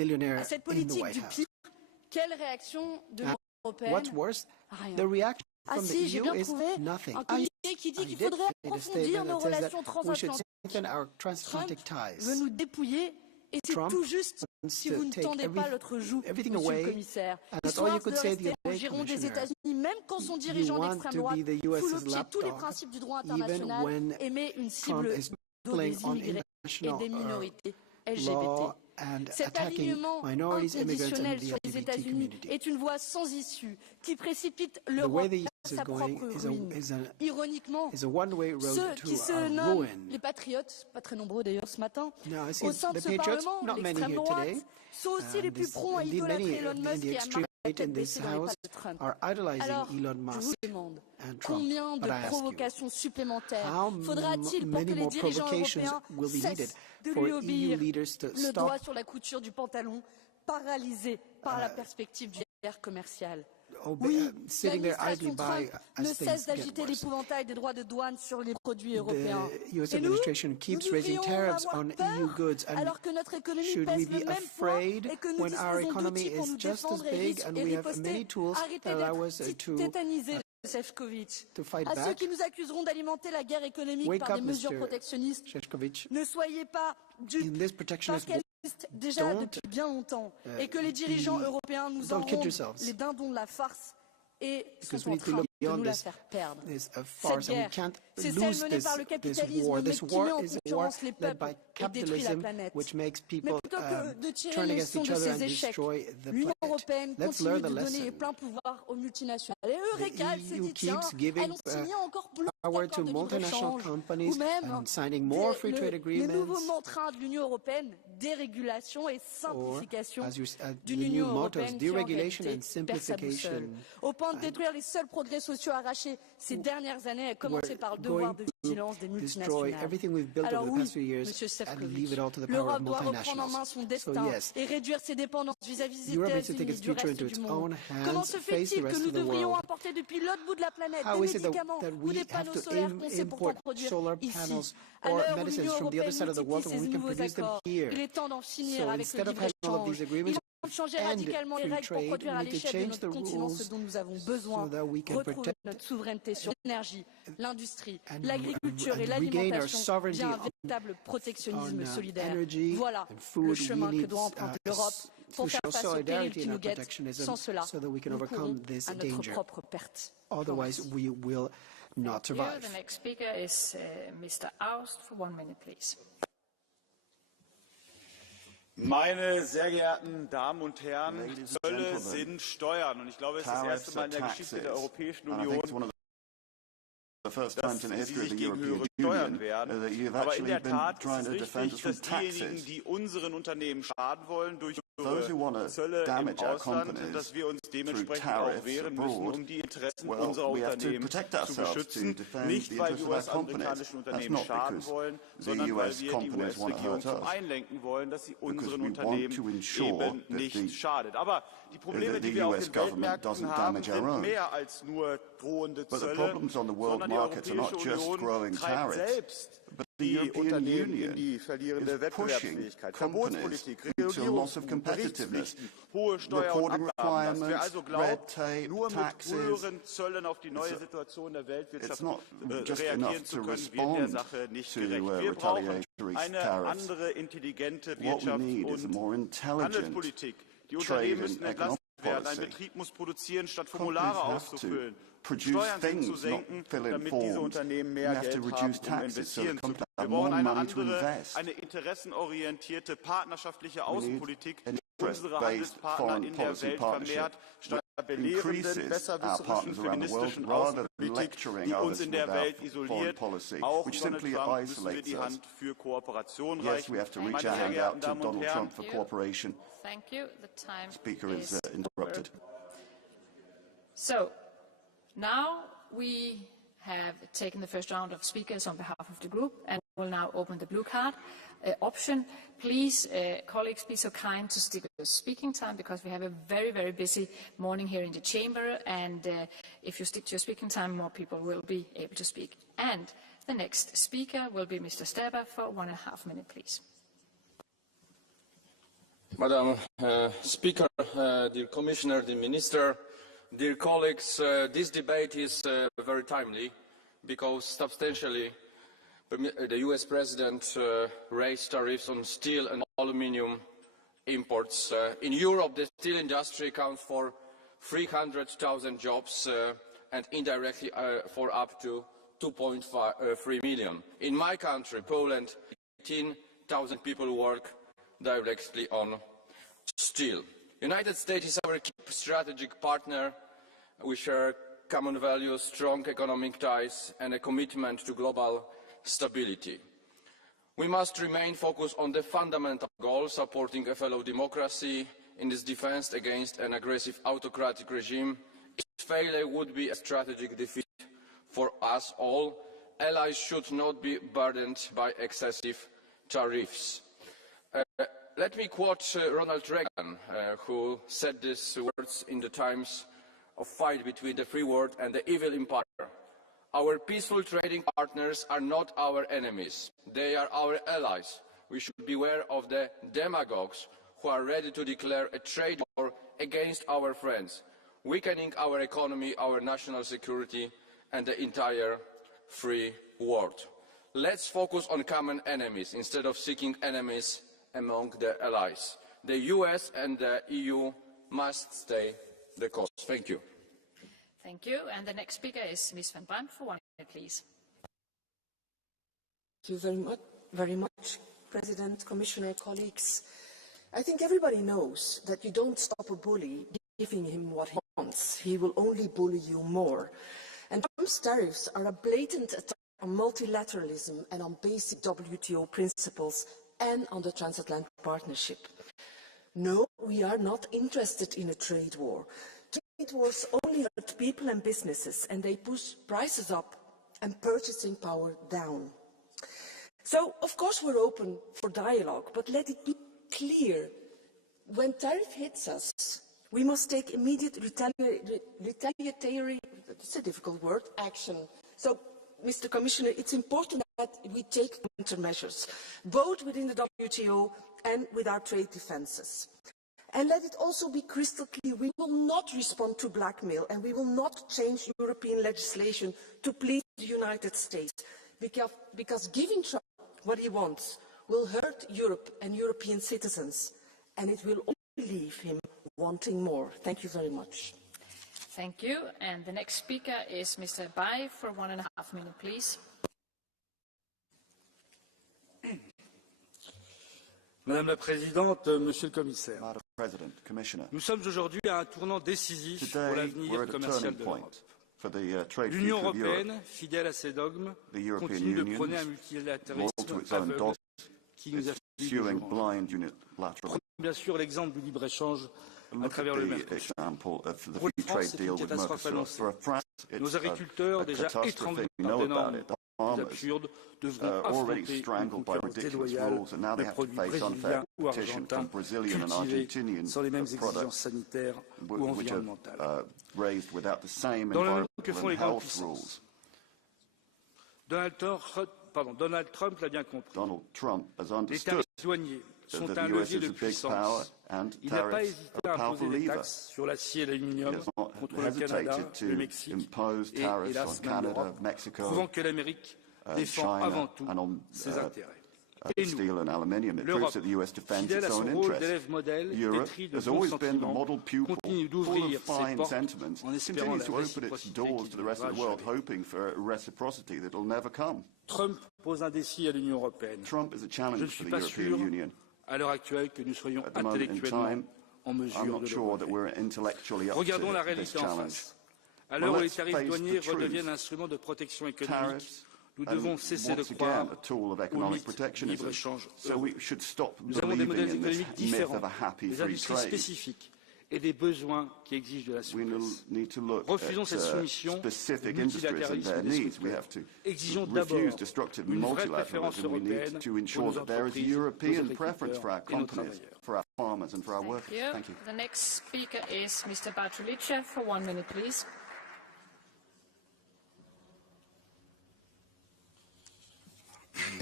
à cette politique du pire, quelle réaction de l'Union européenne? Rien. Ah si, j'ai bien trouvé un communiqué qui dit qu'il faudrait approfondir nos relations transatlantiques. Trump veut nous dépouiller et c'est tout juste si vous ne tendez pas l'autre joue, Monsieur le Commissaire. Histoire de rester en giron des États-Unis, même quand son dirigeant d'extrême droite foule au pied tous les principes du droit international et met une cible dos des immigrés et des minorités LGBT. Cet alignement inconditionnel sur les États-Unis est une voie sans issue qui précipite l'Europe vers sa propre ruine. Ironiquement, ceux qui se nomment les patriotes, pas très nombreux d'ailleurs ce matin, au sein de ce Parlement, l'extrême droite, sont aussi les plus prompts à idolâtrer Elon Musk et à marquer la tête baissée dans les pas de Trump. Alors, je vous demande, combien de provocations supplémentaires faudra-t-il pour que les dirigeants européens cessent de lui obéir, le doigt sur la couture du pantalon, paralysé par la perspective d'une guerre commerciale? Oui, l'administration Trump ne cesse d'agiter l'épouvantail des droits de douane sur les produits européens. Et nous devrions avoir peur alors que notre économie pèse le même poids et que nous disposons d'outils pour nous défendre et riposter. Arrêtez d'être tétanisés, Šefčovič. À ceux qui nous accuseront d'alimenter la guerre économique par des mesures protectionnistes, ne soyez pas dupes, parce qu'elles existent déjà depuis bien longtemps et que les dirigeants européens nous en rendent les dindons de la farce et sont en train de nous la faire perdre. Cette guerre, c'est celle menée par le capitalisme, mais qui met en concurrence les peuples et détruit la planète. Mais plutôt que de tirer les leçons de ces échecs, l'Union européenne continue de donner les pleins pouvoirs aux multinationales. Et Eureka, elle se dit, tiens, allons signer encore plus d'accords de libre-échange, ou même les nouveaux mantras de l'Union européenne, dérégulation et simplification d'une Union européenne qui en réalité perd sa boussole. Au point de détruire les seuls progrès sociaux arrachés ces dernières années, à commencer par le devoir de vigilance des multinationales. Alors oui, Monsieur Šefčovič, l'Europe doit reprendre en main son destin et réduire ses dépendances vis-à-vis des États-Unis du reste du monde. Comment se fait-il que nous devrions importer depuis l'autre bout de la planète des médicaments ou des panneaux solaires qu'on sait pourtant produire ici? À l'heure où l'Union européenne multiplie ses nouveaux accords, il est temps d'en finir avec le libre-échange. Il faut changer radicalement les règles pour produire à l'échelle de notre continent ce dont nous avons besoin, retrouver notre souveraineté sur l'énergie, l'industrie, l'agriculture et l'alimentation via un véritable protectionnisme solidaire. Voilà le chemin que doit emprunter l'Europe pour faire face au péril qui nous guette. Sans cela, nous courons à notre propre perte. Not survive. The next speaker is Mr. Aust for 1 minute, please. Meine sehr geehrten Damen und Herren, Zölle sind Steuern. Und ich glaube, es ist das erste Mal in der Geschichte der Europäischen Union, dass sie sich gegen höhere Steuern wehren. Aber in der Tat ist es richtig, dass diejenigen, die unseren Unternehmen schaden wollen, durch Zölle im Ausland, dass wir uns dementsprechend auch wehren müssen, um die Interessen unserer Unternehmen zu beschützen. Nicht, weil wir US-amerikanischen Unternehmen schaden wollen, sondern weil wir die US-Regierung zum Einlenken wollen, dass sie unseren Unternehmen eben nicht schadet. Aber die Probleme, die wir auf den Weltmärkten haben, sind mehr als nur drohende Zölle, sondern die Europäische Union treibt selbst die Unternehmen in die verlierende Wettbewerbsfähigkeit. Verbotspolitik, Regulierung, Berichtspflichten, hohe Steuer- und Abgaben. Dass wir also glauben, nur mit höheren Zöllen auf die neue Situation der Weltwirtschaft reagieren zu können, wird der Sache nicht gerecht. Wir brauchen eine andere intelligente Wirtschafts- und Handelspolitik. Die Unternehmen müssen entlastet werden. Ein Betrieb muss produzieren, statt Formulare auszufüllen. Steuern sind zu senken, damit diese Unternehmen mehr Geld haben, um investieren zu können. Wir brauchen eine interessenorientierte, partnerschaftliche Außenpolitik, unsere Handelspartner in der Welt vermehrt, statt einer belehrenden, besserwisserischen, feministischen Außenpolitik, die uns in der Welt isoliert. Auch Donald Trump müssen wir die Hand für Kooperation reichen. Meine sehr geehrten Damen und Herren, Thank you. The time Speaker is interrupted. So, now we have taken the first round of speakers on behalf of the group, and will now open the blue card option. Please, colleagues, be so kind to stick with the speaking time, because we have a very, very busy morning here in the chamber, and if you stick to your speaking time, more people will be able to speak. And the next speaker will be Mr. Sterber for 1.5 minutes, please. Madam Speaker, dear Commissioner, dear Minister, dear colleagues, this debate is very timely because substantially the US President raised tariffs on steel and aluminium imports. In Europe, the steel industry accounts for 300,000 jobs and indirectly for up to 2.3 million. In my country, Poland, 18,000 people work directly on steel. The United States is our key strategic partner. We share common values, strong economic ties, and a commitment to global stability. We must remain focused on the fundamental goal, supporting a fellow democracy in its defense against an aggressive autocratic regime. Its failure would be a strategic defeat for us all. Allies should not be burdened by excessive tariffs. Let me quote Ronald Reagan, who said these words in the times of fight between the free world and the evil empire. Our peaceful trading partners are not our enemies. They are our allies. We should beware of the demagogues who are ready to declare a trade war against our friends, weakening our economy, our national security, and the entire free world. Let's focus on common enemies instead of seeking enemies among the allies. The US and the EU must stay the course. Thank you. Thank you. And the next speaker is Ms. Van Brandt for 1 minute, please. Thank you very much, President, Commissioner, colleagues. I think everybody knows that you don't stop a bully giving him what he wants. He will only bully you more. And Trump's tariffs are a blatant attack on multilateralism and on basic WTO principles and on the transatlantic partnership. No, we are not interested in a trade war. Trade wars only hurt people and businesses, and they push prices up and purchasing power down. So, of course, we're open for dialogue, but let it be clear, when tariff hits us, we must take immediate retaliatory, it's a difficult word, action. So, Mr. Commissioner, it's important that we take countermeasures, both within the WTO and with our trade defences. And let it also be crystal clear, we will not respond to blackmail and we will not change European legislation to please the United States, because giving Trump what he wants will hurt Europe and European citizens, and it will only leave him wanting more. Thank you very much. Thank you. And the next speaker is Mr. Bay for 1.5 minutes, please. Madame la Présidente, Monsieur le Commissaire, nous sommes aujourd'hui à un tournant décisif pour l'avenir commercial de l'Europe. L'Union européenne, fidèle à ses dogmes, continue de prôner un multilatéralisme aveugle qui nous affaiblit de jour en jour. Prenons bien sûr l'exemple du libre-échange à travers le Mercosur. Pour la France, c'est une catastrophe annoncée. Nos agriculteurs, déjà étranglés par des normes absurdes, devront affronter une concurrence déloyale de produits brésiliens ou argentins cultivés sans les mêmes exigences sanitaires ou environnementales. Dans le même temps que font les grandes puissances. Donald Trump l'a bien compris. Les tarifs douaniers sont un levier de puissance. Il n'a pas hésité à imposer des taxes sur l'acier et l'aluminium contre le Canada, le Mexique et, hélas, même l'Europe, prouvant que l'Amérique défend avant tout ses intérêts. Et nous, l'Europe, fidèle à son rôle d'élève modèle, pétri de bons sentiments, continue d'ouvrir ses portes en espérant la réciprocité qui ne viendra jamais. Trump pose un défi à l'Union européenne. Je ne suis pas sûr, à l'heure actuelle, que nous soyons intellectuellement en mesure de le relever. Regardons la réalité en face. À l'heure où les tarifs douaniers redeviennent un instrument de protection économique, nous devons cesser de croire au mythe du libre-échange heureux. Nous avons des modèles économiques différents, des industries spécifiques et des besoins qui exigent de la souplesse. Refusons cette soumission au multilatéralisme destructeur. Exigeons d'abord une vraie préférence européenne pour nos entreprises, nos agriculteurs et nos travailleurs. Thank you. The next speaker is Mr. Bartolice for 1 minute, please.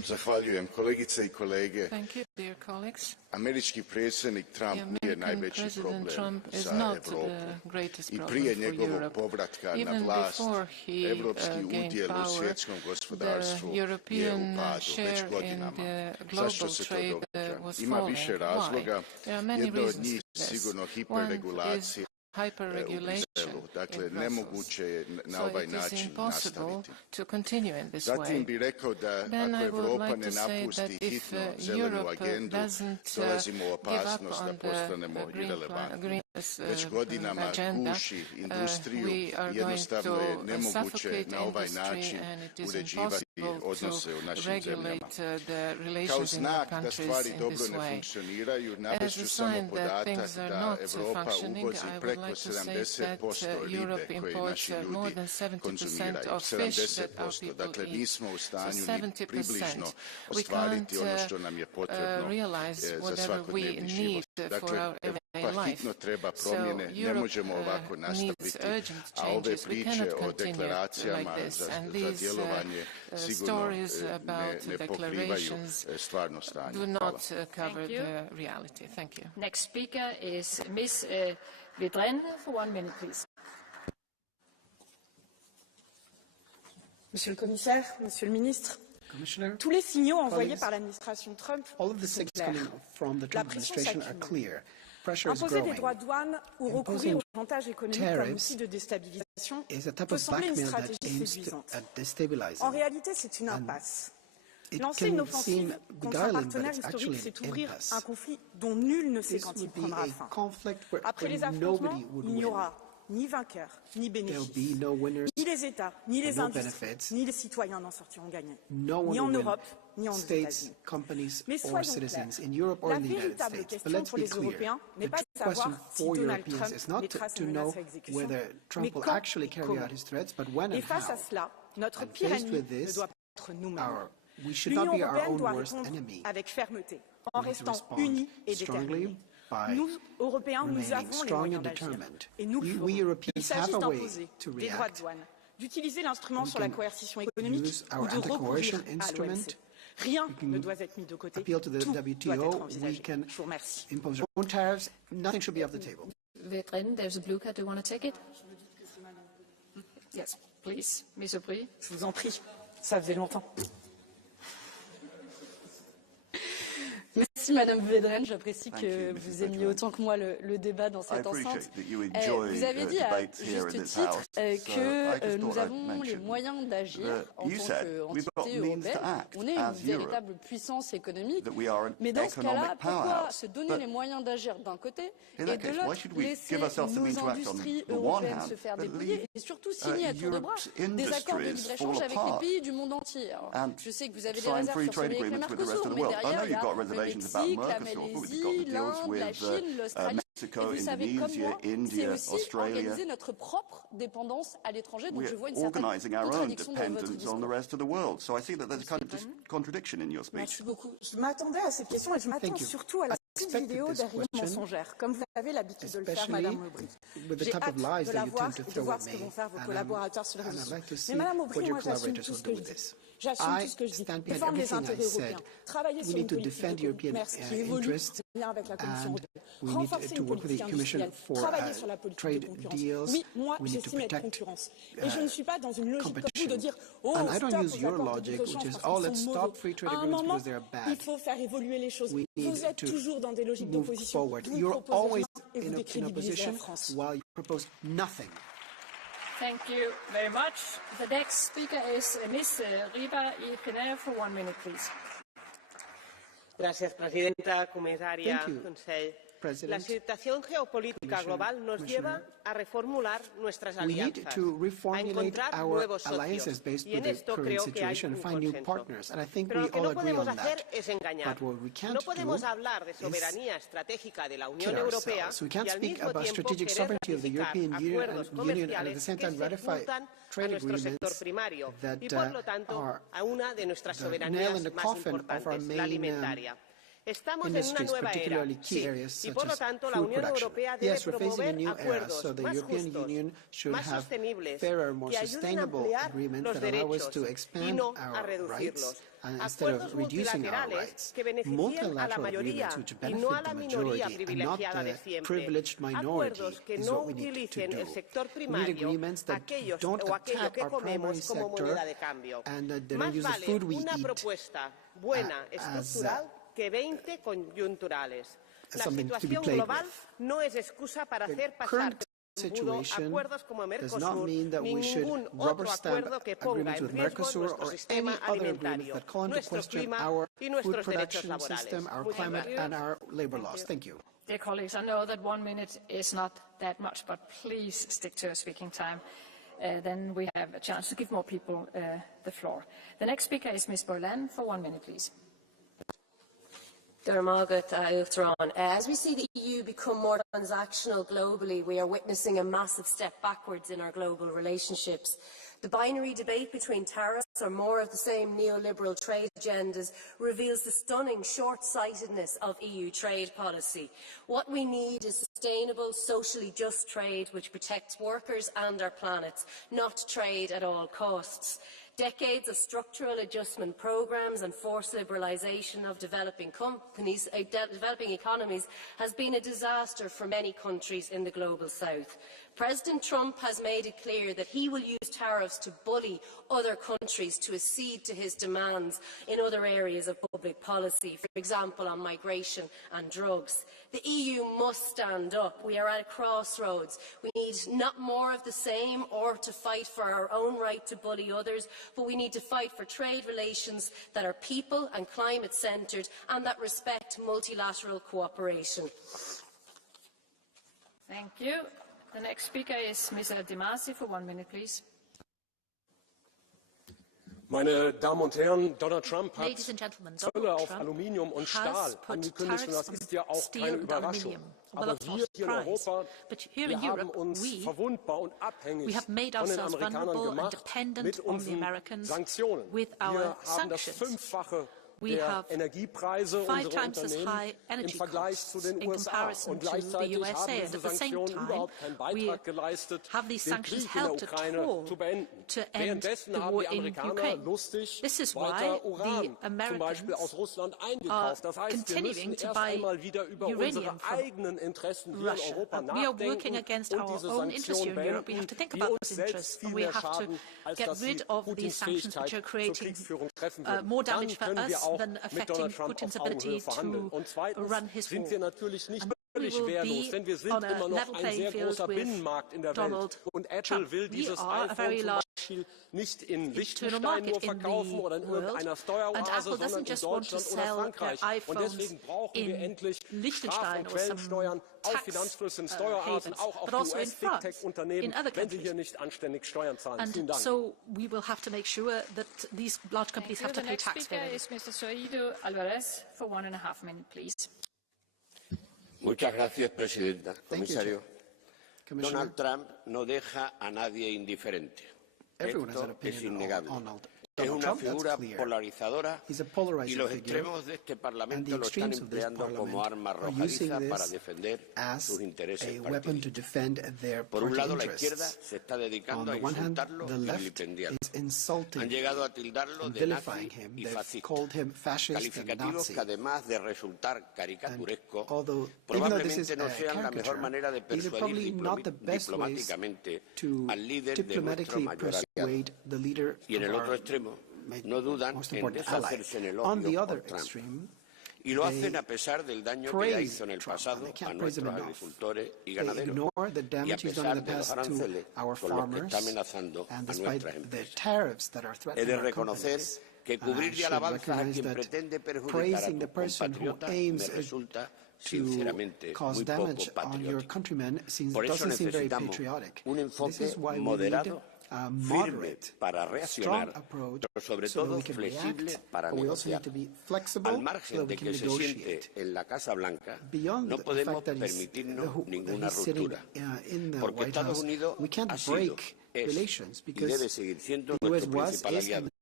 Zahvaljujem. Kolegice I kolege, Thank you, dear colleagues. američki predsjednik Trump nije najveći problem za Europu. I prije njegovog povratka na vlast, evropski udjel u svjetskom gospodarstvu je u padu već godinama. Zašto se to događa? Ima više razloga. Jedno od njih sigurno hiperregulacija u Briselu. Dakle, nemoguće je na ovaj način nastaviti. Zatim bih rekao da ako Europa ne napusti hitno zelenu agendu, dolazimo u opasnost da postanemo irelevantni. Već godinama guši industriju i jednostavno je nemoguće na ovaj način uređivati odnose u našim zemljama. Kao znak da stvari dobro ne funkcioniraju, navešću samo podatak da Europa uvozi preko 70% ribe koje naši ljudi konzumiraju. 70%. Dakle, nismo u stanju ni približno ostvariti ono što nam je potrebno za svakodnevni život. Dakle, Europa hitno treba promjene, ne možemo ovako nastaviti, a ove priče o deklaracijama za djelovanje sigurno ne pokrivaju stvarno stanje. Next speaker is Ms. Vedren for 1 minute, please. Monsieur le commissaire, monsieur le ministre, tous les signaux envoyés par l'administration Trump sont clairs. La pression s'accumule. Imposer des droits de douane ou recourir au chantage économique comme outil de déstabilisation peut sembler une stratégie séduisante. En réalité, c'est une impasse. Lancer une offensive contre un partenaire historique, c'est ouvrir un conflit dont nul ne sait quand il prendra fin. Après les affrontements, il n'y aura ni vainqueur, ni bénéfice. Ni les États, ni les industries, ni les citoyens n'en sortiront gagnants. Ni en Europe, ni aux États-Unis. Mais soyons clairs, la véritable question pour les Européens n'est pas de savoir si Donald Trump mettra ses menaces à exécution, mais quand, comment. Et face à cela, notre pire ennemi ne doit pas être nous-mêmes. L'Union européenne doit répondre avec fermeté, en restant unie et déterminée. Nous, Européens, nous avons les moyens d'agir, et nous le ferons. Il s'agit d'imposer des droits de douane, d'utiliser l'instrument sur la coercition économique ou de recourir à l'OMC. Rien ne doit être mis de côté, tout doit être envisagé. Je vous remercie. Vedren, there's a blue card. Do you want to take it? Yes, please. Ms. Aubry. Je vous en prie, ça faisait longtemps. Merci Madame Vedren, j'apprécie que vous aimiez autant que moi le débat dans cette enceinte. Vous avez dit à juste titre que nous avons les moyens d'agir en tant qu'entité européenne. On est une véritable puissance économique, mais dans ce cas-là, pourquoi se donner les moyens d'agir d'un côté et de l'autre laisser nos industries européennes se faire dépouiller et surtout signer à tour de bras des accords de libre-échange avec les pays du monde entier. Alors, je sais que vous avez des réserves sur celui avec le Mercosur, mais derrière, il y a le Mexique, la Malaisie, l'Inde, la Chine, l'Australie. Et vous savez comme moi, c'est aussi organiser notre propre dépendance à l'étranger. Donc je vois une certaine contradiction dans votre discours. Merci beaucoup. Je m'attendais à cette question et je m'attends surtout à la petite vidéo d'arrivée mensongère, comme vous avez l'habitude de le faire, Madame Aubry. J'ai hâte de la voir et de voir ce que vont faire vos collaborateurs sur les réseaux sociaux. Mais Madame Aubry, moi j'assume tout ce que je dis. J'assume tout ce que je dis. Défendre les intérêts européens. Travailler sur une politique de commerce qui évolue en lien avec la Commission européenne. Renforcer une politique industrielle. Travailler sur la politique de concurrence. Oui, moi, j'estime être concurrence. Et je ne suis pas dans une logique comme vous de dire « Oh, stop aux accords de libre-échange parce qu'ils sont mauvais ». À un moment, il faut faire évoluer les choses. Vous êtes toujours dans des logiques d'opposition. Vous proposez rien et vous décrédibilisez la France. Thank you very much. The next speaker is Ms. Riva y Pinero for 1 minute, please. Gracias, Presidenta, Comisaria, Consell. La situación geopolítica global nos lleva a reformular nuestras alianzas, a encontrar nuevos socios. Y en esto creo que hay un consenso. Pero lo que no podemos hacer es engañar. No podemos hablar de soberanía estratégica de la Unión Europea y al mismo tiempo querer ratificar acuerdos comerciales que se juntan a nuestro sector primario y, por lo tanto, a una de nuestras soberanías más importantes, la alimentaria. industries, particularly key areas such as food production. Yes, we're facing a new era, so the European Union should have fairer, more sustainable agreements that allow us to expand our rights instead of reducing our rights. Multilateral agreements which benefit the majority and not the privileged minority is what we need to do. We need agreements that don't attack our primary sector and that they don't use the food we eat as something to be played with. The current situation does not mean that we should rubber stamp agreements with Mercosur or any other agreements that call into question our food production system, our climate and our labor laws. Thank you. Dear colleagues, I know that 1 minute is not that much, but please stick to speaking time. Then we have a chance to give more people the floor. The next speaker is Ms. Boylan for 1 minute, please. As we see the EU become more transactional globally, we are witnessing a massive step backwards in our global relationships. The binary debate between tariffs or more of the same neoliberal trade agendas reveals the stunning short-sightedness of EU trade policy. What we need is sustainable, socially just trade which protects workers and our planet, not trade at all costs. Decades of structural adjustment programmes and forced liberalisation of developing economies has been a disaster for many countries in the global south. President Trump has made it clear that he will use tariffs to bully other countries to accede to his demands in other areas of public policy, for example on migration and drugs. The EU must stand up. We are at a crossroads. We need not more of the same or to fight for our own right to bully others, but we need to fight for trade relations that are people and climate centred and that respect multilateral cooperation. Thank you. The next speaker is Mr. De Masi for 1 minute, please. Meine Damen und Herren, Donald Trump hat Zölle auf Aluminium und Stahl angekündigt, und das ist ja auch keine Überraschung. Aber wir hier in Europa, wir haben uns verwundbar und abhängig von den Amerikanern gemacht mit unseren Sanktionen. Wir haben das Fünffache der Energiepreise unserer Unternehmen im Vergleich zu den USA. Und gleichzeitig haben diese Sanktionen überhaupt keinen Beitrag geleistet, den Krieg in der Ukraine zu beenden. Währenddessen haben die Amerikaner lustig weiter Uran, zum Beispiel aus Russland, eingekauft. Das heißt, wir müssen erst einmal wieder über unsere eigenen Interessen hier in Europa nachdenken und diese Sanktionen beenden, die uns selbst viel mehr schaden, als dass sie Putins Fähigkeit zur Kriegsführung treffen würden. Dann können wir auch mit Donald Trump auf Augenhöhe verhandeln. Und zweitens sind wir natürlich nicht völlig wehrlos, denn wir sind immer noch ein sehr großer Binnenmarkt in der Welt. Und Apple will dieses iPhone zum Beispiel nicht in Liechtenstein nur verkaufen oder in irgendeiner Steueroase, sondern in Deutschland oder Frankreich. Und deswegen brauchen wir endlich Straf- und Quellensteuern auf Finanzflüsse in Steuerarten, auch auf die US-Big-Tech-Unternehmen, wenn sie hier nicht anständig Steuern zahlen. Vielen Dank. So we will have to make sure that these large companies have to pay tax for it. Muchas gracias, Presidenta. Comisario, Donald Trump no deja a nadie indiferente. Esto es innegable. Es una figura polarizadora y los extremos de este Parlamento lo están empleando como arma arrojadiza para defender sus intereses partidistas. Por un lado, la izquierda se está dedicando a insultarlo y vilipendiarlo. Han llegado a tildarlo de nazi y fascista, calificativos que además de resultar caricaturescos, probablemente no sean la mejor manera de persuadir diplomáticamente al líder de nuestro mayor aliado. Y en el otro extremo, no dudan en deshacerse en elogio por Trump. Y lo hacen a pesar del daño que ya hizo en el pasado a nuestros agricultores y ganaderos, y a pesar de los aranceles con los que está amenazando a nuestras empresas. He de reconocer que cubrir de alabanzas a quien pretende perjudicar a tus compatriotas me resulta sinceramente muy poco patriótico. Por eso necesitamos un enfoque moderado, firme para reaccionar, pero sobre todo flexible para negociar. Al margen de que se siente en la Casa Blanca, no podemos permitirnos ninguna ruptura, porque Estados Unidos ha sido, es y debe seguir siendo nuestro principal aliado.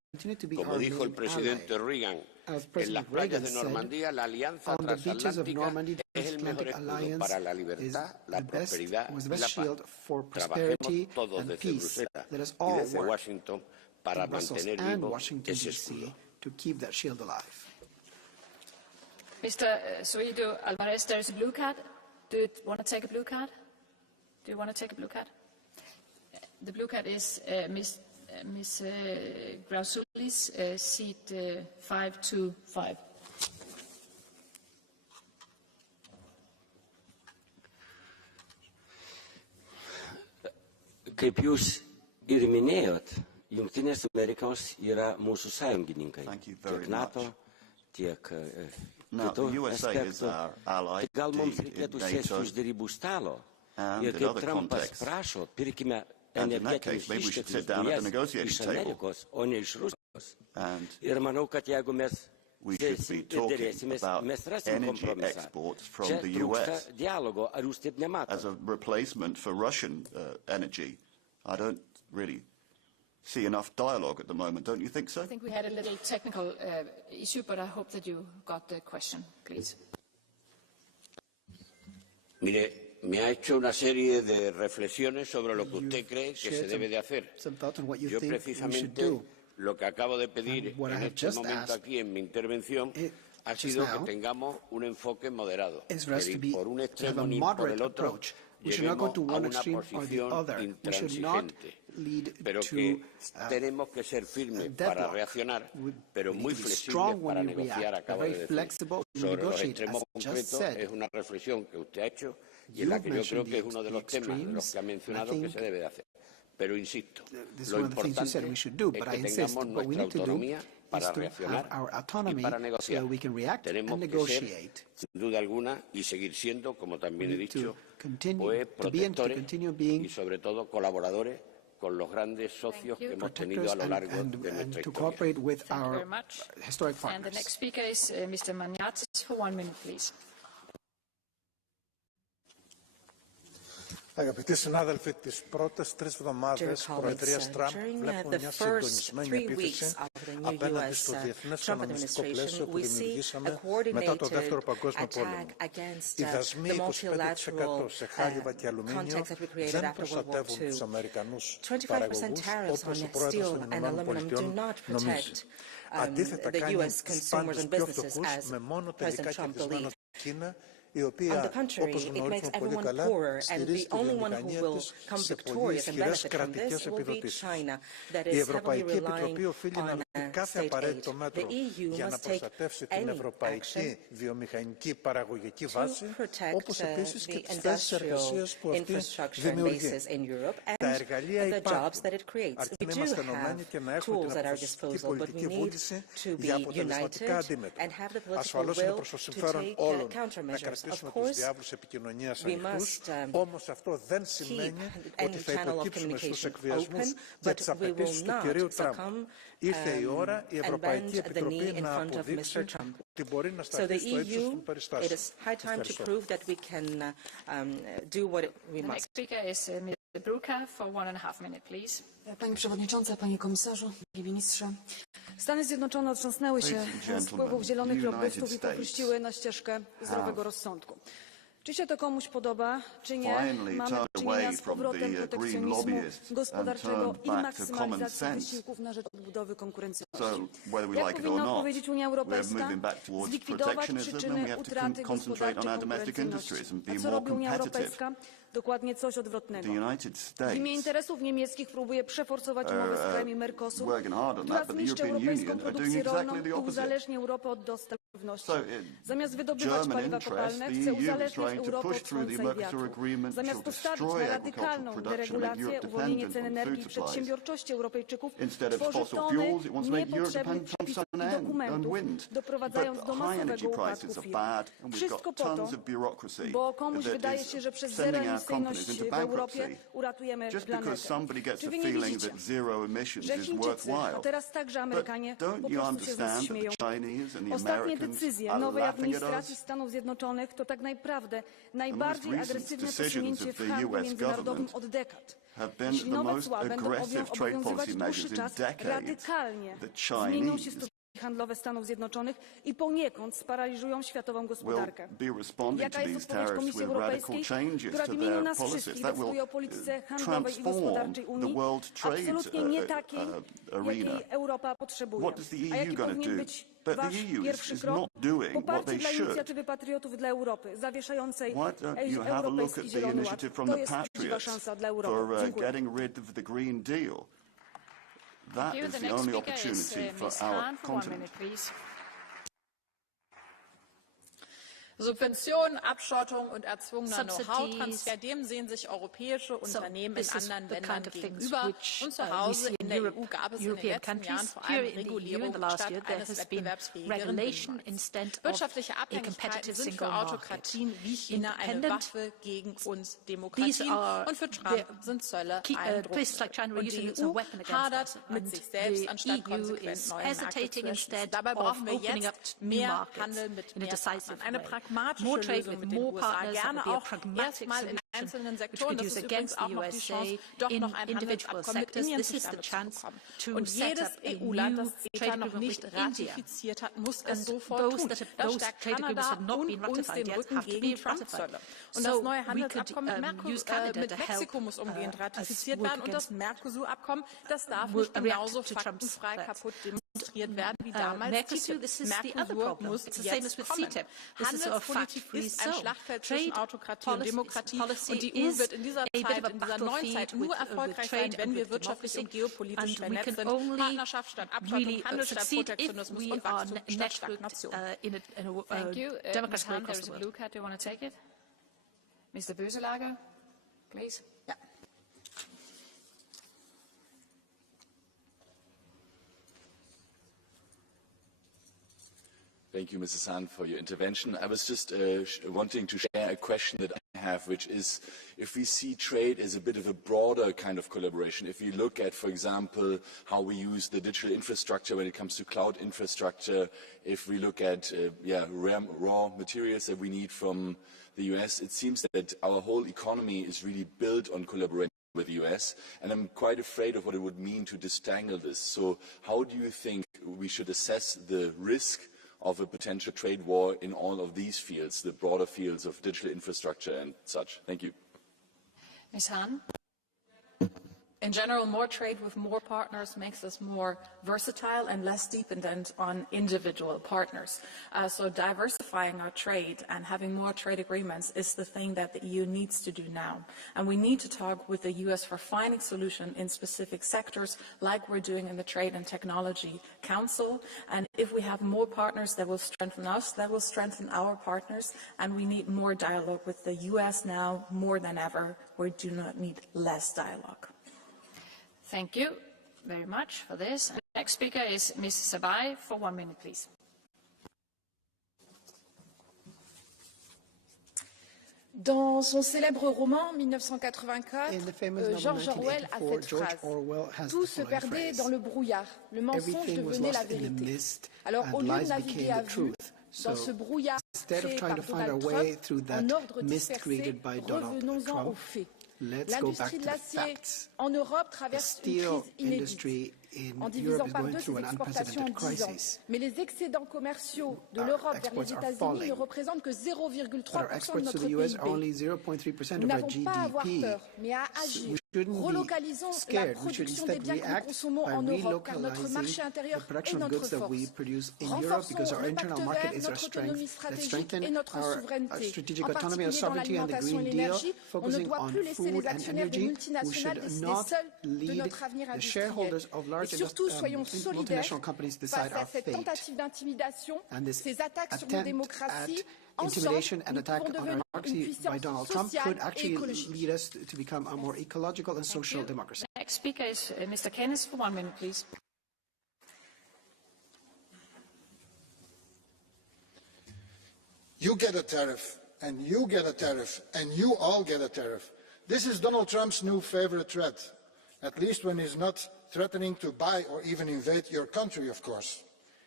continue to be Como our dijo el main presidente ally. Reagan, As en President las playas Reagan de said, Normandía, la alianza on the beaches of transatlántica Normandy, the es el mejor Atlantic escudo Alliance para la is libertad, la the best, prosperidad was the y best la shield paz. for Trabajemos prosperity todos and desde peace. Bruselas Let us y all desde work Washington para in Brussels mantener and vivo Washington, ese D.C. escudo. to keep that shield alive. Mr. Suido Alvarez, there is a blue card. Do you want to take a blue card? Do you want to take a blue card? The blue card is Ms. Grausulis, seat 525. Kaip jūs ir minėjot, Jungtinės Amerikos yra mūsų sąjungininkai, tiek NATO, tiek kitų aspektų. Tai gal mums reikėtų sėsti už derybų stalo ir kaip Trumpas prašo, pirkime energetinius išteklius dujas iš Amerikos, o ne iš Rusijos. Ir manau, kad jeigu mes sėsim ir dėrėsimės, mes rasim kompromisą. Čia trūksta dialogo, ar jūs taip nematote? As a replacement for Russian energy, I don't really see enough dialogue at the moment, don't you think so? I think we had a little technical issue, but I hope that you got the question, please. Mire, me ha hecho una serie de reflexiones sobre lo que usted cree que se debe de hacer. Yo precisamente lo que acabo de pedir en este momento aquí en mi intervención ha sido que tengamos un enfoque moderado, que ni por un extremo ni por el otro lleguemos a una posición intransigente, pero que tenemos que ser firmes para reaccionar, pero muy flexibles para negociar, acabo de decir. Sobre los extremos concretos es una reflexión que usted ha hecho y en la que yo creo que es uno de los temas de los que ha mencionado que se debe de hacer. Pero insisto, lo importante es que tengamos nuestra autonomía para reaccionar y para negociar. Tenemos que ser, sin duda alguna, y seguir siendo, como también he dicho, pues protectores y sobre todo colaboradores con los grandes socios que hemos tenido a lo largo de nuestra historia. And the next speaker is Mr. Maniatis for 1 minute, please. Αγαπητοί συνάδελφοι, τις πρώτες 3 εβδομάδες προεδρίας Τραμπ βλέπουμε μια συντονισμένη επίθεση απέναντι στο διεθνές αναμνηστικό πλαίσιο που δημιουργήσαμε μετά το Δεύτερο Παγκόσμιο Πόλεμο. Οι δασμοί 25% σε χάλιβα και αλουμίνιο δεν προστατεύουν τους Αμερικανούς παραγωγούς όπως ο πρόεδρος των ΗΠΑ νομίζει. Αντίθετα, κάνει τους πάντες πιο φτωχούς με μόνο τελικά κερδισμένο Κίνα, On the contrary, it makes everyone poorer, and the only one who will come victorious and benefit from this will be China, that is heavily relying on state aid. The EU must take any action to protect the industrial infrastructure and bases in Europe and the jobs that it creates. We do have tools at our disposal, but we need to be united and have the political will to take countermeasures. Of course, we must keep any channel of communication open, but we will not succumb and bend the knee in front of Mr. Trump. So the EU, it is high time to prove that we can do what we must. The next speaker is Mr. Bruka for 1.5 minutes, please. Pani Przewodnicząca, Panie Komisarzu, Panie Ministrze. Stany Zjednoczone otrząsnęły się z wpływów zielonych lobbystów i powróciły na ścieżkę zdrowego rozsądku. Czy się to komuś podoba, czy nie, mamy do czynienia z powrotem protekcjonizmu gospodarczego i maksymalizacji wysiłków na rzecz odbudowy konkurencyjności. Jak powinna odpowiedzieć Unia Europejska? Zlikwidować przyczyny utraty gospodarczej konkurencyjności. A co robi Unia Europejska? Dokładnie coś odwrotnego. W imię interesów niemieckich próbuje przeforsować umowę z krajami Mercosur, która zniszczy europejską produkcję rolną i uzależni Europę od dostaw żywności. Zamiast wydobywać paliwa kopalne, chce uzależniać Europę od słońca i wiatru. Zamiast postawić na radykalną deregulację, uwolnienie cen energii i przedsiębiorczości Europejczyków, tworzy tony niepotrzebnych przepisów i dokumentów, doprowadzając do masowego upadku firm. Wszystko po to, bo komuś wydaje się, że przez zeroemisyjność w Europie uratujemy planetę. Czy wy nie widzicie, że Chińczycy, a teraz także Amerykanie po prostu się z nas śmieją? Ostatnie decyzje nowej administracji Stanów Zjednoczonych to tak naprawdę najbardziej agresywne posunięcie w handlu międzynarodowym od dekad. Jeśli nowe cła będą obowiązywać dłuższy czas, radykalnie zmienią się stosunki handlowe Stanów Zjednoczonych i poniekąd sparaliżują światową gospodarkę. Jaka jest odpowiedź Komisji Europejskiej, która w imieniu nas wszystkich decyduje o polityce handlowej i gospodarczej Unii, absolutnie nie takiej, jakiej Europa potrzebuje. A jaki powinien być wasz pierwszy krok? Poparcie dla inicjatywy patriotów dla Europy, zawieszającej Europejski Zielony Ład. To jest uczciwa szansa dla Europy. Dziękuję. That is the only opportunity for our continent. Subventionen, Abschottung und erzwungener Know-how-Transfer, dem sehen sich europäische Unternehmen in anderen Ländern gegenüber. Und zu Hause in der EU gab es in den letzten Jahren vor allem Regulierung statt eines wettbewerbsfähigeren Binnenmarkts. Wirtschaftliche Abhängigkeiten sind für Autokratien wie China eine Waffe gegen uns Demokratien. Und für Trump sind Zölle ein Druck. Und die EU hadert mit sich selbst, anstatt konsequent neue Märkte zu erschließen. Dabei brauchen wir jetzt mehr Handel mit mehr Partnern. Eine pragmatische Lösung mit den USA, gerne auch erstmal in einzelnen Sektoren. Das ist übrigens auch noch die Chance, doch noch ein Handelsabkommen mit Indien zustande zu bekommen. Und jedes EU-Land, das CETA noch nicht ratifiziert hat, muss es sofort tun. Das stärkt Kanada und uns den Rücken gegen Trump-Zölle. Und das neue Handelsabkommen mit Mexiko muss umgehend ratifiziert werden. Und das Mercosur-Abkommen, das darf nicht genauso faktenfrei kaputt demonstriert werden wie damals TTIP. Mercosur muss jetzt kommen. Handelspolitik ist ein Schlachtfeld zwischen Autokratie und Demokratie. Und die EU wird in dieser Zeit, in dieser neuen Zeit nur erfolgreich sein, wenn wir wirtschaftlich und geopolitisch vernetzt sind. Partnerschaft statt Abschottung, Handel statt Protektionismus und Wachstum statt Stagnation. Thank you. Ms. Hahn, there is a blue card. Do you want to take it? Mr. Böselager, please. Ja. Thank you, Mrs. Hahn, for your intervention. I was just wanting to share a question that I have, which is if we see trade as a bit of a broader kind of collaboration, if we look at, for example, how we use the digital infrastructure when it comes to cloud infrastructure, if we look at raw materials that we need from the US, it seems that our whole economy is really built on collaboration with the US, and I'm quite afraid of what it would mean to disentangle this. So how do you think we should assess the risk of a potential trade war in all of these fields, the broader fields of digital infrastructure and such? Thank you. Ms. Hahn? In general, more trade with more partners makes us more versatile and less dependent on individual partners. So diversifying our trade and having more trade agreements is the thing that the EU needs to do now. And we need to talk with the US for finding solutions in specific sectors like we're doing in the Trade and Technology Council. And if we have more partners that will strengthen us, that will strengthen our partners. And we need more dialogue with the US now more than ever. We do not need less dialogue. Thank you very much for this. And the next speaker is Ms. Sabai for 1 minute, please. Dans son célèbre roman 1984, George Orwell a cette phrase. Tout se perdait dans le brouillard. Le mensonge devenait la vérité. Alors, au lieu de naviguer à vue dans ce brouillard créé par Donald Trump, en ordre dispersé, revenons-en aux faits. L'industrie de l'acier en Europe traverse une crise inédite, en divisant par deux ses exportations en 10 ans. Mais les excédents commerciaux de l'Europe vers les États-Unis ne représentent que 0,3% de notre PIB. Nous n'avons pas à avoir peur, mais à agir. Relocalisons la production des biens que nous consommons en Europe, car notre marché intérieur est notre force. Renforçons le pacte vert, notre autonomie stratégique et notre souveraineté, en particulier dans l'alimentation et l'énergie. On ne doit plus laisser les actionnaires des multinationales décider seuls de notre avenir industriel. Et surtout, soyons solidaires face à cette tentative d'intimidation, ces attaques sur nos démocraties. Ensemble, nous pouvons devenir une puissance sociale et écologique. Next speaker is Mr. Keynes for 1 minute, please. You get a tariff, and you get a tariff, and you all get a tariff. This is Donald Trump's new favorite threat, at least when he's not threatening to buy or even invade your country, of course.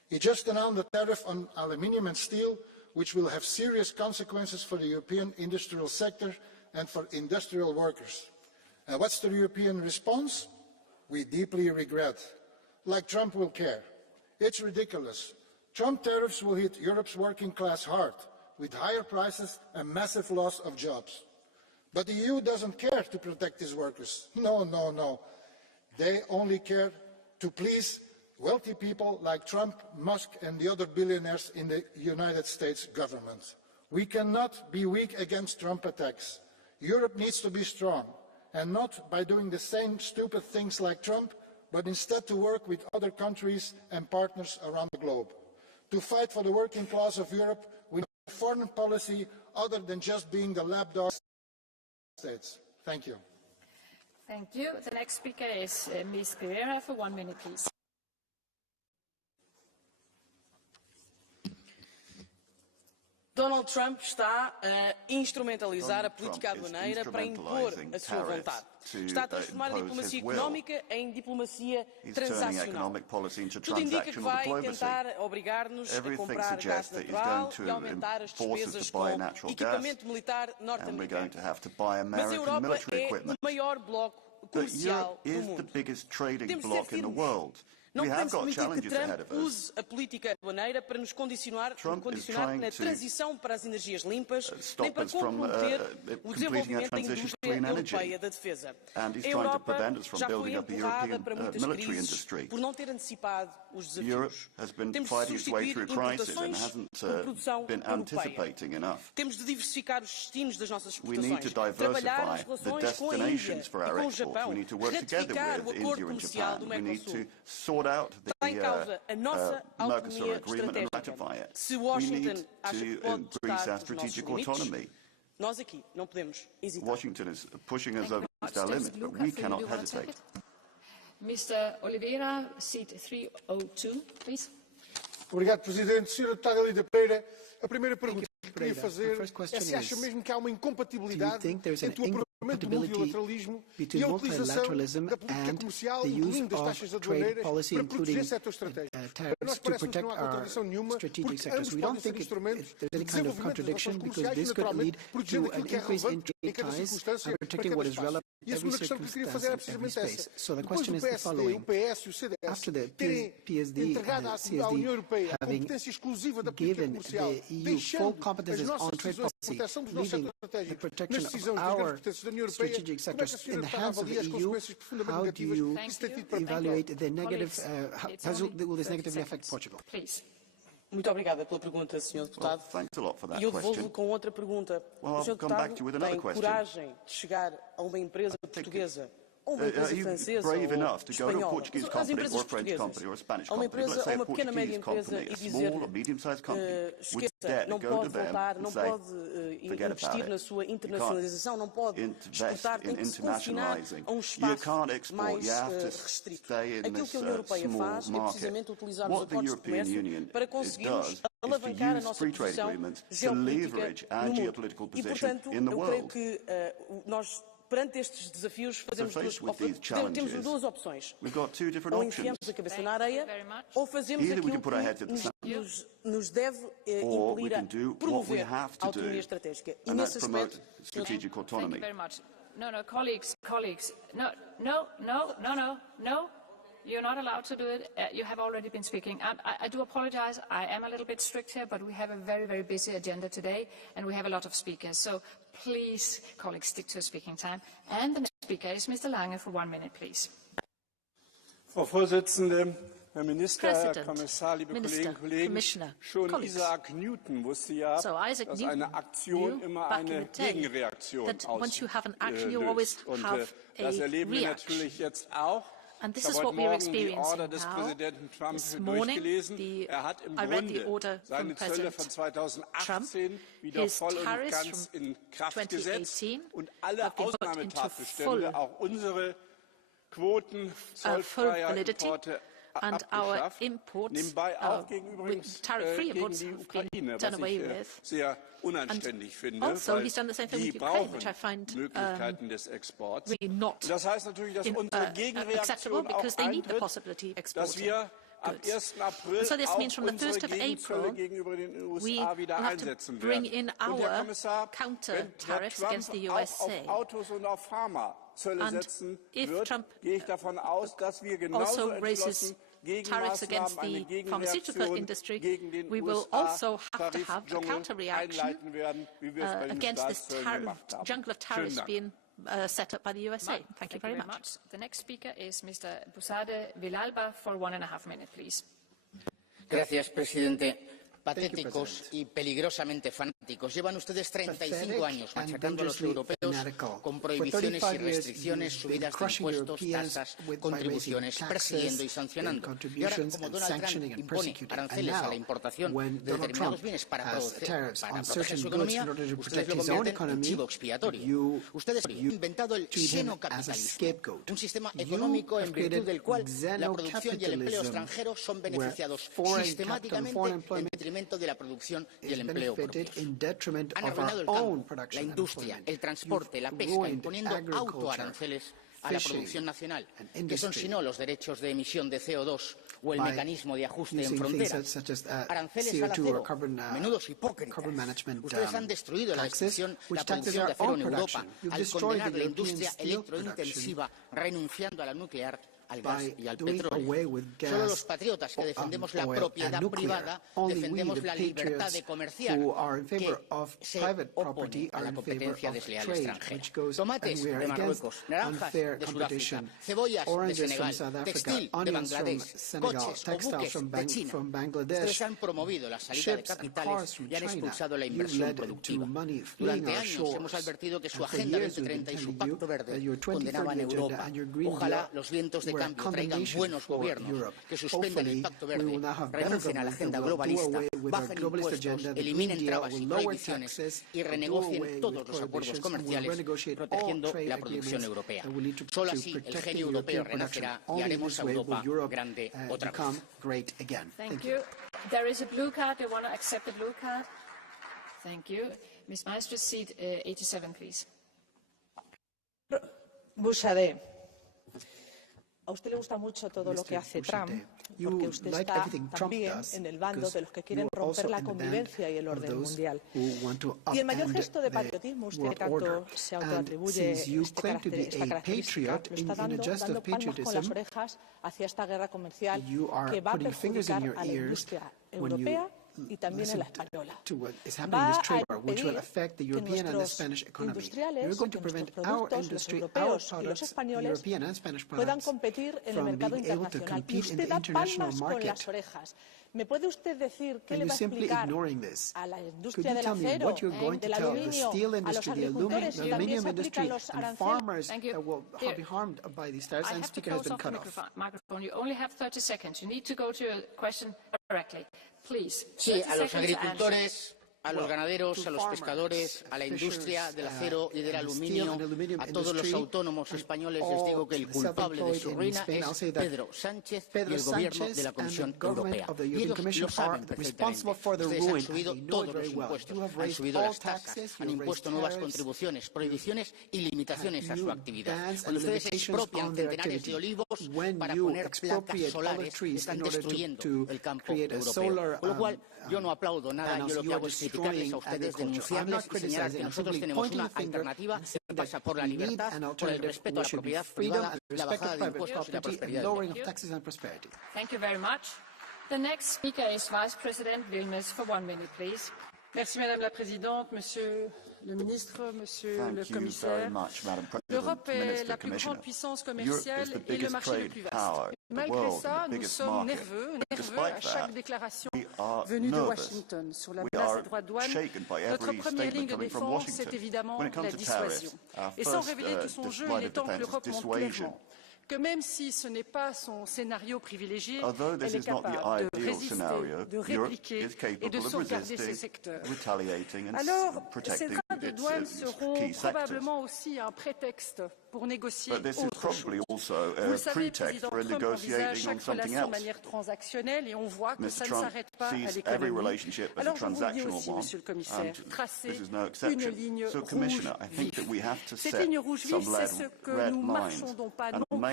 He just announced a tariff on aluminium and steel, which will have serious consequences for the European industrial sector and for industrial workers. And what's the European response? We deeply regret. Like Trump will care. It's ridiculous. Trump tariffs will hit Europe's working class hard, with higher prices and massive loss of jobs. But the EU doesn't care to protect its workers. No, no, no. They only care to please wealthy people like Trump, Musk and the other billionaires in the United States government. We cannot be weak against Trump attacks. Europe needs to be strong, and not by doing the same stupid things like Trump, but instead to work with other countries and partners around the globe. To fight for the working class of Europe, we need a foreign policy other than just being the lapdog of the States. Thank you. Thank you. The next speaker is Ms. Pereira for 1 minute, please. Donald Trump está a instrumentalizar a política aduaneira para impor a sua vontade. Está a transformar a diplomacia económica em diplomacia transacional. Tudo indica que vai tentar obrigar-nos a comprar gás natural e aumentar as despesas com equipamento militar norte-americano. Mas a Europa é o maior bloco comercial do mundo. Temos de ser firmes. Não podemos permitir que Trump use a política aduaneira para nos condicionar na transição para as energias limpas, nem para comprometer o desenvolvimento da indústria europeia da defesa. A Europa já foi empurrada para muitas crises por não ter antecipado os desafios. Temos de substituir importações por produção europeia. Temos de diversificar os destinos das nossas exportações, trabalhar nas relações com a Índia e com o Japão, ratificar o acordo comercial do Mercosul. Está em causa a nossa autonomia estratégica. Se Washington acha que pode testar os nossos limites, nós aqui não podemos hesitar. Washington is pushing us over our limits, but we cannot hesitate. Mr. Oliveira, seat 302, please. Obrigado, Presidente. Sra. Deputada Lídia Pereira, a primeira pergunta que queria fazer é se acha mesmo que há uma incompatibilidade entre o apuramento do multilateralismo e a utilização da política comercial, incluindo das taxas aduaneiras, para proteger setores estratégicos. Para nós parece-nos que não há contradição nenhuma, porque ambos podem ser instrumentos de desenvolvimento das relações comerciais e, naturalmente, protegendo aquilo que é relevante em cada circunstância, para cada espaço. E a segunda questão que eu queria fazer é precisamente essa. Depois do PSD, o PS e o CDS terem entregado à União Europeia a competência exclusiva da política comercial, deixando as nossas decisões de proteção dos nossos setores estratégicos nas decisões das grandes potências da União Europeia, como é que a senhora está a avaliar as consequências profundamente negativas que isso tem tido para Portugal? Muito obrigada pela pergunta, Sr. Deputado. E eu devolvo com outra pergunta. O Sr. Deputado tem coragem de chegar a uma empresa portuguesa ou uma empresa francesa ou espanhola, as empresas portuguesas, a uma empresa ou uma pequena média empresa e dizer esqueça, não pode voltar, não pode investir na sua internacionalização, não pode exportar, tem que se confinar a um espaço mais restrito. Aquilo que a União Europeia faz é precisamente utilizar os acordos de comércio para conseguirmos alavancar a nossa posição geopolítica no mundo. E, portanto, eu creio que nós, perante estes desafios, temos duas opções. Ou enfiamos a cabeça na areia, ou fazemos aquilo que nos deve impelir a promover a autonomia estratégica. E nesse aspecto... Thank you very much. No, colleagues, no. You're not allowed to do it. You have already been speaking. I do apologize. I am a little bit strict here, but we have a very, very busy agenda today, and we have a lot of speakers. So please, colleagues, stick to a speaking time. And the next speaker is Mr. Lange for 1 minute, please. Frau Vorsitzende, Herr Minister, Herr Kommissar, liebe Kolleginnen und Kollegen, schon Isaac Newton wusste ja, dass eine Aktion immer eine Gegenreaktion auslöst. Und das erleben wir natürlich jetzt auch. And this is what we are experiencing now. This morning, hat im Grunde seine Zölle von 2018 wieder voll und ganz in Kraft gesetzt und alle Ausnahmetatbestände, auch unsere Quoten, zollfreier Importe and our imports with tariff-free imports gegen die have been Ukraine, done was away ich with. Sehr unanständig finde, Also, weil he's done the same thing die with Ukraine, brauchen which I find Möglichkeiten des Exports. really not Das heißt natürlich, dass unsere acceptable Gegenreaktion auch because they need the eintritt, possibility of dass exporting. wir goods. And so this means from the 1st of April, we will have to bring in our counter tariffs against the USA. And if Trump also raises tariffs against the pharmaceutical industry, we will also have to have a counter-reaction against this jungle of tariffs being set up by the USA. Thank you very much. The next speaker is Mr. Busade Villalba for 1.5 minutes, please. Gracias, Presidente. Patéticos y peligrosamente fanáticos. Llevan ustedes 35 años machacando a los europeos con prohibiciones y restricciones, subidas de impuestos, tasas, contribuciones, persiguiendo y sancionando. Y ahora, como Donald Trump impone aranceles a la importación de determinados bienes para proteger su economía, ustedes lo convierten en chivo expiatorio. Ustedes han inventado el xenocapitalismo, un sistema económico en virtud del cual la producción y el empleo extranjero son beneficiados sistemáticamente en detrimento de la producción y el empleo propio. Han arruinado el campo, la industria, el transporte, la pesca, imponiendo autoaranceles a la producción nacional, que son si no los derechos de emisión de CO2 o el mecanismo de ajuste en fronteras. Aranceles al acero, menudos hipócritas. Ustedes han destruido la producción de acero en Europa al condenar la industria electrointensiva, renunciando a la nuclear, al gas y al petróleo. Solo los patriotas que defendemos la propiedad privada defendemos la libertad de comerciar, que se opone a la competencia desleal extranjera. Tomates de Marruecos, naranjas de Sudáfrica, cebollas de Senegal, textil de Bangladesh, coches o buques de China. Ustedes han promovido la salida de capitales y han expulsado la inversión productiva. Durante años hemos advertido que su Agenda 2030 y su Pacto Verde condenaban a Europa. Ojalá los vientos de cambio traigan buenos gobiernos que suspendan el Pacto Verde, renuncien a la agenda globalista, bajen impuestos, eliminen trabas y prohibiciones y renegocien todos los acuerdos comerciales protegiendo la producción europea. Solo así el genio europeo renacerá y haremos a Europa grande otra vez. Thank you. There is a blue card. Do you want to accept the blue card? Thank you. Ms. Maestro, seat 87, please. Busade. A usted le gusta mucho todo lo que hace Trump, porque usted está también en el bando de los que quieren romper la convivencia y el orden mundial. Y el mayor gesto de patriotismo, usted tanto se autoatribuye esta característica, lo está dando palmas con las orejas hacia esta guerra comercial que va a perjudicar a la industria europea y también en la española. Va a impedir que nuestros industriales, nuestros productos, los europeos y los españoles puedan competir en el mercado internacional. Y usted da palmas con las orejas. ¿Me puede usted decir qué le va a explicar a la industria del acero, del aluminio, a los agricultores y también se aplican los aranceles? I have to close off the microphone. You only have 30 seconds. You need to go to your question directly. Please. Sí, a los agricultores, a los ganaderos, a los pescadores, a la industria del acero y del aluminio, a todos los autónomos españoles les digo que el culpable de su ruina es Pedro Sánchez y el gobierno de la Comisión Europea. Y ellos lo saben perfectamente. Ustedes han subido todos los impuestos, han subido las tasas, han impuesto nuevas contribuciones, prohibiciones y limitaciones a su actividad. Cuando ustedes expropian centenares de olivos para poner placas solares, están destruyendo el campo europeo. Con lo cual, yo no aplaudo nada, yo lo que hago es criticarles a ustedes, denunciarles y señalar que nosotros tenemos una alternativa que pasa por la libertad, por el respeto a la propiedad privada, la bajada de impuestos y la prosperidad. Thank you very much. The next speaker is Vice President Wilmers for 1 minute, please. Merci Madame la Présidente, Monsieur le Ministre, Monsieur le Commissaire. L'Europe est la plus grande puissance commerciale et le marché le plus vaste. Malgré ça, nous sommes nerveux à chaque déclaration venue de Washington. Sur la menace des droits de douane, notre première ligne de défense, c'est évidemment la dissuasion. Et sans révéler tout son jeu, il est temps que l'Europe montre clairement que même si ce n'est pas son scénario privilégié, elle est capable de résister, de répliquer et de sauvegarder ce secteur. Alors, ces droits de douane seront probablement aussi un prétexte pour négocier autre chose. Vous le savez, le président Trump envisage chaque relation de manière transactionnelle et on voit que ça ne s'arrête pas à l'économie. Alors je vous le dis aussi, Monsieur le Commissaire, tracez une ligne rouge vive. Cette ligne rouge vive, c'est ce que nous marchons donc pas non plus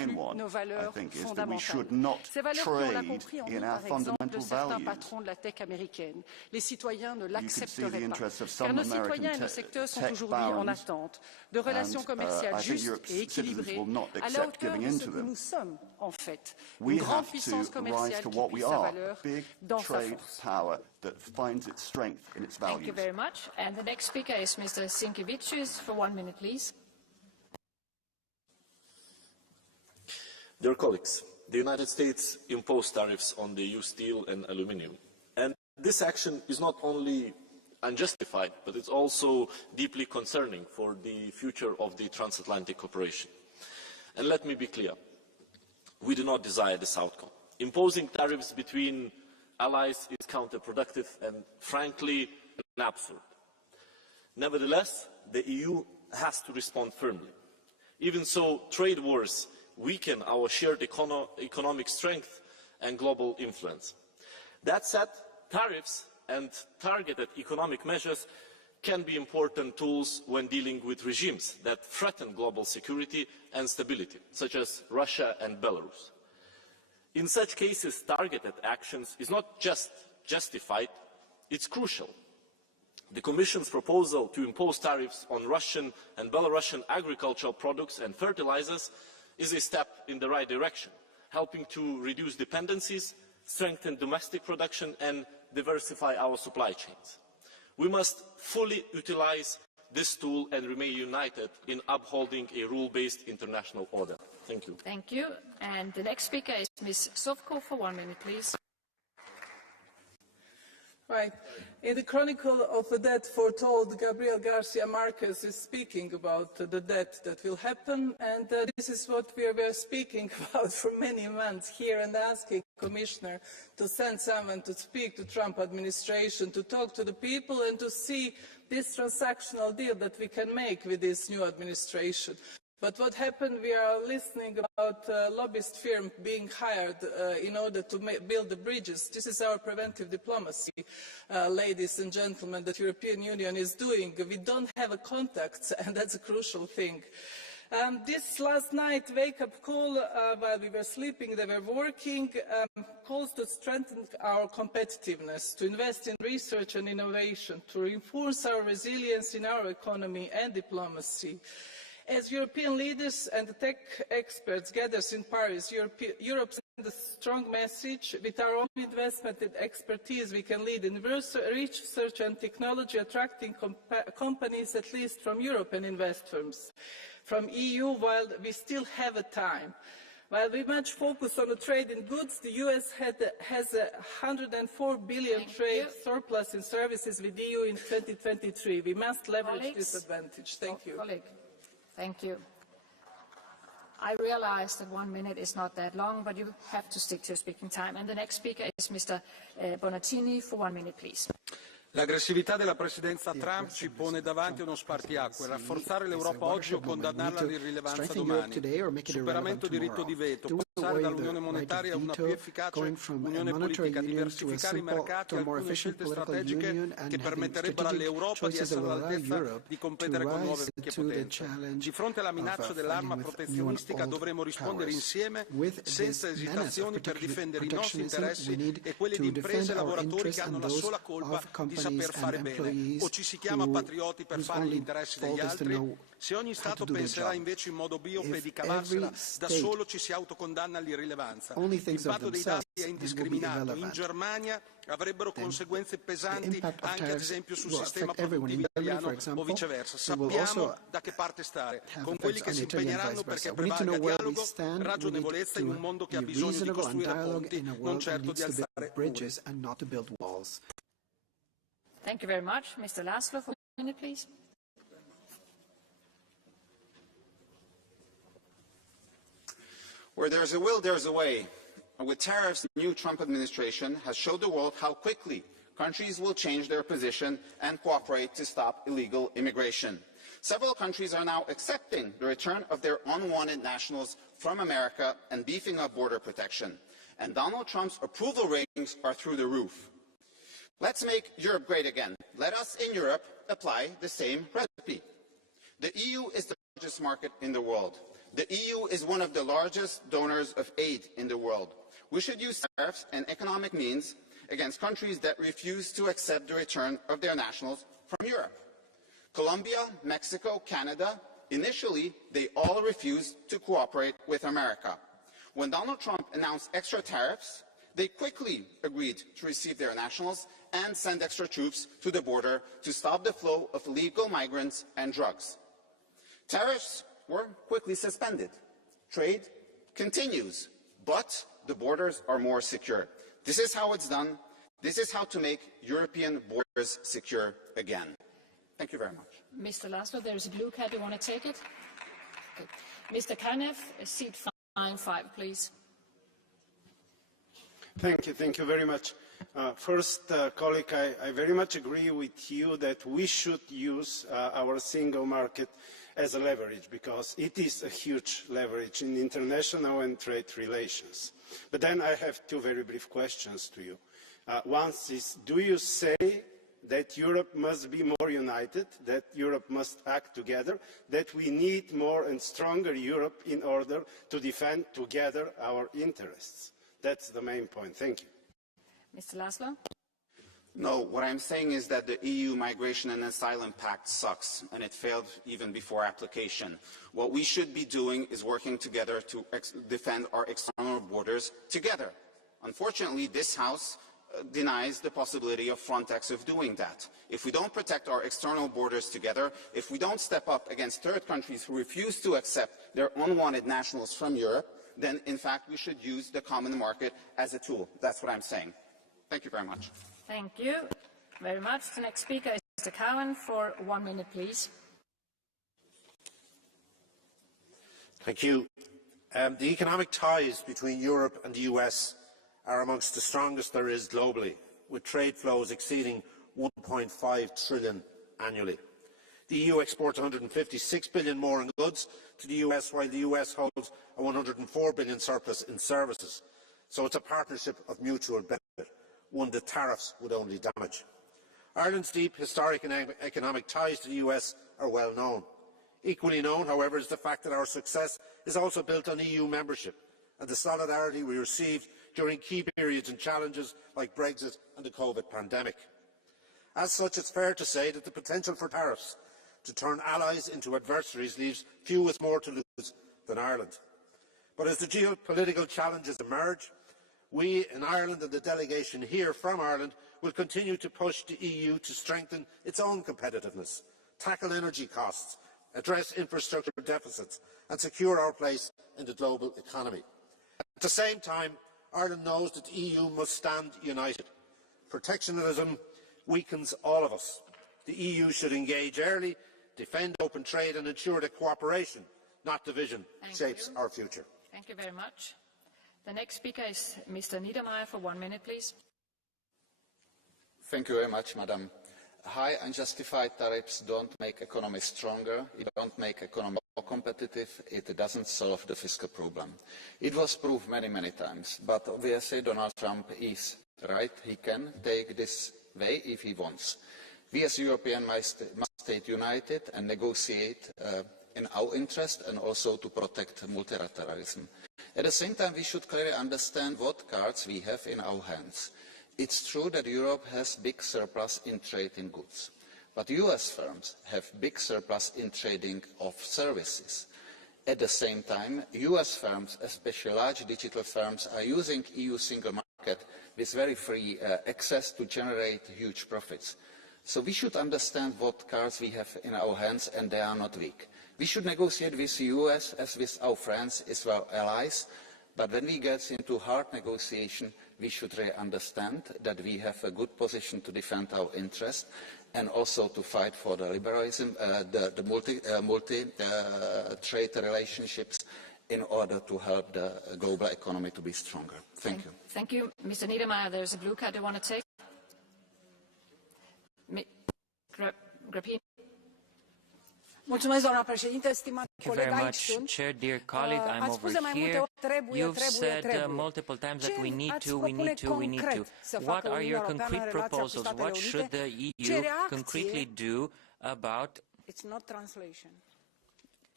plus nos valeurs fondamentales. Ces valeurs qu'on a compris en nous, par exemple, de certains patrons de la tech américaine. Les citoyens ne l'accepteraient pas, car nos citoyens et nos secteurs sont aujourd'hui en attente de relations commerciales justes et équilibrées, à la hauteur de ce que nous sommes, en fait. Une grande puissance commerciale qui puise sa valeur dans sa force. Thank you very much. And the next speaker is Mr. Sinkevicius for 1 minute, please. Dear colleagues, the United States imposed tariffs on the EU steel and aluminium. And this action is not only unjustified, but it's also deeply concerning for the future of the transatlantic cooperation. And let me be clear, we do not desire this outcome. Imposing tariffs between allies is counterproductive and, frankly, absurd. Nevertheless, the EU has to respond firmly. Even so, trade wars weaken our shared economic strength and global influence. That said, tariffs and targeted economic measures can be important tools when dealing with regimes that threaten global security and stability, such as Russia and Belarus. In such cases, targeted actions is not just justified, it's crucial. The Commission's proposal to impose tariffs on Russian and Belarusian agricultural products and fertilizers is a step in the right direction, helping to reduce dependencies, strengthen domestic production and diversify our supply chains. We must fully utilize this tool and remain united in upholding a rule-based international order. Thank you. Thank you. And the next speaker is Ms. Sovko for 1 minute, please. Right. In the Chronicle of a Debt Foretold, Gabriel Garcia Marquez is speaking about the debt that will happen, and this is what we were speaking about for many months here and asking Commissioner to send someone to speak to the Trump administration, to talk to the people and to see this transactional deal that we can make with this new administration. But what happened, we are listening about lobbyist firm being hired in order to build the bridges. This is our preventive diplomacy, ladies and gentlemen, that the European Union is doing. We don't have a contact, and that's a crucial thing. This last night wake-up call, while we were sleeping, they were working, calls to strengthen our competitiveness, to invest in research and innovation, to reinforce our resilience in our economy and diplomacy. As European leaders and tech experts gather in Paris, Europe sends a strong message. With our own investment and expertise, we can lead in research and technology, attracting companies at least from Europe and invest firms from EU while we still have a time. While we much focus on the trade in goods, the US has a $104 billion trade surplus in services with the EU in 2023. We must leverage this advantage. Thank you. Thank you. I realize that 1 minute is not that long, but you have to stick to your speaking time. And the next speaker is Mr. Bonatini for 1 minute, please. L'aggressività della presidenza Trump ci pone davanti a uno spartiacque. Rafforzare l'Europa oggi o condannarla all'irrilevanza domani. Superamento diritto di veto. Passare dall'unione monetaria a una più efficace unione politica. Diversificare i mercati. Alcune scelte strategiche che permetterebbero all'Europa di essere all'altezza di competere con nuove vecchie potenze. Di fronte alla minaccia dell'arma protezionistica dovremo rispondere insieme senza esitazioni per difendere i nostri interessi e quelli di imprese e lavoratori che hanno la sola colpa di saper fare bene. O ci si chiama patrioti per fare gli interessi degli altri? Se ogni Stato penserà invece in modo miope di cavarsela da solo, ci si autocondanna all'irrilevanza. L'impatto dei dazi è indiscriminato. In Germania avrebbero conseguenze pesanti anche ad esempio sul sistema produttivo italiano o viceversa. Sappiamo da che parte stare, con quelli che si impegneranno perché prevalga dialogo, ragionevolezza in un mondo che ha bisogno di costruire ponti, non certo di alzare muri. Thank you very much. Mr. Laszlo, for 1 minute, please. Where there's a will, there's a way. With tariffs, the new Trump administration has showed the world how quickly countries will change their position and cooperate to stop illegal immigration. Several countries are now accepting the return of their unwanted nationals from America and beefing up border protection. And Donald Trump's approval ratings are through the roof. Let's make Europe great again. Let us in Europe apply the same recipe. The EU is the largest market in the world. The EU is one of the largest donors of aid in the world. We should use tariffs and economic means against countries that refuse to accept the return of their nationals from Europe. Colombia, Mexico, Canada, initially, they all refused to cooperate with America. When Donald Trump announced extra tariffs, they quickly agreed to receive their nationals and send extra troops to the border to stop the flow of illegal migrants and drugs. Tariffs were quickly suspended. Trade continues, but the borders are more secure. This is how it's done. This is how to make European borders secure again. Thank you very much. Mr. Laszlo, there is a blue card. Do you want to take it? Okay. Mr. Kanev, seat 5, please. Thank you very much. First, colleague, I very much agree with you that we should use our single market as a leverage, because it is a huge leverage in international and trade relations. But then I have two very brief questions to you. One is, do you say that Europe must be more united, that Europe must act together, that we need more and stronger Europe in order to defend together our interests? That's the main point. Thank you. Mr. Laszlo? No, what I'm saying is that the EU Migration and Asylum Pact sucks, and it failed even before application. What we should be doing is working together to defend our external borders together. Unfortunately, this House denies the possibility of Frontex of doing that. If we don't protect our external borders together, if we don't step up against third countries who refuse to accept their unwanted nationals from Europe, then in fact we should use the common market as a tool. That's what I'm saying. Thank you very much. Thank you very much. The next speaker is Mr. Cowan for 1 minute, please. Thank you. The economic ties between Europe and the US are amongst the strongest there is globally, with trade flows exceeding 1.5 trillion annually. The EU exports 156 billion more in goods to the US, while the US holds a 104 billion surplus in services. So it's a partnership of mutual benefit, one that tariffs would only damage. Ireland's deep historic and economic ties to the US are well known. Equally known, however, is the fact that our success is also built on EU membership and the solidarity we received during key periods and challenges like Brexit and the COVID pandemic. As such, it's fair to say that the potential for tariffs to turn allies into adversaries leaves few with more to lose than Ireland. But as the geopolitical challenges emerge, we in Ireland and the delegation here from Ireland will continue to push the EU to strengthen its own competitiveness, tackle energy costs, address infrastructure deficits and secure our place in the global economy. At the same time, Ireland knows that the EU must stand united. Protectionism weakens all of us. The EU should engage early, defend open trade and ensure that cooperation, not division, shapes our future. Thank you very much. The next speaker is Mr. Niedermayer for 1 minute, please. Thank you very much, Madam. High unjustified tariffs don't make economy stronger, it don't make economy more competitive, it doesn't solve the fiscal problem. It was proved many, many times, but obviously Donald Trump is right. He can take this way if he wants. We as Europeans must stay united and negotiate in our interest and also to protect multilateralism. At the same time, we should clearly understand what cards we have in our hands. It's true that Europe has big surplus in trade in goods, but US firms have big surplus in trading of services. At the same time, US firms, especially large digital firms, are using EU single market with very free access to generate huge profits. So we should understand what cards we have in our hands, and they are not weak. We should negotiate with the US as with our friends as well allies, but when we get into hard negotiation, we should really understand that we have a good position to defend our interests and also to fight for the liberalism, the multi-trade relationships in order to help the global economy to be stronger. Thank you. Thank you. Mr. Niedermayer, there's a blue card you want to take. Grappini. Mulțumesc, doamna președinte, stimat coleg, aici sunt. Chair, dear colleague, I'm over here. You've said multiple times that we need to. What are your concrete proposals? What should the EU concretely do about... It's not translation.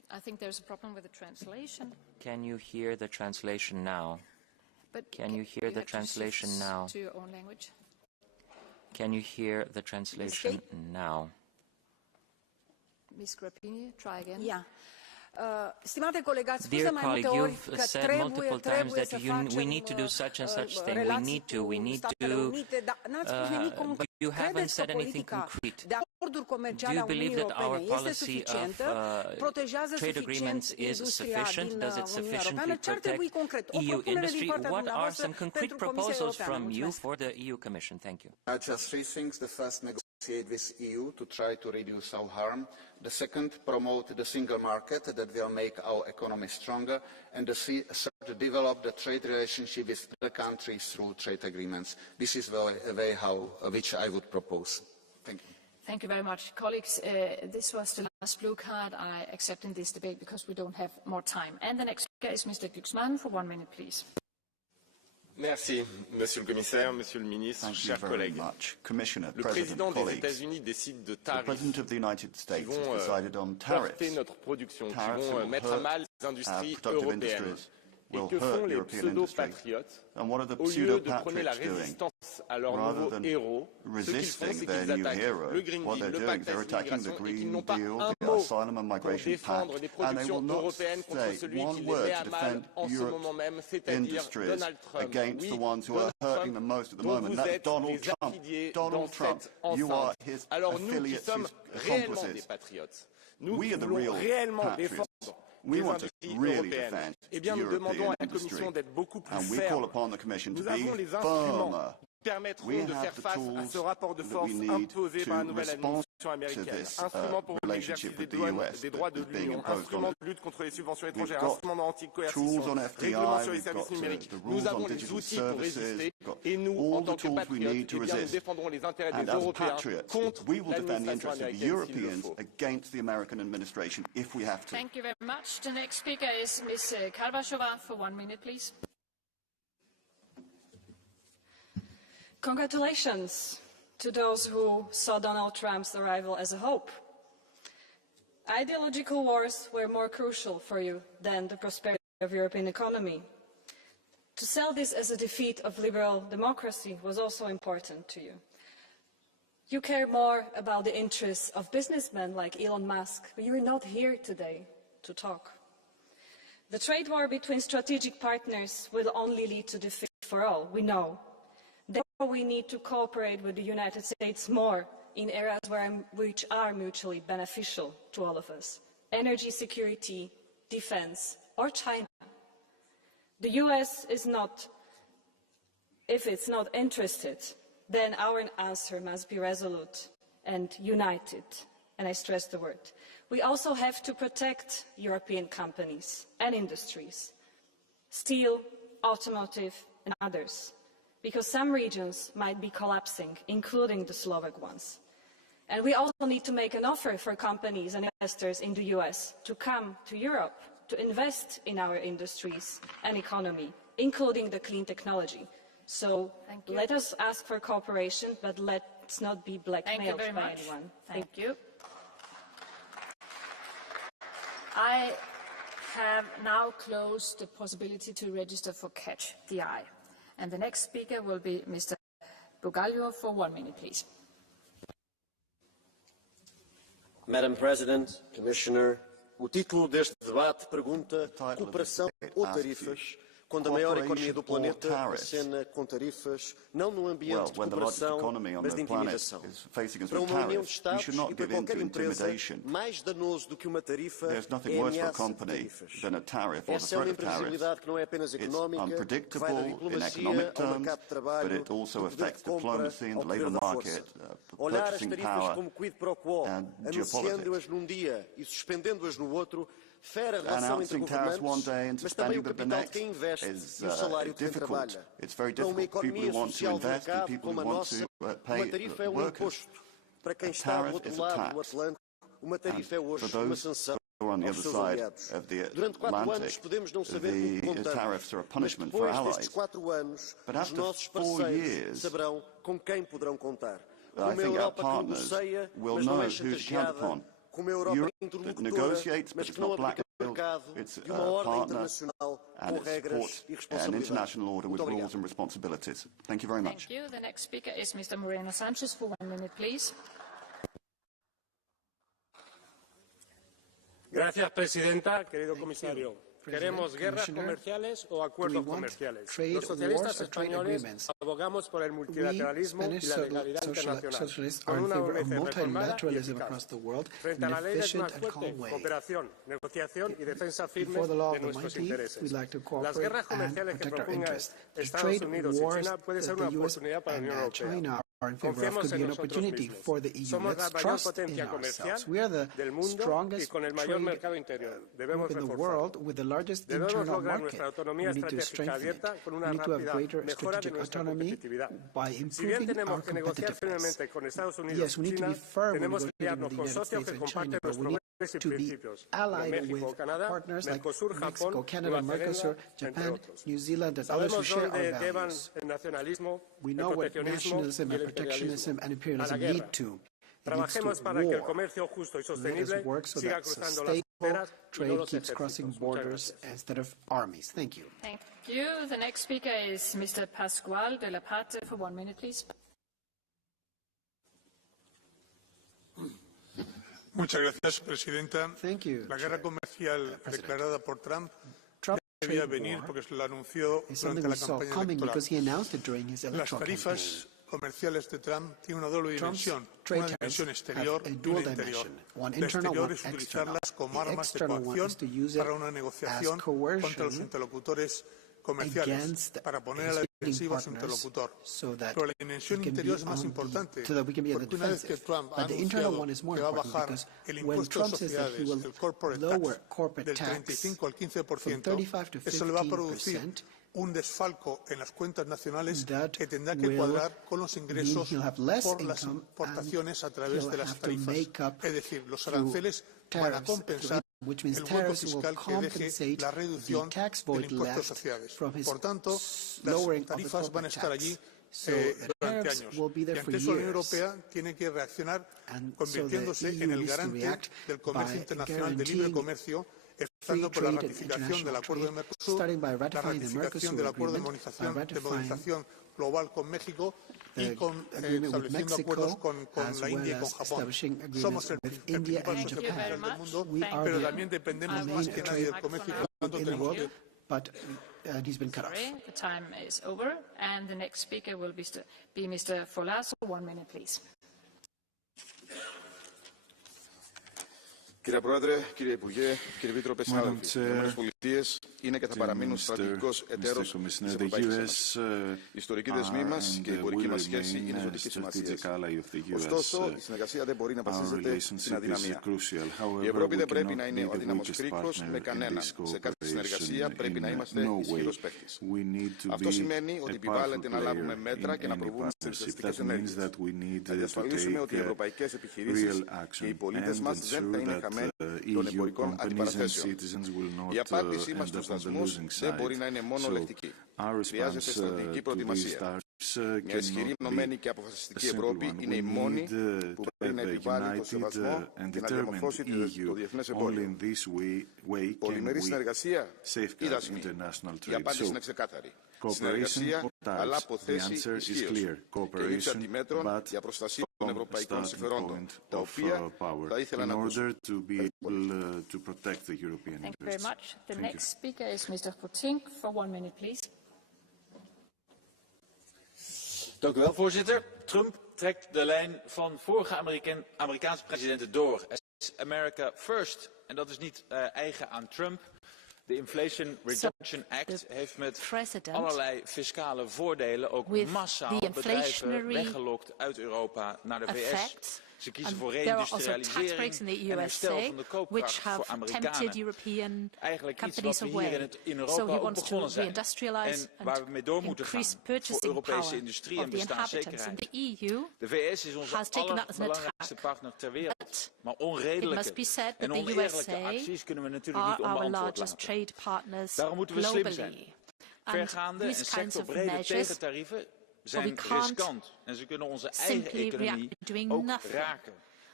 I think there's a problem with the translation. Can you hear the translation now? But can you hear the translation now? To your own language. Can you hear the translation now? Ms. Grappini, try again. Yeah. Stimate coleg, ați spus Dear de mai multe colleague, ori you've că said multiple times trebuie that să we need to do such and such thing. We need to. But you haven't said anything concrete. De acorduri Do comerciale you a believe Uniunii that our Europene este policy of suficientă, protejează trade agreements suficient is industria sufficient? din Does it Uniunea sufficiently Europeană? Ce ar trebui protect concret? O EU propunere din industry? partea What are dumneavoastră some concrete pentru Comisia proposals Europeană? from you Mulțumesc. for the EU Commission? Thank you. Just three things. The first, negotiate with EU to try to reduce our harm. The second, promote the single market that will make our economy stronger. And the third, develop the trade relationship with other countries through trade agreements. This is a way which I would propose. Thank you. Thank you very much. Colleagues, this was the last blue card I accept in this debate because we don't have more time. And the next speaker is Mr. Glucksmann for 1 minute, please. Merci, Monsieur le Commissaire, Monsieur le Ministre, chers collègues. Le président des États-Unis décide de tarifs qui vont heurter notre production, qui vont mettre à mal les industries européennes. Et que font les pseudo-patriotes? Au lieu de prôner la résistance à leurs nouveaux héros, ce qu'ils font, c'est qu'ils attaquent le Green Deal, le pacte d'immigration, et qu'ils n'ont pas un mot pour défendre des productions européennes contre celui qui les met à mal en ce moment même, c'est-à-dire Donald Trump. Oui, Donald Trump, dont vous êtes les affiliés dans cette enceinte. Alors nous qui sommes réellement des patriotes, nous qui voulons réellement défendre les industries européennes, eh bien, nous demandons à la Commission d'être beaucoup plus ferme. Nous avons les instruments qui permettront de faire face à ce rapport de force imposé par la nouvelle administration américaine. Instrument pour l'exercice des droits de l'Union, instrument de lutte contre les subventions étrangères, instrument anti-coercition, règlement sur les services numériques. Nous avons les outils pour résister et nous, en tant que patriotes, eh bien, nous défendrons les intérêts des Européens contre l'administration américaine s'il le faut. Thank you very much. The next speaker is Ms. Kalbashova for 1 minute, please. Congratulations to those who saw Donald Trump's arrival as a hope. Ideological wars were more crucial for you than the prosperity of European economy. To sell this as a defeat of liberal democracy was also important to you. You care more about the interests of businessmen like Elon Musk, but you are not here today to talk. The trade war between strategic partners will only lead to defeat for all, we know. Therefore, we need to cooperate with the United States more in areas which are mutually beneficial to all of us. Energy security, defense, or China. The US is not, if it's not interested, then our answer must be resolute and united, and I stress the word. We also have to protect European companies and industries, steel, automotive, and others, because some regions might be collapsing, including the Slovak ones. And we also need to make an offer for companies and investors in the US to come to Europe to invest in our industries and economy, including the clean technology. So let us ask for cooperation, but let's not be blackmailed by anyone. Thank you. I have now closed the possibility to register for Catch the Eye. And the next speaker will be Mr. Bugalio for 1 minute, please. Madam President, Commissioner, o título deste debate pergunta cooperação ou tarifas, quando a maior economia do planeta acena com tarifas, não num ambiente de cooperação, mas de intimidação. Para uma união de Estados e para qualquer empresa, mais danoso do que uma tarifa é a ameaça de tarifas. Essa é uma imprevisibilidade que não é apenas económica, que vai da diplomacia ao mercado de trabalho, do poder de compra ao poder da força. Olhar as tarifas como quid pro quo, anunciando-as num dia e suspendendo-as no outro, fere a relação entre governantes, mas também o capital de quem investe e o salário de quem trabalha. Para uma economia social de mercado como a nossa, uma tarifa é um imposto. Para quem está do outro lado do Atlântico, uma tarifa é hoje uma sanção aos seus aliados. Durante 4 anos podemos não saber como contamos, mas depois destes 4 anos, os nossos parceiros saberão com quem poderão contar. Uma Europa que negocia, mas não é chantageada Europe that negotiates, but it's not black-pilled. It's a partner and it supports an international order with rules and responsibilities. Thank you very much. Thank you. The next speaker is Mr. Moreno Sanchez for 1 minute, please. Gracias, Presidenta. Querido Comisario. ¿Queremos guerras comerciales o acuerdos comerciales? Los socialistas españoles abogamos por el multilateralismo y la legalidad internacional, con una OMC reformada y eficaz, frente a la ley de más fuerte, cooperación, negociación y defensa firme de nuestros intereses. Las guerras comerciales que propongan Estados Unidos y China pueden ser una oportunidad para la Unión Europea. Confiemos en nosotros mismos. Somos la mayor potencia comercial del mundo y con el mayor mercado interior. Debemos reforzarlo. Debemos lograr nuestra autonomía estratégica abierta con una rápida mejora de nuestra competitividad. Si bien tenemos que negociar firmemente con Estados Unidos y China, tenemos que aliarnos con socios que comparten nuestros valores y principios, como México, Canadá, Mercosur, Japón, Nueva Zelanda, entre otros. Sabemos dónde llevan el nacionalismo, el proteccionismo y el imperialismo, a la guerra. Trabajemos para que el comercio justo y sostenible siga cruzando las fronteras y no los ejércitos. Thank you. The next speaker is Mr. Pascual de la Parte for 1 minute, please. Muchas gracias, Presidenta. La guerra comercial declarada por Trump debía venir porque se lo anunció durante la campaña electoral. Las tarifas comerciales de Trump tienen una doble dimensión, una dimensión exterior y una interior. La exterior es utilizarlas como armas de coacción para una negociación contra los interlocutores comerciales, para poner a la defensiva a su interlocutor. Pero la dimensión interior es más importante, porque una vez que Trump ha anunciado que va a bajar el impuesto de sociedades, el corporate tax, del 35 al 15%, eso le va a producir un desfalco en las cuentas nacionales que tendrá que cuadrar con los ingresos por las importaciones a través de las tarifas. Es decir, los aranceles van a compensar el hueco fiscal que deje la reducción del impuesto de sociedades. Por tanto, las tarifas van a estar allí durante años. Y ante eso la Unión Europea tiene que reaccionar convirtiéndose en el garante del comercio internacional de libre comercio, empezando por la ratificación del Acuerdo de Mercosur, la ratificación del Acuerdo de Modernización Global con México y estableciendo acuerdos con la India y con Japón. Somos el principal socio comercial del mundo, pero también dependemos más que nadie del comercio y por lo tanto tenemos que... Sorry, the time is over, and the next speaker will be Mr. Folas. 1 minute, please. Κύριε Πρόεδρε, κύριε Υπουργέ, κύριε Επίτροπε, συνάδελφοι, οι ΗΠΑ είναι και θα παραμείνουν στρατηγικός εταίρος της Ευρωπαϊκής Ένωσης. Οι ιστορικοί δεσμοί μας και η εμπορική μας σχέση είναι ζωτικής σημασίας. Ωστόσο, η συνεργασία δεν μπορεί να βασίζεται στην αδυναμία. Η Ευρώπη δεν πρέπει να είναι ο αδύναμος κρίκος με κανέναν. Σε κάθε συνεργασία πρέπει να είμαστε ισχυρός παίκτης. Αυτό σημαίνει ότι επιβάλλεται να λάβουμε μέτρα και να προβούμε σε ουσιαστικές ενέργειες. Να διασφαλίσουμε ότι οι ευρωπαϊκές επιχειρήσεις και οι πολίτες μας δεν θα είναι των εμπορικών αντιπαραθέσεων. Η απάντησή μας στους δασμούς δεν μπορεί να είναι μόνο λεκτική. Χρειάζεται στρατηγική προετοιμασία. Μια ισχυρή, ενωμένη και αποφασιστική Ευρώπη είναι η μόνη που μπορεί να επιβάλλει το σεβασμό και να διαμορφώσει το διεθνές εμπόριο. Πολυμερή συνεργασία ή δασμοί. Η απάντηση είναι ξεκάθαρη. Συνεργασία, αλλά από θέση ισχύως και λήψη αντιμέτρων για προστασία των ευρωπαϊκών συμφερόντων, τα οποία θα ήθελα να ακούσω. Thank you very much. The next speaker is Mr. Potink for 1 minute, please. Dank u wel, voorzitter. Trump trekt de lijn van vorige Amerikaanse presidenten door. Hij is America first. En dat is niet eigen aan Trump. De Inflation Reduction Act heeft met allerlei fiscale voordelen ook massaal bedrijven weggelokt uit Europa naar de VS. Ze kiezen voor reindustrialisering en herstel van de koopkracht voor Amerikanen. Eigenlijk iets wat we hier in Europa ook begonnen zijn en waar we mee door moeten gaan voor Europese industrie en bestaanszekerheid. De VS is onze allerbelangrijkste partner ter wereld, maar onredelijke en oneerlijke acties kunnen we natuurlijk niet onbeantwoord laten. Daarom moeten we slim zijn. Vergaande en sectorbrede tegentarieven zijn riskant en ze kunnen onze eigen economie ook raken.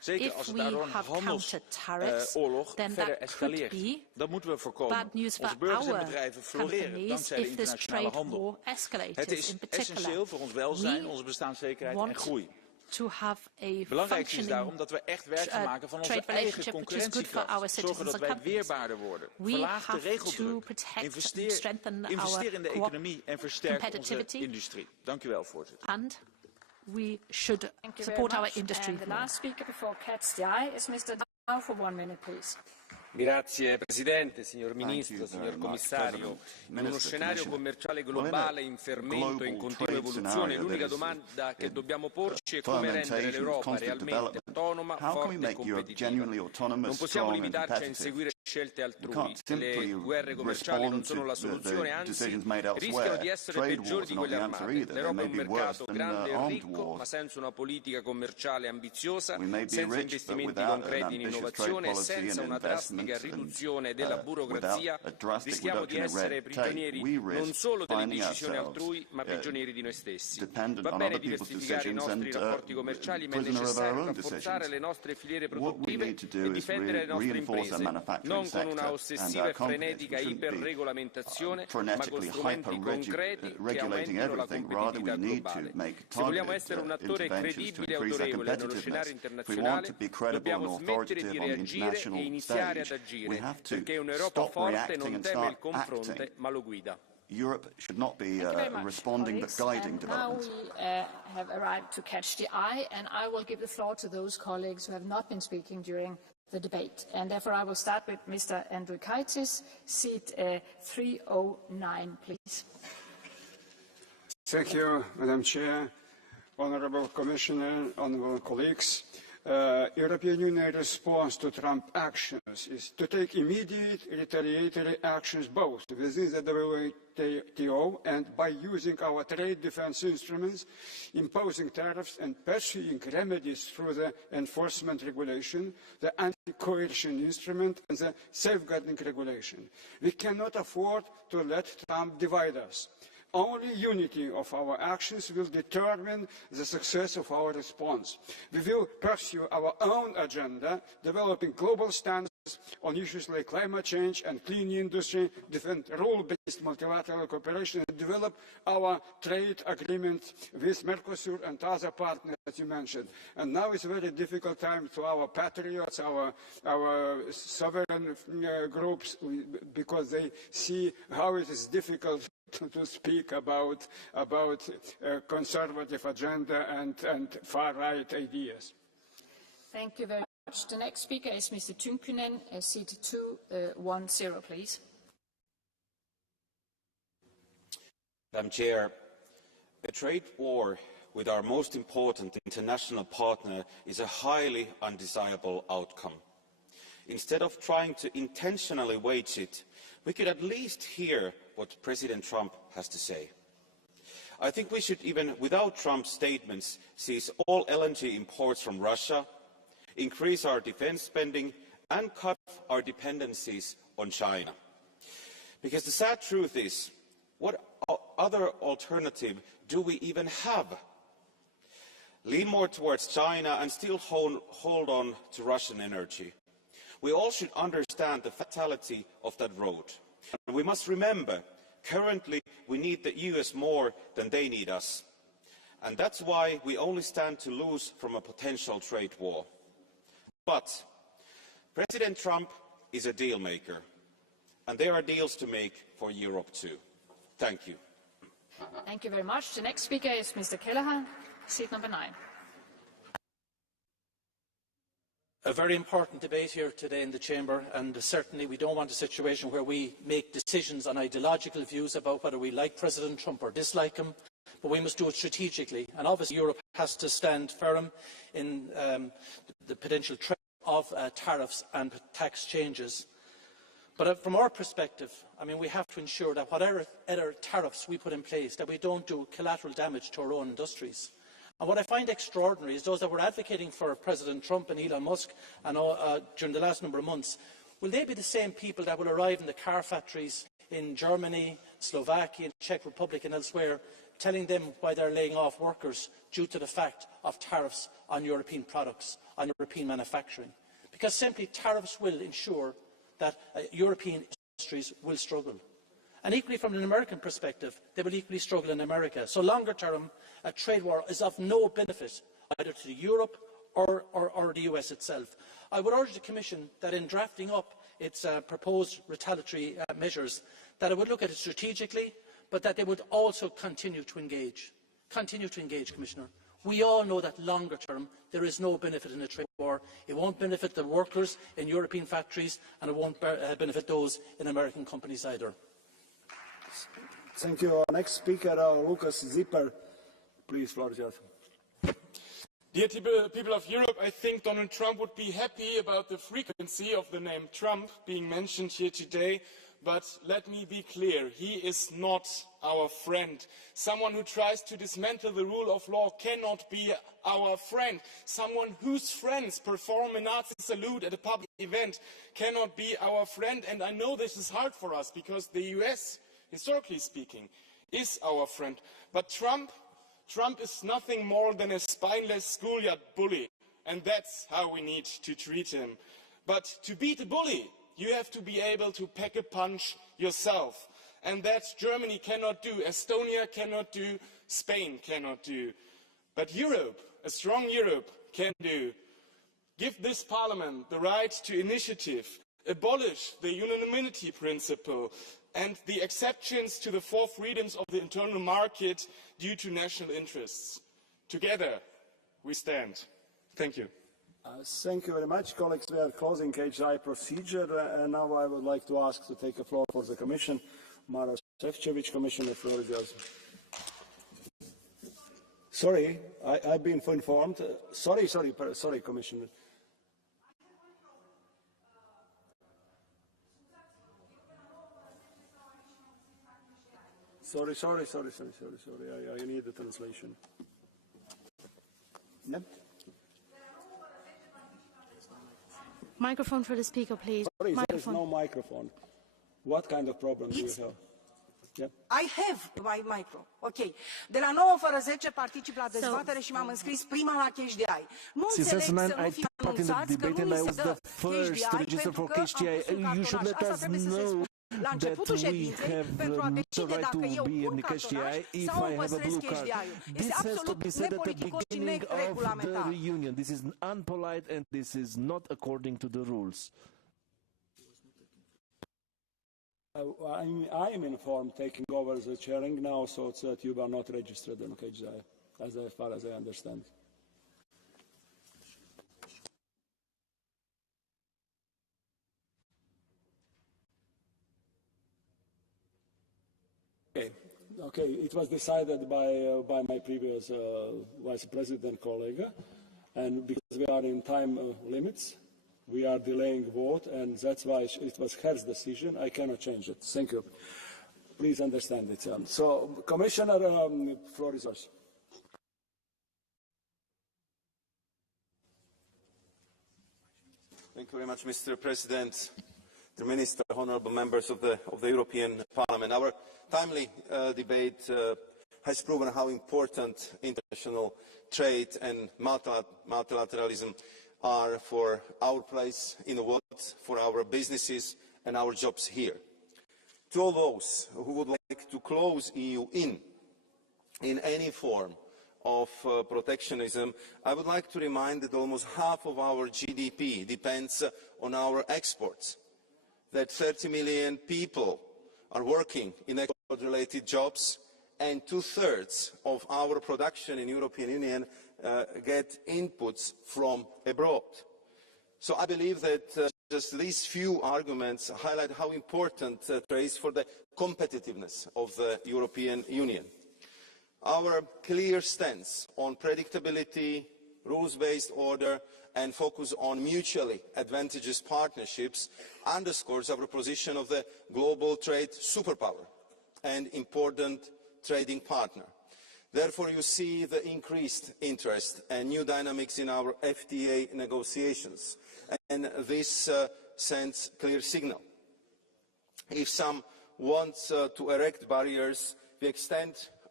Zeker als het daardoor een handelsoorlog verder escaleert. Dat moeten we voorkomen. Onze burgers en bedrijven floreren dankzij de internationale handel. Het is essentieel voor ons welzijn, onze bestaanszekerheid en groei. Belangrijk is daarom dat we echt werk gaan maken van onze eigen concurrentiekracht. Zorgen dat wij weerbaarder worden. Verlaag de regeldruk. Investeer in de economie en versterk onze industrie. Dank u wel, voorzitter. We should support our industry. And the last speaker before Catch the Eye is Mr. Dow for 1 minute, please. Grazie Presidente, signor Ministro, signor Commissario. In uno scenario commerciale globale in fermento e in continua evoluzione, l'unica domanda che dobbiamo porci è come rendere l'Europa realmente autonoma, forte e competitiva. Non possiamo limitarci a inseguire scelte altrui. Le guerre commerciali non sono la soluzione, anzi rischiano di essere peggiori di quelle armate. L'Europa è un mercato grande e ricco, ma senza una politica commerciale ambiziosa, senza investimenti concreti in innovazione e senza una drastica riduzione della burocrazia, rischiamo di essere prigionieri non solo delle decisioni altrui, ma prigionieri di noi stessi. Va bene diversificare i nostri rapporti commerciali, ma è necessario rafforzare le nostre filiere produttive e difendere le nostre imprese, non con una ossessiva e frenetica iperregolamentazione, ma con strumenti concreti che aumentino la competitività globale. Se vogliamo essere un attore credibile e autorevole nello scenario internazionale, dobbiamo smettere di reagire e iniziare ad agire, perché un'Europa forte non teme il confronto, ma lo guida. Europe should not be responding but guiding development. Now we have arrived to Catch the Eye, and I will give the floor to those colleagues who have not been speaking during the debate. And therefore I will start with Mr. Andriukaitis, seat 309, please. Thank you, Madam Chair, Honourable Commissioner, honourable colleagues. European Union response to Trump actions is to take immediate retaliatory actions both within the WTO and by using our trade defense instruments, imposing tariffs and pursuing remedies through the enforcement regulation, the anti-coercion instrument and the safeguarding regulation. We cannot afford to let Trump divide us. Only unity of our actions will determine the success of our response. We will pursue our own agenda, developing global standards on issues like climate change and clean industry, defend rule-based multilateral cooperation, and develop our trade agreement with Mercosur and other partners, as you mentioned. And now is a very difficult time to our patriots, our sovereign groups, because they see how it is difficult to speak about conservative agenda and far-right ideas. Thank you very much. The next speaker is Mr. Tynkkynen, seat 210, please. Madam Chair, a trade war with our most important international partner is a highly undesirable outcome. Instead of trying to intentionally wage it, we could at least hear what President Trump has to say. I think we should, even without Trump's statements, seize all LNG imports from Russia, increase our defence spending and cut our dependencies on China. Because the sad truth is, what other alternative do we even have? Lean more towards China and still hold on to Russian energy. We all should understand the fatality of that road. And we must remember, currently we need the US more than they need us. And that's why we only stand to lose from a potential trade war. But President Trump is a deal maker, and there are deals to make for Europe too. Thank you. Thank you very much. The next speaker is Mr. Kelleher, seat number 9. A very important debate here today in the Chamber, and certainly we don't want a situation where we make decisions on ideological views about whether we like President Trump or dislike him, but we must do it strategically. And obviously Europe has to stand firm in the potential threat of tariffs and tax changes. But from our perspective, I mean, we have to ensure that whatever other tariffs we put in place, that we don't do collateral damage to our own industries. And what I find extraordinary is those that were advocating for President Trump and Elon Musk and, during the last number of months, will they be the same people that will arrive in the car factories in Germany, Slovakia, Czech Republic and elsewhere telling them why they're laying off workers due to the fact of tariffs on European products, on European manufacturing. Because simply tariffs will ensure that European industries will struggle. And equally from an American perspective, they will equally struggle in America. So longer term, a trade war is of no benefit either to Europe or the US itself. I would urge the Commission that in drafting up its proposed retaliatory measures, that it would look at it strategically, but that they would also continue to engage. Continue to engage, Commissioner. We all know that longer term there is no benefit in a trade war. It won't benefit the workers in European factories and it won't benefit those in American companies either. Thank you. Next speaker, Lucas Zipper. Please, floor is yours. Dear people of Europe, I think Donald Trump would be happy about the frequency of the name Trump being mentioned here today. But let me be clear, he is not our friend. Someone who tries to dismantle the rule of law cannot be our friend. Someone whose friends perform a Nazi salute at a public event cannot be our friend. And I know this is hard for us because the US, historically speaking, is our friend. But Trump is nothing more than a spineless schoolyard bully. And that's how we need to treat him. But to beat a bully, you have to be able to pack a punch yourself. And that Germany cannot do, Estonia cannot do, Spain cannot do. But Europe, a strong Europe, can do. Give this Parliament the right to initiative, abolish the unanimity principle and the exceptions to the 4 freedoms of the internal market due to national interests. Together, we stand. Thank you. Thank you very much, colleagues. We are closing HI procedure, and now I would like to ask to take the floor for the Commission. Maros Šefčovič, Commissioner, the floor is yours. Sorry, I've been informed. Sorry, Commissioner. Sorry. I need the translation. Yep. Microphone for the speaker, please. Sorry, there is no microphone. What kind of problem do you have? Yep. I have my micro. Ok. De la 9 fără 10 particip la dezbatere și m-am înscris prima la Cash DI. Nu înțeleg să nu fie anunțați că nu mi se dă Cash DI pentru că am pus un cartonaș. Asta trebuie să se spună la începutul ședinței pentru a decide dacă eu pun cartonaș sau îmi păstrez Cash DI-ul. Este absolut nepoliticos și neregulamentar. This is unpolite and this is not according to the rules. I'm informed, taking over the chairing now, so it's that you are not registered in KGI, as far as I understand. Okay. It was decided by my previous vice president colleague, and because we are in time limits, we are delaying vote, and that's why it was her decision. I cannot change it. Thank you. Please understand it. So, Commissioner, floor is yours. Thank you very much, Mr. President, the Minister, honourable members of the European Parliament. Our timely debate has proven how important international trade and multilateralism are for our place in the world, for our businesses and our jobs here. To all those who would like to close EU in any form of protectionism, I would like to remind that almost half of our GDP depends on our exports, that 30 million people are working in export-related jobs, and 2/3 of our production in the European Union get inputs from abroad. So I believe that just these few arguments highlight how important trade is for the competitiveness of the European Union. Our clear stance on predictability, rules-based order and focus on mutually advantageous partnerships underscores our position of the global trade superpower and important trading partner. Therefore, you see the increased interest and new dynamics in our FTA negotiations, and this sends a clear signal. If some want to erect barriers, we extend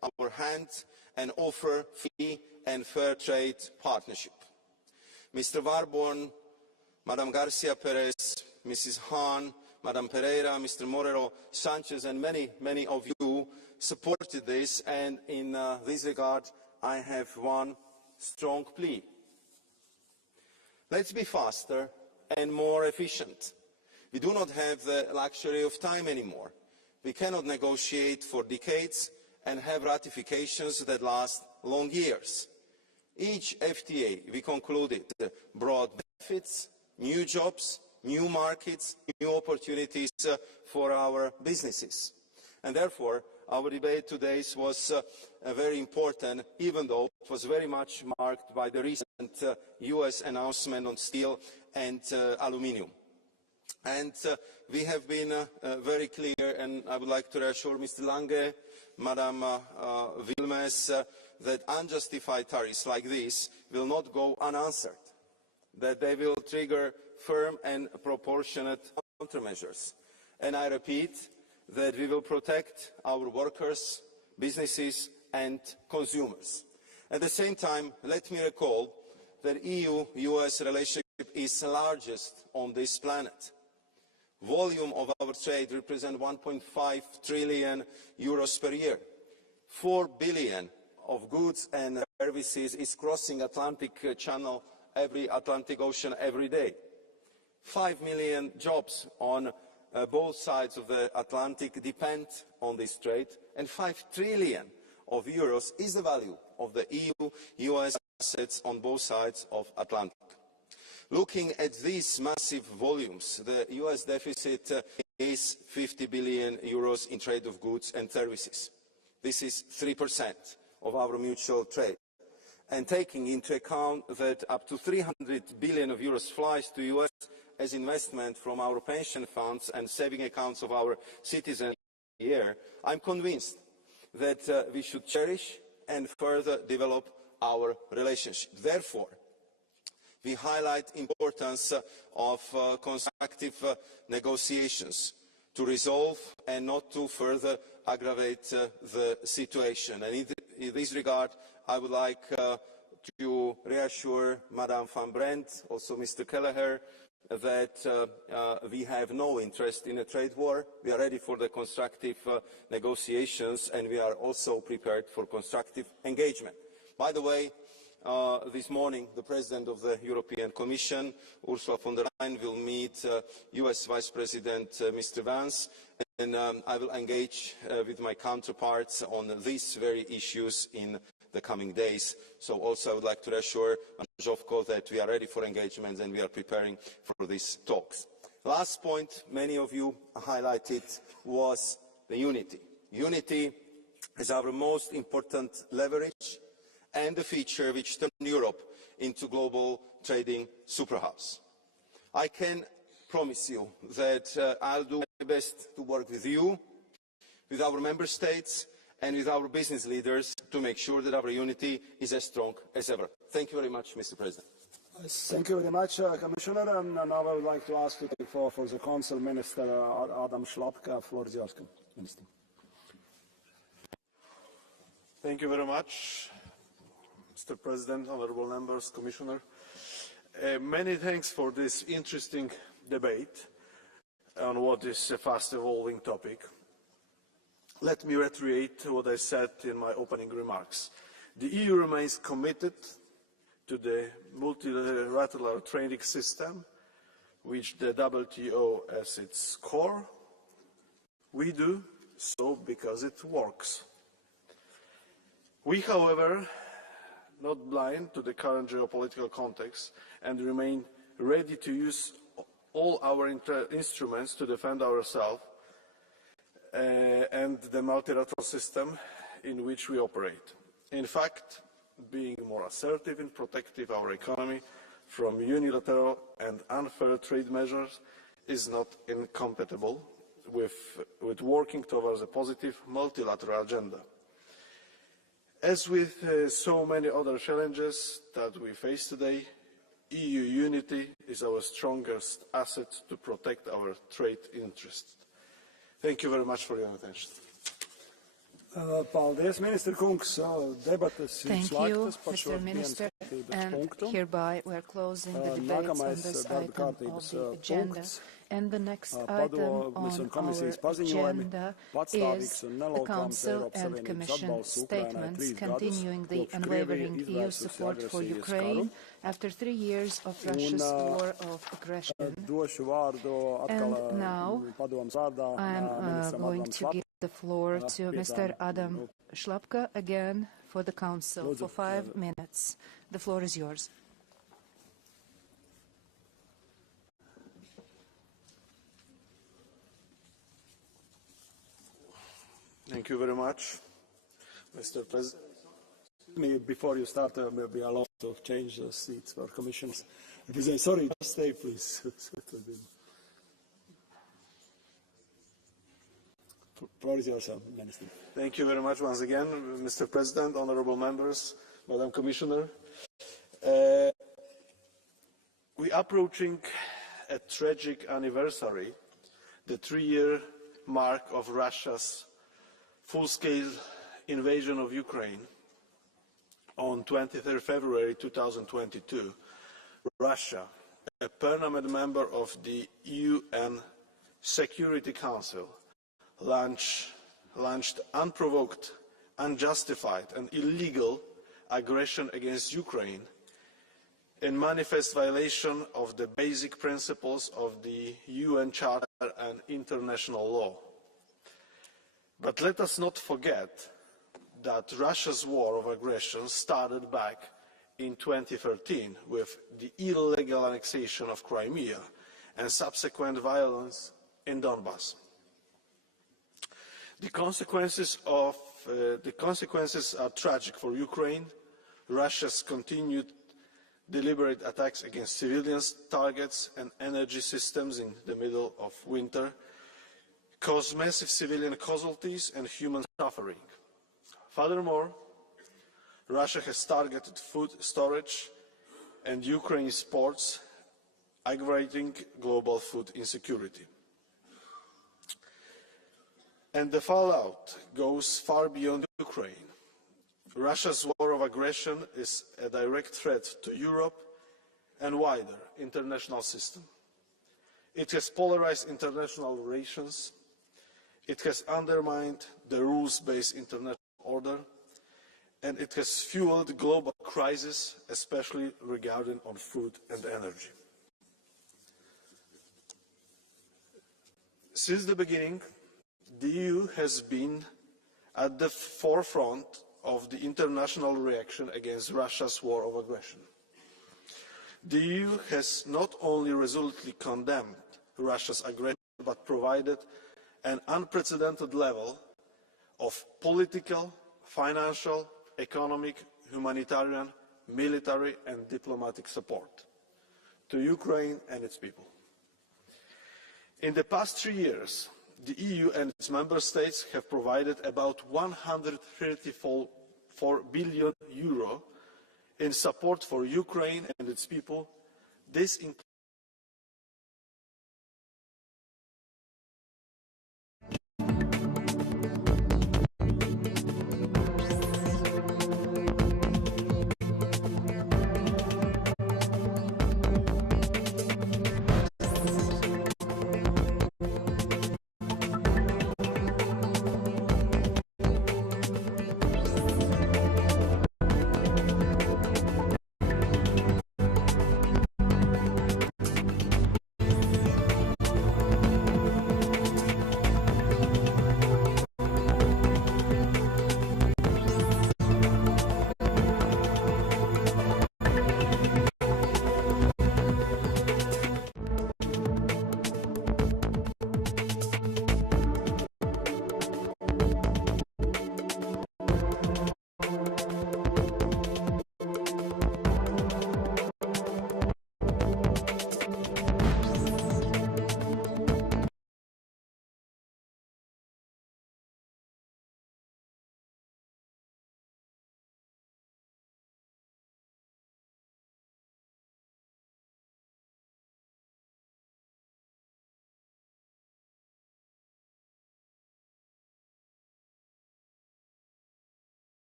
our hand and offer free and fair trade partnership. Mr. Warborn, Madam Garcia Perez, Mrs. Hahn, Madam Pereira, Mr. Morero Sanchez, and many of you supported this, and in this regard, I have one strong plea. Let's be faster and more efficient. We do not have the luxury of time anymore. We cannot negotiate for decades and have ratifications that last long years. Each FTA we concluded brought benefits, new jobs, new markets, new opportunities for our businesses. And therefore, our debate today was very important, even though it was very much marked by the recent US announcement on steel and aluminium. And we have been very clear, and I would like to reassure Mr. Lange, Madam Wilmès, that unjustified tariffs like this will not go unanswered, that they will trigger firm and proportionate countermeasures. And I repeat that we will protect our workers, businesses and consumers. At the same time, let me recall that EU-US relationship is the largest on this planet. Volume of our trade represents 1.5 trillion euros per year. 4 billion of goods and services is crossing Atlantic Channel, Atlantic Ocean every day. 5 million jobs on both sides of the Atlantic depend on this trade, and 5 trillion of euros is the value of the EU-US assets on both sides of Atlantic. Looking at these massive volumes, the US deficit is 50 billion euros in trade of goods and services. This is 3% of our mutual trade. And taking into account that up to 300 billion of euros flies to the US as investment from our pension funds and saving accounts of our citizens every year, I'm convinced that we should cherish and further develop our relationship. Therefore, we highlight the importance of constructive negotiations to resolve and not to further aggravate the situation. And in this regard, I would like to reassure Madam Van Brandt, also Mr. Kelleher, that we have no interest in a trade war. We are ready for the constructive negotiations, and we are also prepared for constructive engagement. By the way, this morning, the President of the European Commission, Ursula von der Leyen, will meet US Vice President Mr. Vance, and I will engage with my counterparts on these very issues in the coming days. So also I would like to reassure Zhovko that we are ready for engagement and we are preparing for these talks. Last point many of you highlighted was the unity. Unity is our most important leverage and the feature which turned Europe into global trading superhouse. I can promise you that I'll do my best to work with you, with our member states, and with our business leaders to make sure that our unity is as strong as ever. Thank you very much, Mr. President. Thank you very much, Commissioner. And now I would like to ask to take floor for the Council Minister Adam Szłapka. Floor is yours, Minister. Thank you very much, Mr. President, honourable members, Commissioner. Many thanks for this interesting debate on what is a fast-evolving topic. Let me reiterate what I said in my opening remarks. The EU remains committed to the multilateral trading system, which the WTO as its core. We do so because it works. We, however, not blind to the current geopolitical context and remain ready to use all our instruments to defend ourselves and the multilateral system in which we operate. In fact, being more assertive in protecting our economy from unilateral and unfair trade measures is not incompatible with working towards a positive multilateral agenda. As with so many other challenges that we face today, EU unity is our strongest asset to protect our trade interests. Thank you very much for your attention. Paldies, ministra kungs. Debates ir slēgtas par šo dienas Minister. kārtības And punktu. hereby we're closing the debates on Nākamais this darba item of kārtības the agenda. punkts. And the next item Padomes un on komisijas our paziņojumi agenda patstāvīgs is un the nelaukāms Council Eiropas and Savienības Commission atbalsts Ukrainai statements 3 gadus, continuing the kopš Krievija unwavering EU izvērsusi support for agresijas Ukraine after 3 years of Russia's war of aggression. Došu vārdu atkal And now padomes vārdā I'm ministram going Adamam to give the floor to Piecām Mr. Adam Šlapka again for the Council Lūdzu. for 5 minutes. The floor is yours. Thank you very much, Mr. President. Before you start, maybe I'll have to change the seats for commissions. Sorry, just stay, please. Floor is yours, Minister. Thank you very much once again, Mr. President, honorable members, Madam Commissioner. We are approaching a tragic anniversary, the 3-year mark of Russia's full-scale invasion of Ukraine. On 23 February 2022, Russia, a permanent member of the UN Security Council, launched unprovoked, unjustified and illegal aggression against Ukraine in manifest violation of the basic principles of the UN Charter and international law. But let us not forget that Russia's war of aggression started back in 2013 with the illegal annexation of Crimea and subsequent violence in Donbass. The consequences are tragic for Ukraine. Russia's continued deliberate attacks against civilians, targets and energy systems in the middle of winter caused massive civilian casualties and human suffering. Furthermore, Russia has targeted food storage and Ukraine's ports, aggravating global food insecurity. And the fallout goes far beyond Ukraine. Russia's war of aggression is a direct threat to Europe and wider international system. It has polarized international relations. It has undermined the rules-based international order, and it has fueled global crisis, especially regarding on food and energy. Since the beginning, the EU has been at the forefront of the international reaction against Russia's war of aggression. The EU has not only resolutely condemned Russia's aggression, but provided an unprecedented level of political, financial, economic, humanitarian, military and diplomatic support to Ukraine and its people. In the past 3 years, the EU and its member states have provided about €134 billion in support for Ukraine and its people. This includes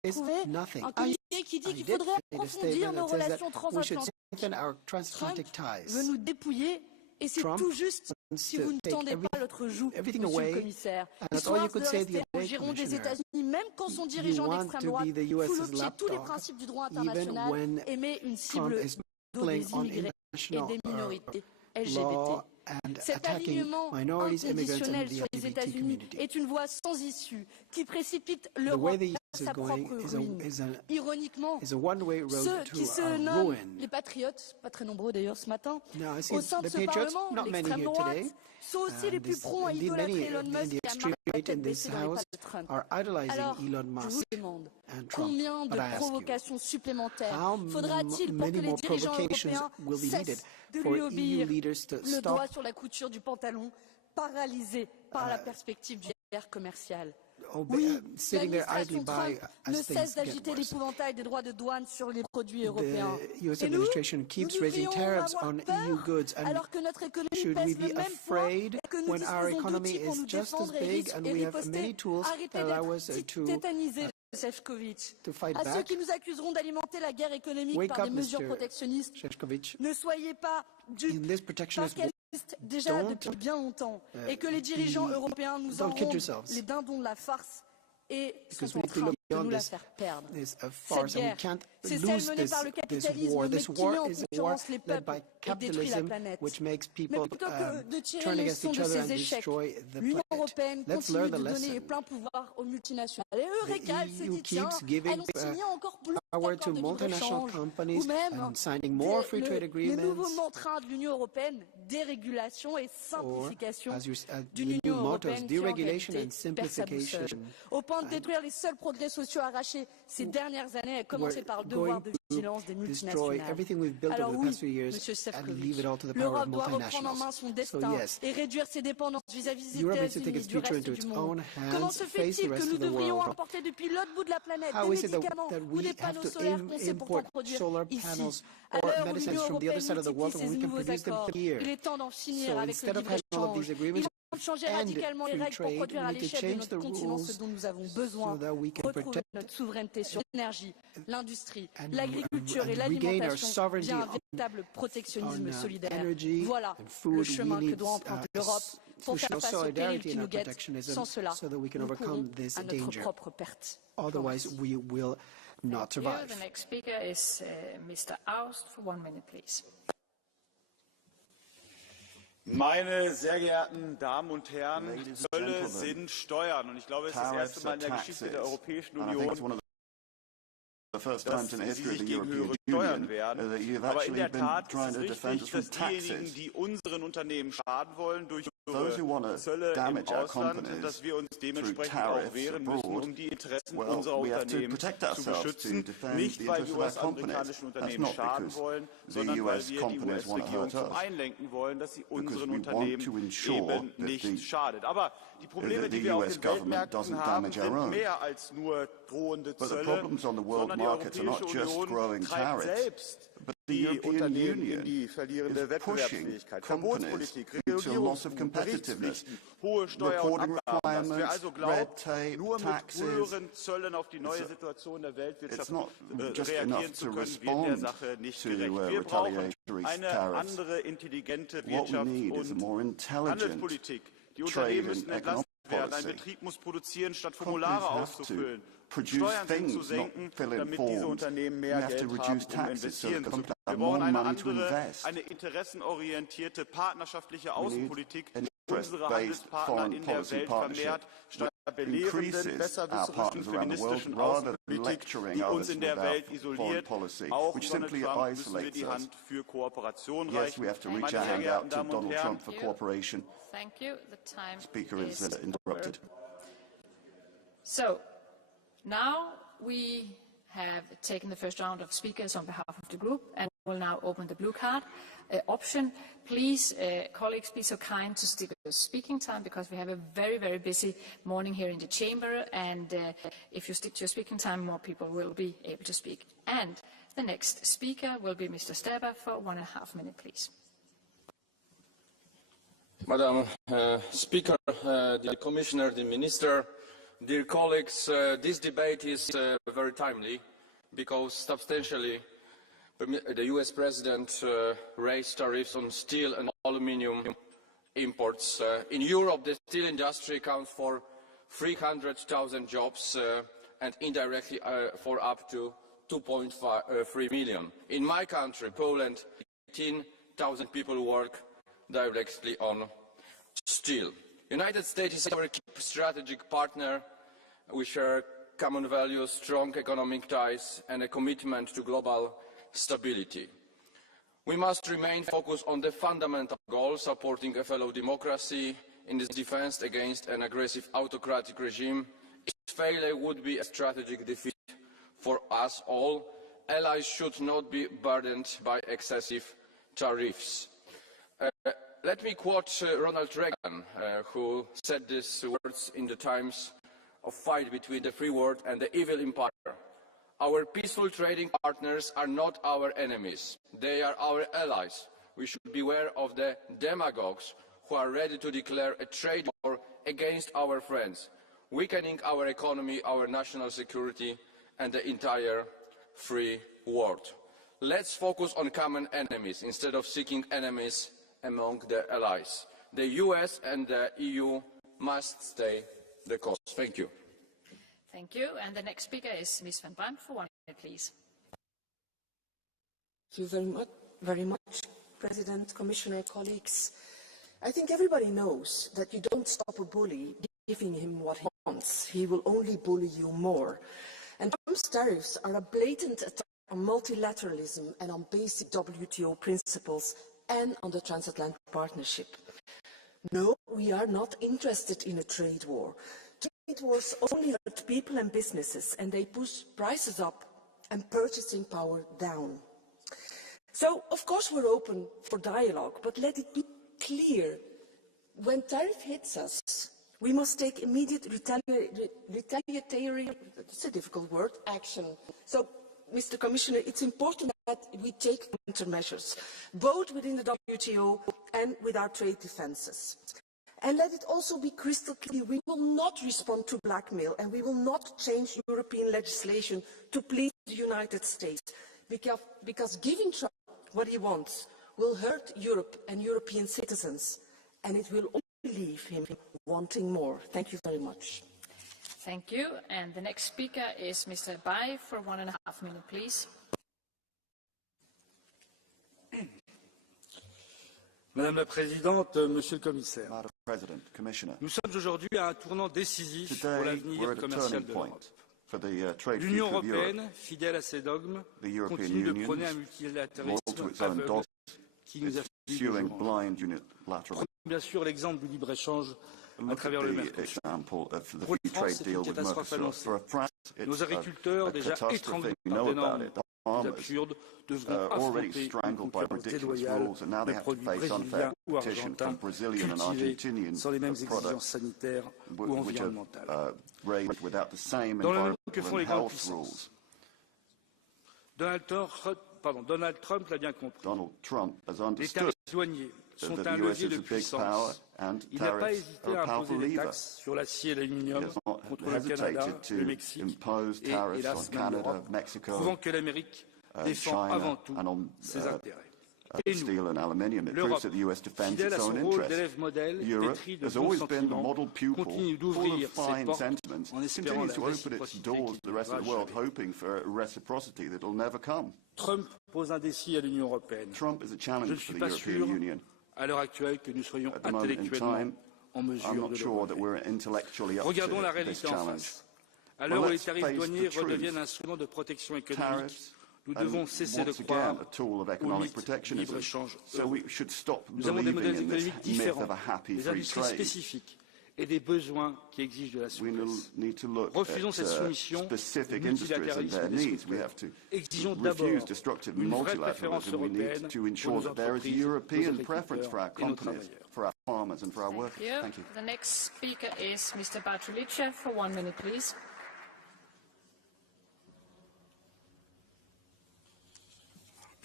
trouvé un communiqué qui dit qu'il faudrait approfondir nos relations transatlantiques. Trump veut nous dépouiller et c'est tout juste si vous ne tendez pas l'autre joue, Monsieur le Commissaire. Histoire de rester en giron des États-Unis, même quand son dirigeant d'extrême droite foule au pied tous les principes du droit international et met une cible dos des immigrés et des minorités LGBT. Cet alignement inconditionnel sur les États-Unis est une voie sans issue qui précipite l'Europe vers sa propre ruine. Ironiquement, ceux qui se nomment les patriotes, pas très nombreux d'ailleurs ce matin, au sein de ce Parlement, l'extrême droite, sont aussi les plus prompts à idolâtrer Elon Musk et à marquer la tête baissée dans les pas de Trump. Alors, je vous demande, combien de provocations supplémentaires faudra-t-il pour que les dirigeants européens cessent de lui obéir, le doigt sur la couture du pantalon, paralysé par la perspective d'une guerre commerciale? Oui, l'administration Trump ne cesse d'agiter l'épouvantail des droits de douane sur les produits européens. Et nous devrions avoir peur alors que notre économie pèse le même poids et que nous disposons d'outils pour nous défendre et riposter. Arrêtez d'être tétanisés, Šefčovič. À ceux qui nous accuseront d'alimenter la guerre économique par des mesures protectionnistes, ne soyez pas dupes, parce qu'elles existent déjà depuis bien longtemps et que les dirigeants européens nous enrôlent les dindons de la farce et sont en train de nous la faire perdre. Cette guerre, c'est celle menée par le capitalisme, mais qui met en concurrence les peuples et détruit la planète. Mais plutôt que de tirer les leçons de ces échecs, l'Union européenne continue de donner les pleins pouvoirs aux multinationales. Et eux récalent, se disent, tiens, elles ont signé encore plus d'accords de libre-échange, ou même les nouveaux mantras de l'Union européenne, dérégulation et simplification d'une Union européenne qui en réalité perd sa boussole. Au point de détruire les seuls progrès sociaux arrachés ces dernières années, à commencer par le devoir de vigilance des multinationales. Alors oui, Monsieur Šefčovič, l'Europe doit reprendre en main son destin et réduire ses dépendances vis-à-vis des États-Unis du reste du monde. Comment se fait-il que nous devrions importer depuis l'autre bout de la planète des médicaments ou des panneaux solaires conçus pour en produire ici, à l'heure où l'Union européenne multiplie ses nouveaux accords? Il est temps d'en finir avec le libre-échange. Il faut changer radicalement les règles pour produire à l'échelle de notre continent ce dont nous avons besoin, retrouver notre souveraineté sur l'énergie, l'industrie, l'agriculture et l'alimentation via un véritable protectionnisme solidaire. Voilà le chemin que doit emprunter l'Europe pour faire face aux périls qui nous guettent. Sans cela, nous courons à notre propre perte. Otherwise, we will not survive. The next speaker is Mr. Aust for 1 minute, please. Meine sehr geehrten Damen und Herren, Zölle sind Steuern. Und ich glaube, es ist das erste Mal in der Geschichte der Europäischen Union, dass sie sich gegen höhere Steuern wehren. Aber in der Tat ist es richtig, dass diejenigen, die unseren Unternehmen schaden wollen, durch höhere Zölle im Ausland, dass wir uns dementsprechend auch wehren müssen, um die Interessen unserer Unternehmen zu beschützen. Nicht, weil wir US-amerikanischen Unternehmen schaden wollen, sondern weil wir die US-Regierung zum Einlenken wollen, dass sie unseren Unternehmen eben nicht schadet. Aber die Probleme, die wir auf den Weltmärkten haben, sind mehr als nur drohende Zölle, sondern die Europäische Union treibt selbst die Unternehmen in die verlierende Wettbewerbsfähigkeit. Verbotspolitik, Regulierung, Berichtspflichten, hohe Steuer- und Abgaben. Dass wir also glauben, nur mit höheren Zöllen auf die neue Situation der Weltwirtschaft reagieren zu können, wird der Sache nicht gerecht. Wir brauchen eine andere intelligente Wirtschafts- und Handelspolitik. Die Unternehmen müssen entlastet werden. Ein Betrieb muss produzieren, statt Formulare auszufüllen. Steuern sind zu senken, damit diese Unternehmen mehr Geld haben, um investieren zu können. Wir brauchen eine interessenorientierte, partnerschaftliche Außenpolitik, unsere Handelspartner in der Welt vermehrt statt einer belehrenden, besserwisserischen, feministischen Außenpolitik, die uns in der Welt isoliert. Auch Donald Trump müssen wir die Hand für Kooperation reichen. Meine sehr geehrten Damen und Herren, Thank you. The time Speaker is interrupted. So, now we have taken the first round of speakers on behalf of the group and will now open the blue card option. Please, colleagues, be so kind to stick to your speaking time because we have a very, very busy morning here in the chamber, and if you stick to your speaking time, more people will be able to speak. And the next speaker will be Mr. Sterber for 1.5 minutes, please. Madam Speaker, the Commissioner, the Minister, Dear colleagues, this debate is very timely because substantially the US President raised tariffs on steel and aluminium imports. In Europe, the steel industry accounts for 300,000 jobs and indirectly for up to 2.3 million. In my country, Poland, 18,000 people work directly on steel. The United States is our key strategic partner. We share common values, strong economic ties, and a commitment to global stability. We must remain focused on the fundamental goal, supporting a fellow democracy in its defense against an aggressive autocratic regime. Its failure would be a strategic defeat for us all. Allies should not be burdened by excessive tariffs. Let me quote Ronald Reagan, who said these words in the times of fight between the free world and the evil empire. Our peaceful trading partners are not our enemies. They are our allies. We should beware of the demagogues who are ready to declare a trade war against our friends, weakening our economy, our national security, and the entire free world. Let's focus on common enemies instead of seeking enemies among the allies. The US and the EU must stay the course. Thank you. Thank you. And the next speaker is Ms. Van Brandt for 1 minute, please. Thank you very much, President, Commissioner, colleagues. I think everybody knows that you don't stop a bully giving him what he wants. He will only bully you more. And Trump's tariffs are a blatant attack on multilateralism and on basic WTO principles and on the transatlantic partnership. No, we are not interested in a trade war. Trade wars only hurt people and businesses, and they push prices up and purchasing power down. So, of course, we're open for dialogue, but let it be clear, when tariff hits us, we must take immediate retaliatory, it's a difficult word, action. So, Mr. Commissioner, it's important that we take countermeasures, both within the WTO and with our trade defences. And let it also be crystal clear, we will not respond to blackmail and we will not change European legislation to please the United States, because giving Trump what he wants will hurt Europe and European citizens, and it will only leave him wanting more. Thank you very much. Thank you. And the next speaker is Mr. Bay for 1.5 minutes, please. Madame la Présidente, Monsieur le Commissaire, nous sommes aujourd'hui à un tournant décisif pour l'avenir commercial de l'Europe. L'Union européenne, fidèle à ses dogmes, continue de prôner un multilatéralisme aveugle qui nous affaiblit de jour en jour. Prenons bien sûr l'exemple du libre-échange à travers le Mercosur. Pour la France, c'est une catastrophe annoncée. Nos agriculteurs, déjà étranglés par des normes absurdes, devront affronter une concurrence déloyale de produits brésiliens ou argentins cultivés sans les mêmes exigences sanitaires ou environnementales. Dans le même temps que font les grandes puissances. Donald Trump l'a bien compris. Les tarifs douaniers sont un levier de puissance. Il n'a pas hésité à imposer des taxes sur l'acier et l'aluminium contre le Canada, le Mexique et, hélas, même l'Europe, prouvant que l'Amérique défend avant tout ses intérêts. Et nous, l'Europe, fidèle à son rôle d'élève modèle, pétri de bons sentiments, continue d'ouvrir ses portes en espérant la réciprocité qui ne viendra jamais. Trump pose un défi à l'Union européenne. Je ne suis pas sûr, à l'heure actuelle, que nous soyons intellectuellement en mesure de le relever. Regardons la réalité en face. À l'heure où les tarifs douaniers redeviennent un instrument de protection économique, nous devons cesser de croire au mythe du libre-échange heureux. Nous avons des modèles économiques différents, des industries spécifiques et des besoins qui exigent de la souplesse. Refusons cette soumission au multilatéralisme destructeur. Exigeons d'abord une vraie préférence européenne pour nos entreprises, nos agriculteurs et nos travailleurs. Thank you. The next speaker is Mr. Bartolice for 1 minute, please.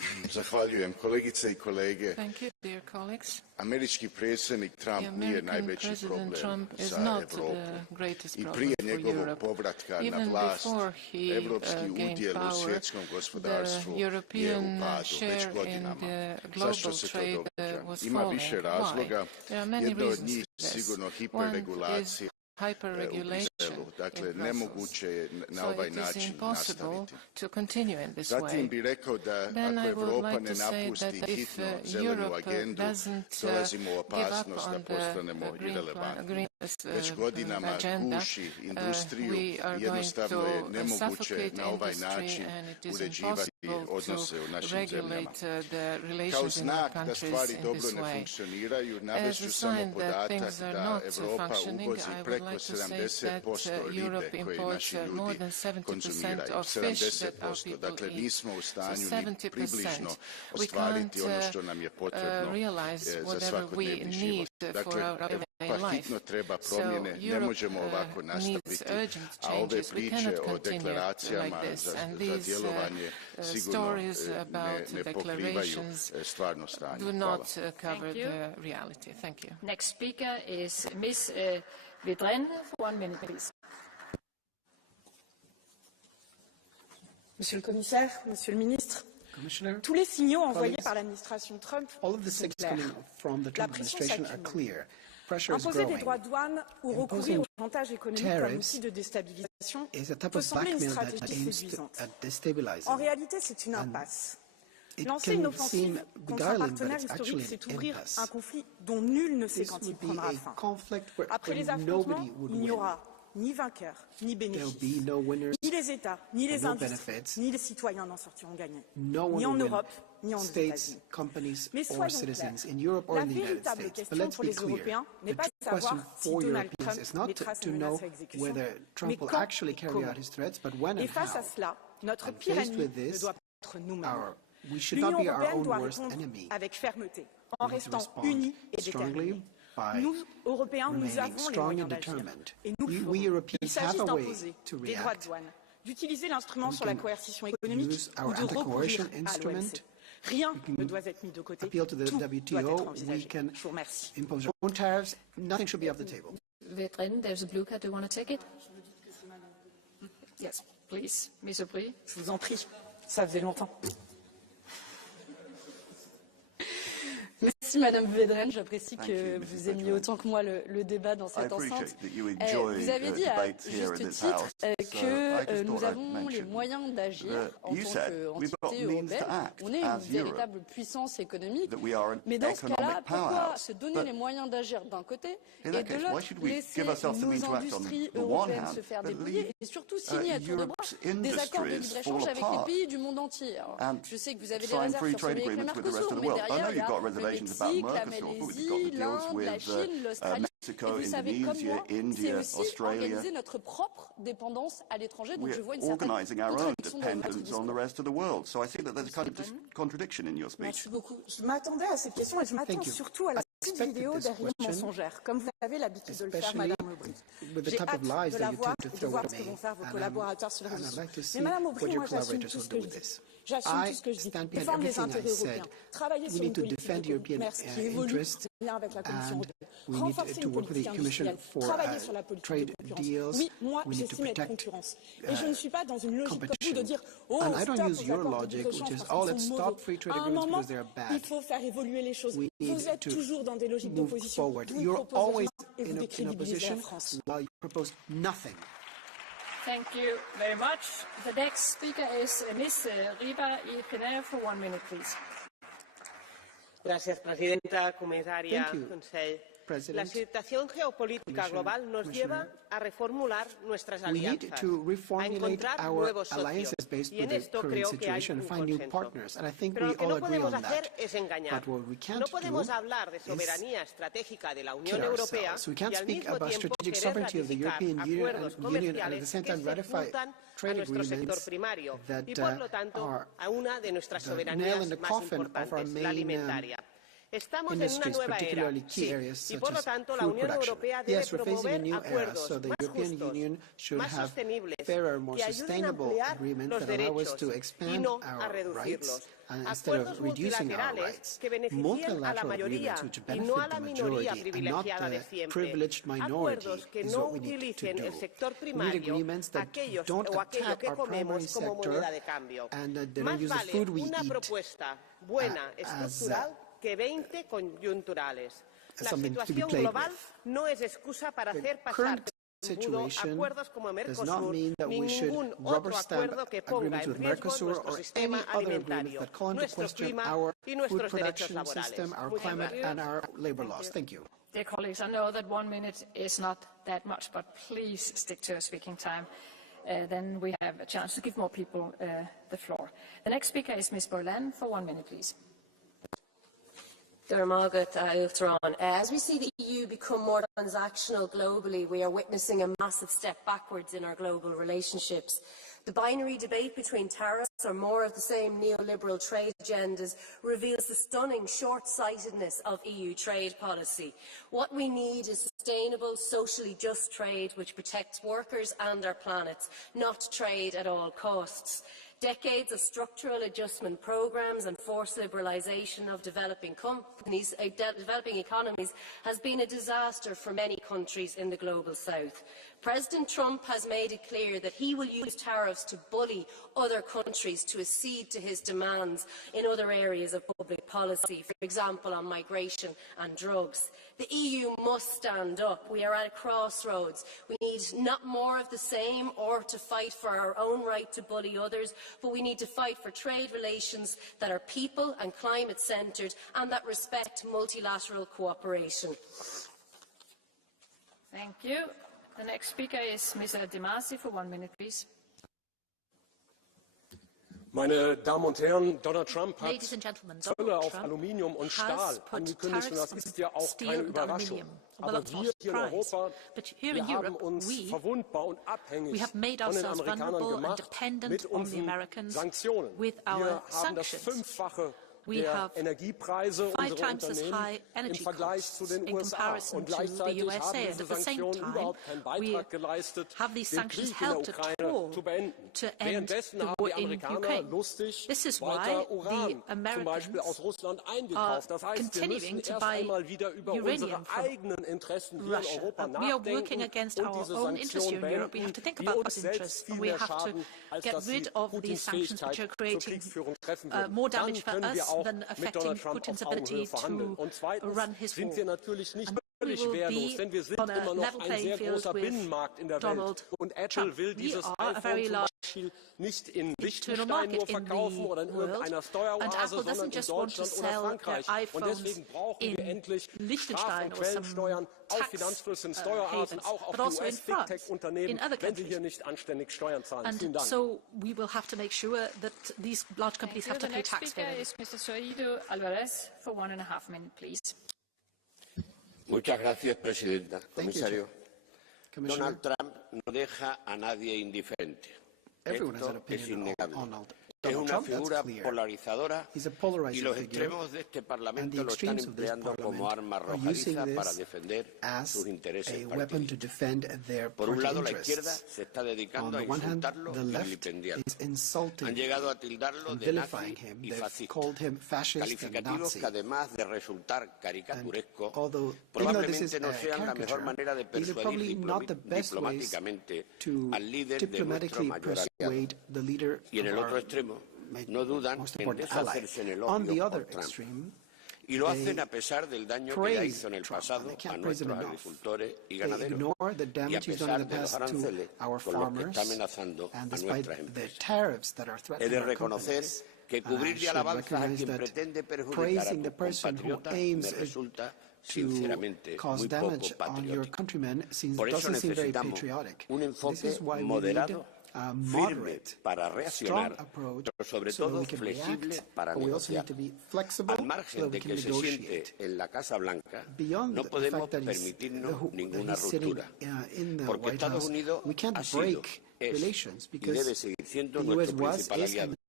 Zahvaljujem, kolegice I kolege. Thank you, dear colleagues. Američki predsjednik Trump nije najveći problem za Europu. I prije njegovog povratka na vlast, evropski udjel u svjetskom gospodarstvu je u padu već godinama. Zašto se to događa? Ima više razloga. Jedno od njih sigurno hiperregulacija u Briselu. Dakle, nemoguće je na ovaj način nastaviti. Zatim bih rekao da ako Evropa ne napusti hitno zelenu agendu, dolazimo u opasnost da postanemo irelevantni. Već godinama guši industriju i jednostavno je nemoguće na ovaj način uređivati odnose u našim zemljama. Kao znak da stvari dobro ne funkcioniraju, navešću samo podatak da Evropa uvozi preko 70% ribe koje naši ljudi konzumiraju. 70%. Dakle, nismo u stanju ni približno ostvariti ono što nam je potrebno za svakodnevni život. Dakle, Evropa hitno treba promjene, ne možemo ovako nastaviti, a ove priče o deklaracijama za djelovanje sigurno ne pokrivaju stvarno stanje. Hvala. Next speaker is Ms. Vedren for 1 minute, please. Monsieur le commissaire, monsieur le ministre, tous les signaux envoyés par l'administration Trump sont clairs. La pression s'accumule. Imposer des droits de douane ou recourir au chantage économique comme outil de déstabilisation peut sembler une stratégie séduisante. En réalité, c'est une impasse. Lancer une offensive contre un partenaire historique, c'est ouvrir un conflit dont nul ne sait quand il prendra fin. Après les affrontements, il n'y aura ni vainqueur, ni bénéfice. Ni les États, ni les industries, ni les citoyens n'en sortiront gagnants. Ni en Europe, ni en États-Unis. Mais soyons clairs, la véritable question pour les Européens n'est pas de savoir si Donald Trump mettra ses menaces à exécution, mais quand, comment. Et face à cela, notre pire ennemi ne doit pas être nous-mêmes. L'Union européenne doit répondre avec fermeté, en restant unie et déterminée. Nous, Européens, nous avons les moyens d'agir. Et nous le ferons. Il s'agit d'imposer des droits de douane, d'utiliser l'instrument sur la coercition économique ou de recourir à l'OMC. Rien ne doit être mis de côté. Tout doit être envisagé. Je vous remercie. Vedren, there's a blue card. Do you want to take it? Yes, please. Ms. Aubry. Je vous en prie. Ça faisait longtemps. Merci Madame Vedren, j'apprécie que vous aimiez autant que moi le débat dans cette enceinte. Vous avez dit à juste titre que nous avons les moyens d'agir en tant qu'entité européenne. On est une véritable puissance économique, mais dans ce cas-là, pourquoi se donner les moyens d'agir d'un côté et de l'autre laisser nos industries européennes se faire dépouiller et surtout signer à tour de bras des accords de libre-échange avec les pays du monde entier. Alors, je sais que vous avez des réserves sur celui avec le Mercosur, mais derrière, il y a le Mexique, la Malaisie, l'Inde, la Chine, l'Australie. Et vous savez comme moi, c'est aussi organiser notre propre dépendance à l'étranger. Donc je vois une certaine contradiction dans votre Merci beaucoup. Je m'attendais à cette question et je m'attends surtout à la petite vidéo d'arrivée mensongère, comme vous avez l'habitude de le faire, Madame Aubry. J'ai hâte de la voir et de voir ce que vont faire vos collaborateurs sur les réseaux sociaux. Mais Madame Aubry, moi j'assume tout ce que je dis. J'assume tout ce que je dis. Défendre les intérêts européens. Travailler sur une politique de commerce qui évolue en lien avec la Commission européenne. Renforcer une politique industrielle. Travailler sur la politique de concurrence. Oui, moi, j'estime être concurrence. Et je ne suis pas dans une logique comme vous de dire « Oh, stop aux accords de libre-échange parce qu'ils sont mauvais ». À un moment, il faut faire évoluer les choses. Vous êtes toujours dans des logiques d'opposition. Vous ne proposez rien et vous décrédibilisez la France. Thank you very much. The next speaker is Ms. Riva y Pinero for 1 minute, please. Gracias, Presidenta, Comisaria, Consell. La situación geopolítica global nos lleva a reformular nuestras alianzas, a encontrar nuevos socios. Y en esto creo que hay un consenso. Pero lo que no podemos hacer es engañar. No podemos hablar de soberanía estratégica de la Unión Europea y al mismo tiempo querer ratificar acuerdos comerciales que se juntan a nuestro sector primario y, por lo tanto, a una de nuestras soberanías más importantes, la alimentaria. Estamos en una nueva era, sí, y por lo tanto la Unión Europea debe promover acuerdos más justos, más sostenibles, que ayuden a ampliar los derechos y no a reducirlos. Acuerdos multilaterales que beneficien a la mayoría y no a la minoría privilegiada de siempre. Acuerdos que no utilicen el sector primario, aquello que comemos como moneda de cambio. Más vale una propuesta buena, estructural, que 20 coyunturales. La situación global no es excusa para hacer pasar acuerdos como Mercosur, ningún otro acuerdo que ponga en riesgo nuestro sistema alimentario, nuestro clima y nuestros derechos laborales. Dear colleagues, I know that 1 minute is not that much, but please stick to a speaking time. Then we have a chance to give more people the floor. The next speaker is Ms. Boylan for 1 minute, please. As we see the EU become more transactional globally, we are witnessing a massive step backwards in our global relationships. The binary debate between tariffs or more of the same neoliberal trade agendas reveals the stunning short-sightedness of EU trade policy. What we need is sustainable, socially just trade which protects workers and our planets, not trade at all costs. Decades of structural adjustment programmes and forced liberalisation of developing economies has been a disaster for many countries in the global south. President Trump has made it clear that he will use tariffs to bully other countries to accede to his demands in other areas of public policy, for example on migration and drugs. The EU must stand up. We are at a crossroads. We need not more of the same or to fight for our own right to bully others, but we need to fight for trade relations that are people and climate-centred and that respect multilateral cooperation. Thank you. The next speaker is Mr. De Masi for 1 minute, please. Meine Damen und Herren, Donald Trump hat Zölle auf Aluminium und Stahl angekündigt, und das ist ja auch keine Überraschung. Aber wir hier in Europa, wir haben uns verwundbar und abhängig von den Amerikanern gemacht mit unseren Sanktionen. Wir haben das Fünffache der Energiepreise unserer Unternehmen im Vergleich zu den USA. Und gleichzeitig haben diese Sanktionen überhaupt keinen Beitrag geleistet, den Krieg in der Ukraine zu beenden. Währenddessen haben die Amerikaner lustig weiter Uran, zum Beispiel aus Russland, eingekauft. Das heißt, wir müssen erst einmal wieder über unsere eigenen Interessen hier in Europa nachdenken und diese Sanktionen beenden, die uns selbst viel mehr schaden, als dass sie Putins Fähigkeit zur Kriegsführung treffen würden. Dann können wir auch mit Donald Trump auf Augenhöhe verhandeln. Und zweitens sind wir natürlich nicht völlig wehrlos, denn wir sind immer noch ein sehr großer Binnenmarkt in der Welt. Und Apple will dieses iPhone zum Beispiel nicht in Liechtenstein nur verkaufen oder in irgendeiner Steueroase, sondern in Deutschland oder Frankreich. Und deswegen brauchen wir endlich Straf- und Quellensteuern auf Finanzflüsse in Steueroasen, auch auf die US-Big-Tech-Unternehmen, wenn sie hier nicht anständig Steuern zahlen. Vielen Dank. So we will have to make sure that these large companies have to pay tax for them. Muchas gracias, Presidenta. Comisario, Donald Trump no deja a nadie indiferente. Esto es innegable. Es una figura polarizadora y los extremos de este Parlamento lo están empleando como arma arrojadiza para defender sus intereses partidistas. Por un lado, la izquierda se está dedicando a insultarlo y vilipendiarlo. Han llegado a tildarlo de nazi y fascista, calificativos que además de resultar caricaturescos, probablemente no sean la mejor manera de persuadir diplomáticamente al líder de nuestro mayor aliado. Y en el otro extremo, no dudan en deshacerse en el odio por Trump. Y lo hacen a pesar del daño que ya hizo en el pasado a nuestros agricultores y ganaderos, y a pesar de los aranceles con los que está amenazando a nuestras empresas. He de reconocer que cubrir de alabanzas a quien pretende perjudicar a tus compatriotas me resulta sinceramente muy poco patriótico. Por eso necesitamos un enfoque moderado, firme para reaccionar, pero sobre todo flexible para negociar. Al margen de que se siente en la Casa Blanca, no podemos permitirnos ninguna ruptura, porque Estados Unidos ha sido, es y debe seguir siendo nuestro principal aliado.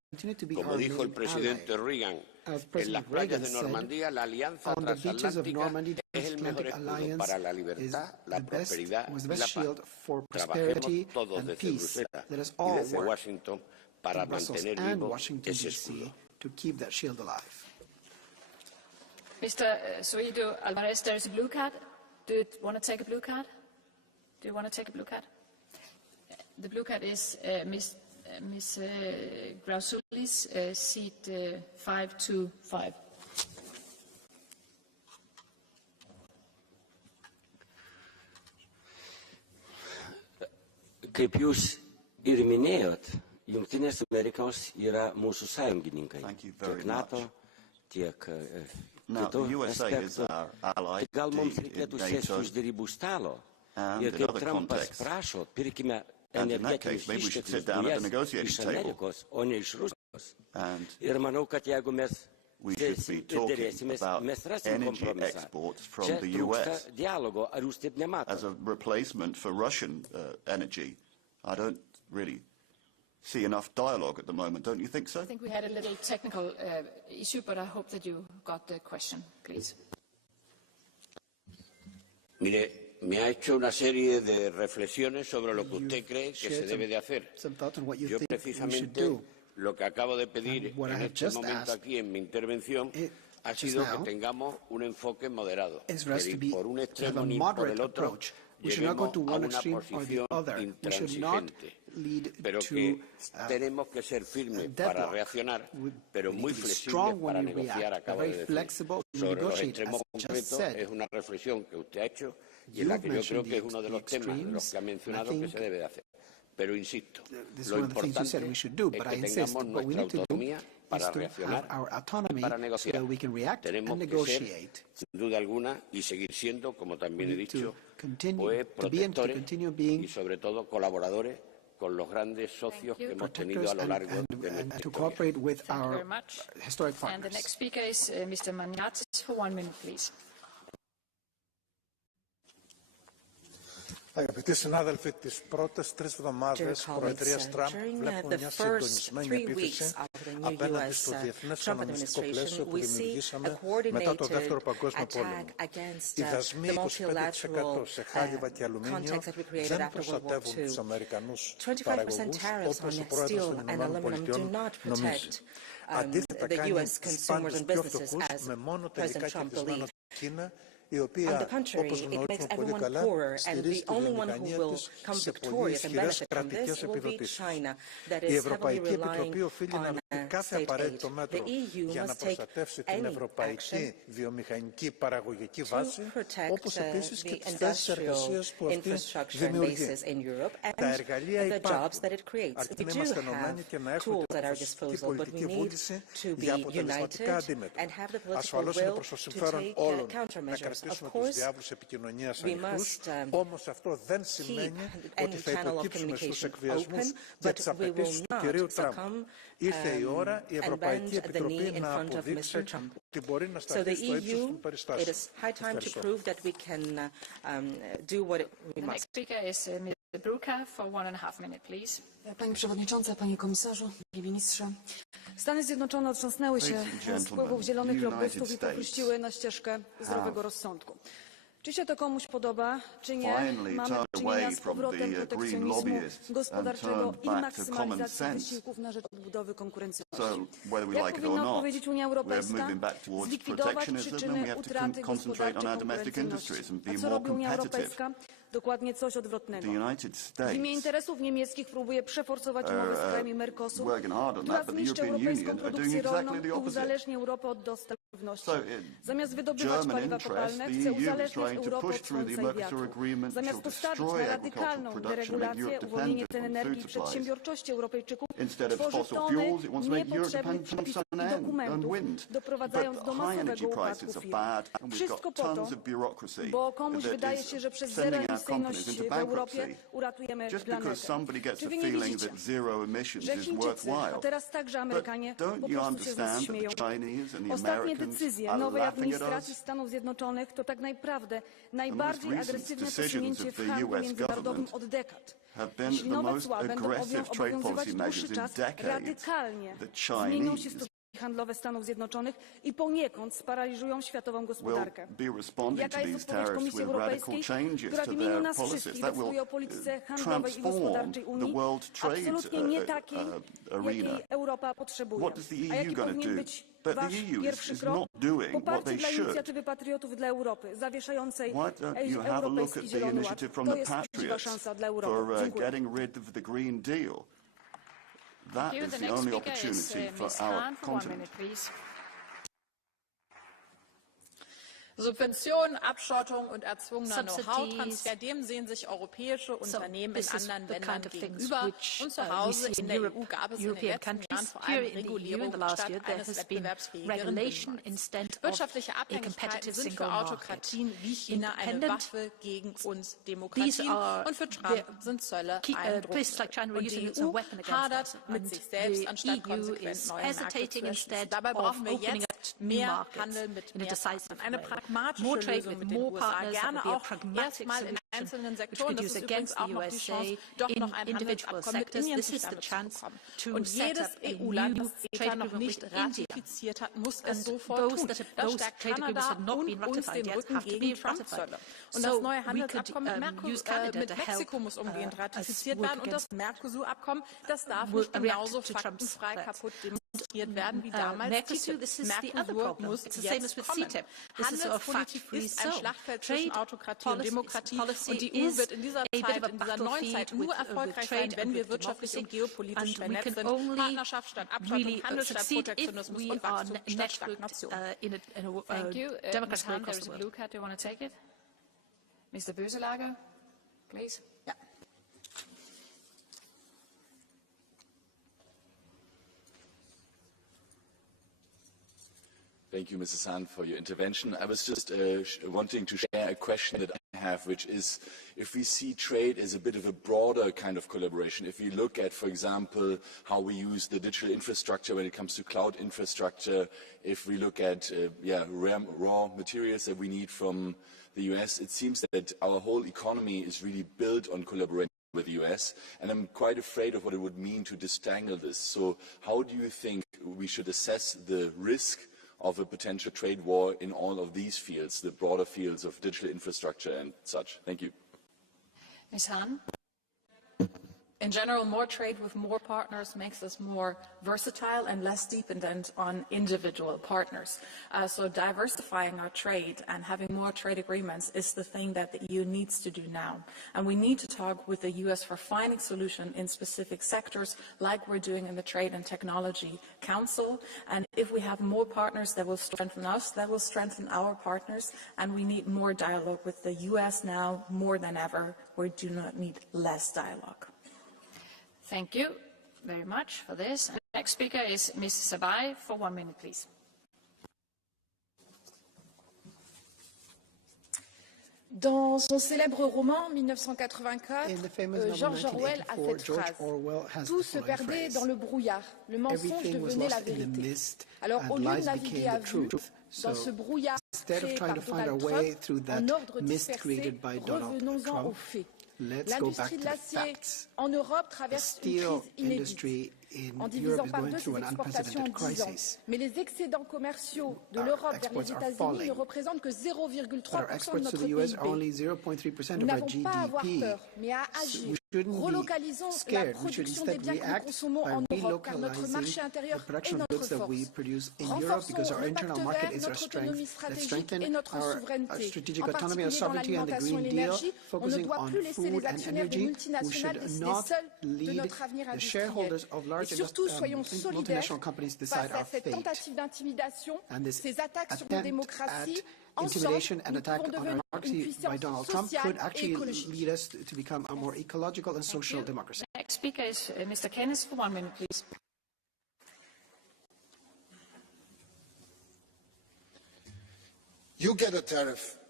Como dijo el presidente Reagan, en las playas de Normandía, la alianza transatlántica es el mejor escudo para la libertad, la prosperidad y la paz. Trabajemos todos desde Bruselas y desde Washington para mantener vivo ese escudo. Mr. Suido Alvarez, there is a blue card. Do you want to take a blue card? Do you want to take a blue card? The blue card is Ms. Grausoulis, seat 525. Kaip jūs ir minėjot, Jungtinės Amerikos yra mūsų sąjungininkai, tiek NATO, tiek kitų aspektų. Gal mums reikėtų sėsti už derybų stalo ir kaip Trumpas prašo, pirkime energetinius išteklius dujas iš Amerikos, o ne iš Rusijos. Ir manau, kad jeigu mes sėsim ir dėrėsimės, mes rasim kompromisą. Čia trūksta dialogo, ar jūs taip nematote? I don't really see enough dialogue at the moment, don't you think so? I think we had a little technical issue, but I hope that you got the question, please. Mire, me ha hecho una serie de reflexiones sobre lo que usted cree que se debe de hacer. Yo precisamente lo que acabo de pedir en este momento aquí en mi intervención ha sido que tengamos un enfoque moderado, que por un extremo ni por el otro lleguemos a una posición intransigente, pero que tenemos que ser firmes para reaccionar, pero muy flexibles para negociar, acabo de decir. Sobre los extremos concretos es una reflexión que usted ha hecho y en la que yo creo que es uno de los temas de los que ha mencionado que se debe de hacer. Pero insisto, lo importante es que tengamos nuestra autonomía para reaccionar, para negociar. Tenemos que ser, sin duda alguna, y seguir siendo, como también he dicho, pues protectores y sobre todo colaboradores con los grandes socios que hemos tenido a lo largo de nuestra historia. And the next speaker is Mr. Maniatis for 1 minute, please. Αγαπητοί συνάδελφοι, τις πρώτες 3 εβδομάδες Προεδρίας Τραμπ βλέπουμε μια συντονισμένη επίθεση απέναντι στο διεθνές ανθρωπιστικό πλαίσιο που δημιουργήσαμε μετά το Δεύτερο Παγκόσμιο Πόλεμο. Οι δασμοί 25% σε χάλιβα και αλουμίνιο δεν προστατεύουν τους Αμερικανούς παραγωγούς όπως ο πρόεδρος των ΗΠΑ νομίζει. Αντίθετα κάνει τους πάντες πιο φτωχούς με μόνο τελικά κερδισμένο την Κίνα, η οποία, όπως γνωρίζουμε πολύ καλά, στηρίζει τη βιομηχανία της σε πολύ ισχυρές κρατικές επιδοτήσεις. Η Ευρωπαϊκή Επιτροπή οφείλει να λάβει κάθε απαραίτητο μέτρο για να προστατεύσει την ευρωπαϊκή βιομηχανική παραγωγική βάση, όπως επίσης και τις θέσεις εργασίας που αυτή δημιουργεί. Τα εργαλεία υπάρχουν, αρκεί να είμαστε ενωμένοι και να έχουμε την αποφασιστική πολιτική βούληση για αποτελεσματικά αντίμετρα. Ασφαλώς είναι προς το συμφέρον όλων να κρατήσουμε τους διάβλους επικοινωνίας ανοιχτούς, όμως αυτό δεν σημαίνει ότι θα υποκύψουμε στους εκβιασμούς για τις απαιτήσεις του κυρίου Τραμπ. Ήρθε η ώρα η Ευρωπαϊκή Επιτροπή να αποδείξει ότι μπορεί να σταθεί στο ύψος των περιστάσεων. Ευχαριστώ. Pani Przewodnicząca, Panie Komisarzu, Panie Ministrze. Stany Zjednoczone otrząsnęły się z wpływów zielonych lobbystów i popuściły na ścieżkę zdrowego rozsądku. Czy się to komuś podoba, czy nie, mamy do czynienia z powrotem protekcjonizmu gospodarczego i maksymalizacji wysiłków na rzecz odbudowy konkurencyjności. Jak powinna odpowiedzieć Unia Europejska? Zlikwidować przyczyny utraty gospodarczej konkurencyjności. A co robi Unia Europejska? Dokładnie coś odwrotnego. W imię interesów niemieckich próbuje przeforsować umowę z krajami Mercosur, która zniszczy europejską produkcję rolną i uzależni Europę od dostaw żywności. Zamiast wydobywać paliwa kopalne, chce uzależniać Europę od słońca i wiatru. Zamiast postawić na radykalną deregulację, uwolnienie cen energii i przedsiębiorczości Europejczyków, tworzy tony niepotrzebnych przepisów i dokumentów, doprowadzając do masowego upadku firm. Wszystko po to, bo komuś wydaje się, że przez zero konkurencyjność w Europie, uratujemy planetę. Czy wy nie widzicie, że Chińczycy, a teraz także Amerykanie po prostu się z nas śmieją? Ostatnie decyzje nowej administracji Stanów Zjednoczonych to tak naprawdę najbardziej agresywne posunięcie w handlu międzynarodowym od dekad. Jeśli nowe cła będą obowiązywać dłuższy czas, radykalnie zmienią się stosunki handlowe Stanów Zjednoczonych i poniekąd sparaliżują światową gospodarkę. Jaka jest odpowiedź Komisji Europejskiej, która w imieniu nas wszystkich decyduje o polityce handlowej i gospodarczej Unii, absolutnie nie takiej, jakiej Europa potrzebuje. A jaki powinien być wasz pierwszy krok? Poparcie dla inicjatywy patriotów dla Europy, zawieszającej Europejski Zielony Ład. To jest uczciwa szansa dla Europy. Dziękuję. That is the only opportunity for our continent. Subventionen, Abschottung und erzwungener Know-how-Transfer, dem sehen sich europäische Unternehmen in anderen Ländern gegenüber. Und zu Hause in der EU gab es in den letzten Jahren vor allem Regulierung statt eines wettbewerbsfähigeren Binnenmarkts. Wirtschaftliche Abhängigkeiten sind für Autokratien wie China eine Waffe gegen uns Demokratien. Und für Trump sind Zölle ein Druck. Und die EU hadert mit sich selbst, anstatt konsequent neue Märkte zu erschließen. Dabei brauchen wir jetzt mehr Handel mit mehr Partnern. Eine pragmatische Lösung mit den USA, gerne auch erstmal in einzelnen Sektoren. Das ist übrigens auch noch die Chance, doch noch ein Handelsabkommen mit Indien zustande zu bekommen. Und jedes EU-Land, das CETA noch nicht ratifiziert hat, muss es sofort tun. Das stärkt Kanada und uns den Rücken gegen Trump-Zölle. Und das neue Handelsabkommen mit Mexiko muss umgehend ratifiziert werden. Und das Mercosur-Abkommen, das darf nicht genauso faktenfrei kaputt demonstriert werden wie damals TTIP. Mercosur muss jetzt kommen. Handelspolitik ist ein Schlachtfeld zwischen Autokratie und Demokratie. Und die EU wird in dieser Zeit, in dieser neuen Zeit nur erfolgreich sein, wenn wir wirtschaftlich und geopolitisch vernetzt sind. Partnerschaft statt Abschottung, Handel statt Protektionismus und Wachstum statt Stagnation. Thank you. Ms. Hahn, there is a blue card. Do you want to take it? Mr. Böselager, please. Ja. Thank you, Mrs. Hahn, for your intervention. I was just wanting to share a question that I have, which is if we see trade as a bit of a broader kind of collaboration, if we look at, for example, how we use the digital infrastructure when it comes to cloud infrastructure, if we look at raw materials that we need from the US, it seems that our whole economy is really built on collaboration with the US, and I'm quite afraid of what it would mean to distangle this. So how do you think we should assess the risk of a potential trade war in all of these fields, the broader fields of digital infrastructure and such? Thank you. Ms. Hahn? In general, more trade with more partners makes us more versatile and less dependent on individual partners. So diversifying our trade and having more trade agreements is the thing that the EU needs to do now. And we need to talk with the US for finding solutions in specific sectors like we're doing in the Trade and Technology Council. And if we have more partners that will strengthen us, that will strengthen our partners. And we need more dialogue with the US now more than ever. We do not need less dialogue. Thank you very much for this. The next speaker is Ms. Sabai for 1 minute, please. Dans son célèbre roman 1984, George Orwell a cette phrase. Tout se perdait dans le brouillard. Le mensonge devenait la vérité. Alors, au lieu de naviguer à vue dans ce brouillard créé par Donald Trump, en ordre dispersé, revenons-en aux faits. L'industrie de l'acier en Europe traverse une crise inédite, en divisant par deux ses exportations en 10 ans. Mais les excédents commerciaux de l'Europe vers les États-Unis ne représentent que 0,3% de notre PIB. Nous n'avons pas à avoir peur, mais à agir. Relocalisons la production des biens que nous consommons en Europe, car notre marché intérieur est notre force. Renforçons le pacte vert, notre autonomie stratégique et notre souveraineté, en particulier dans l'alimentation et l'énergie. On ne doit plus laisser les actionnaires des multinationales décider seuls de notre avenir industriel. Et surtout, soyons solidaires face à cette tentative d'intimidation, ces attaques sur nos démocraties. Ensemble, nous pouvons devenir une puissance sociale et écologique. Next speaker is Mr. Keynes for 1 minute, please. You get a tariff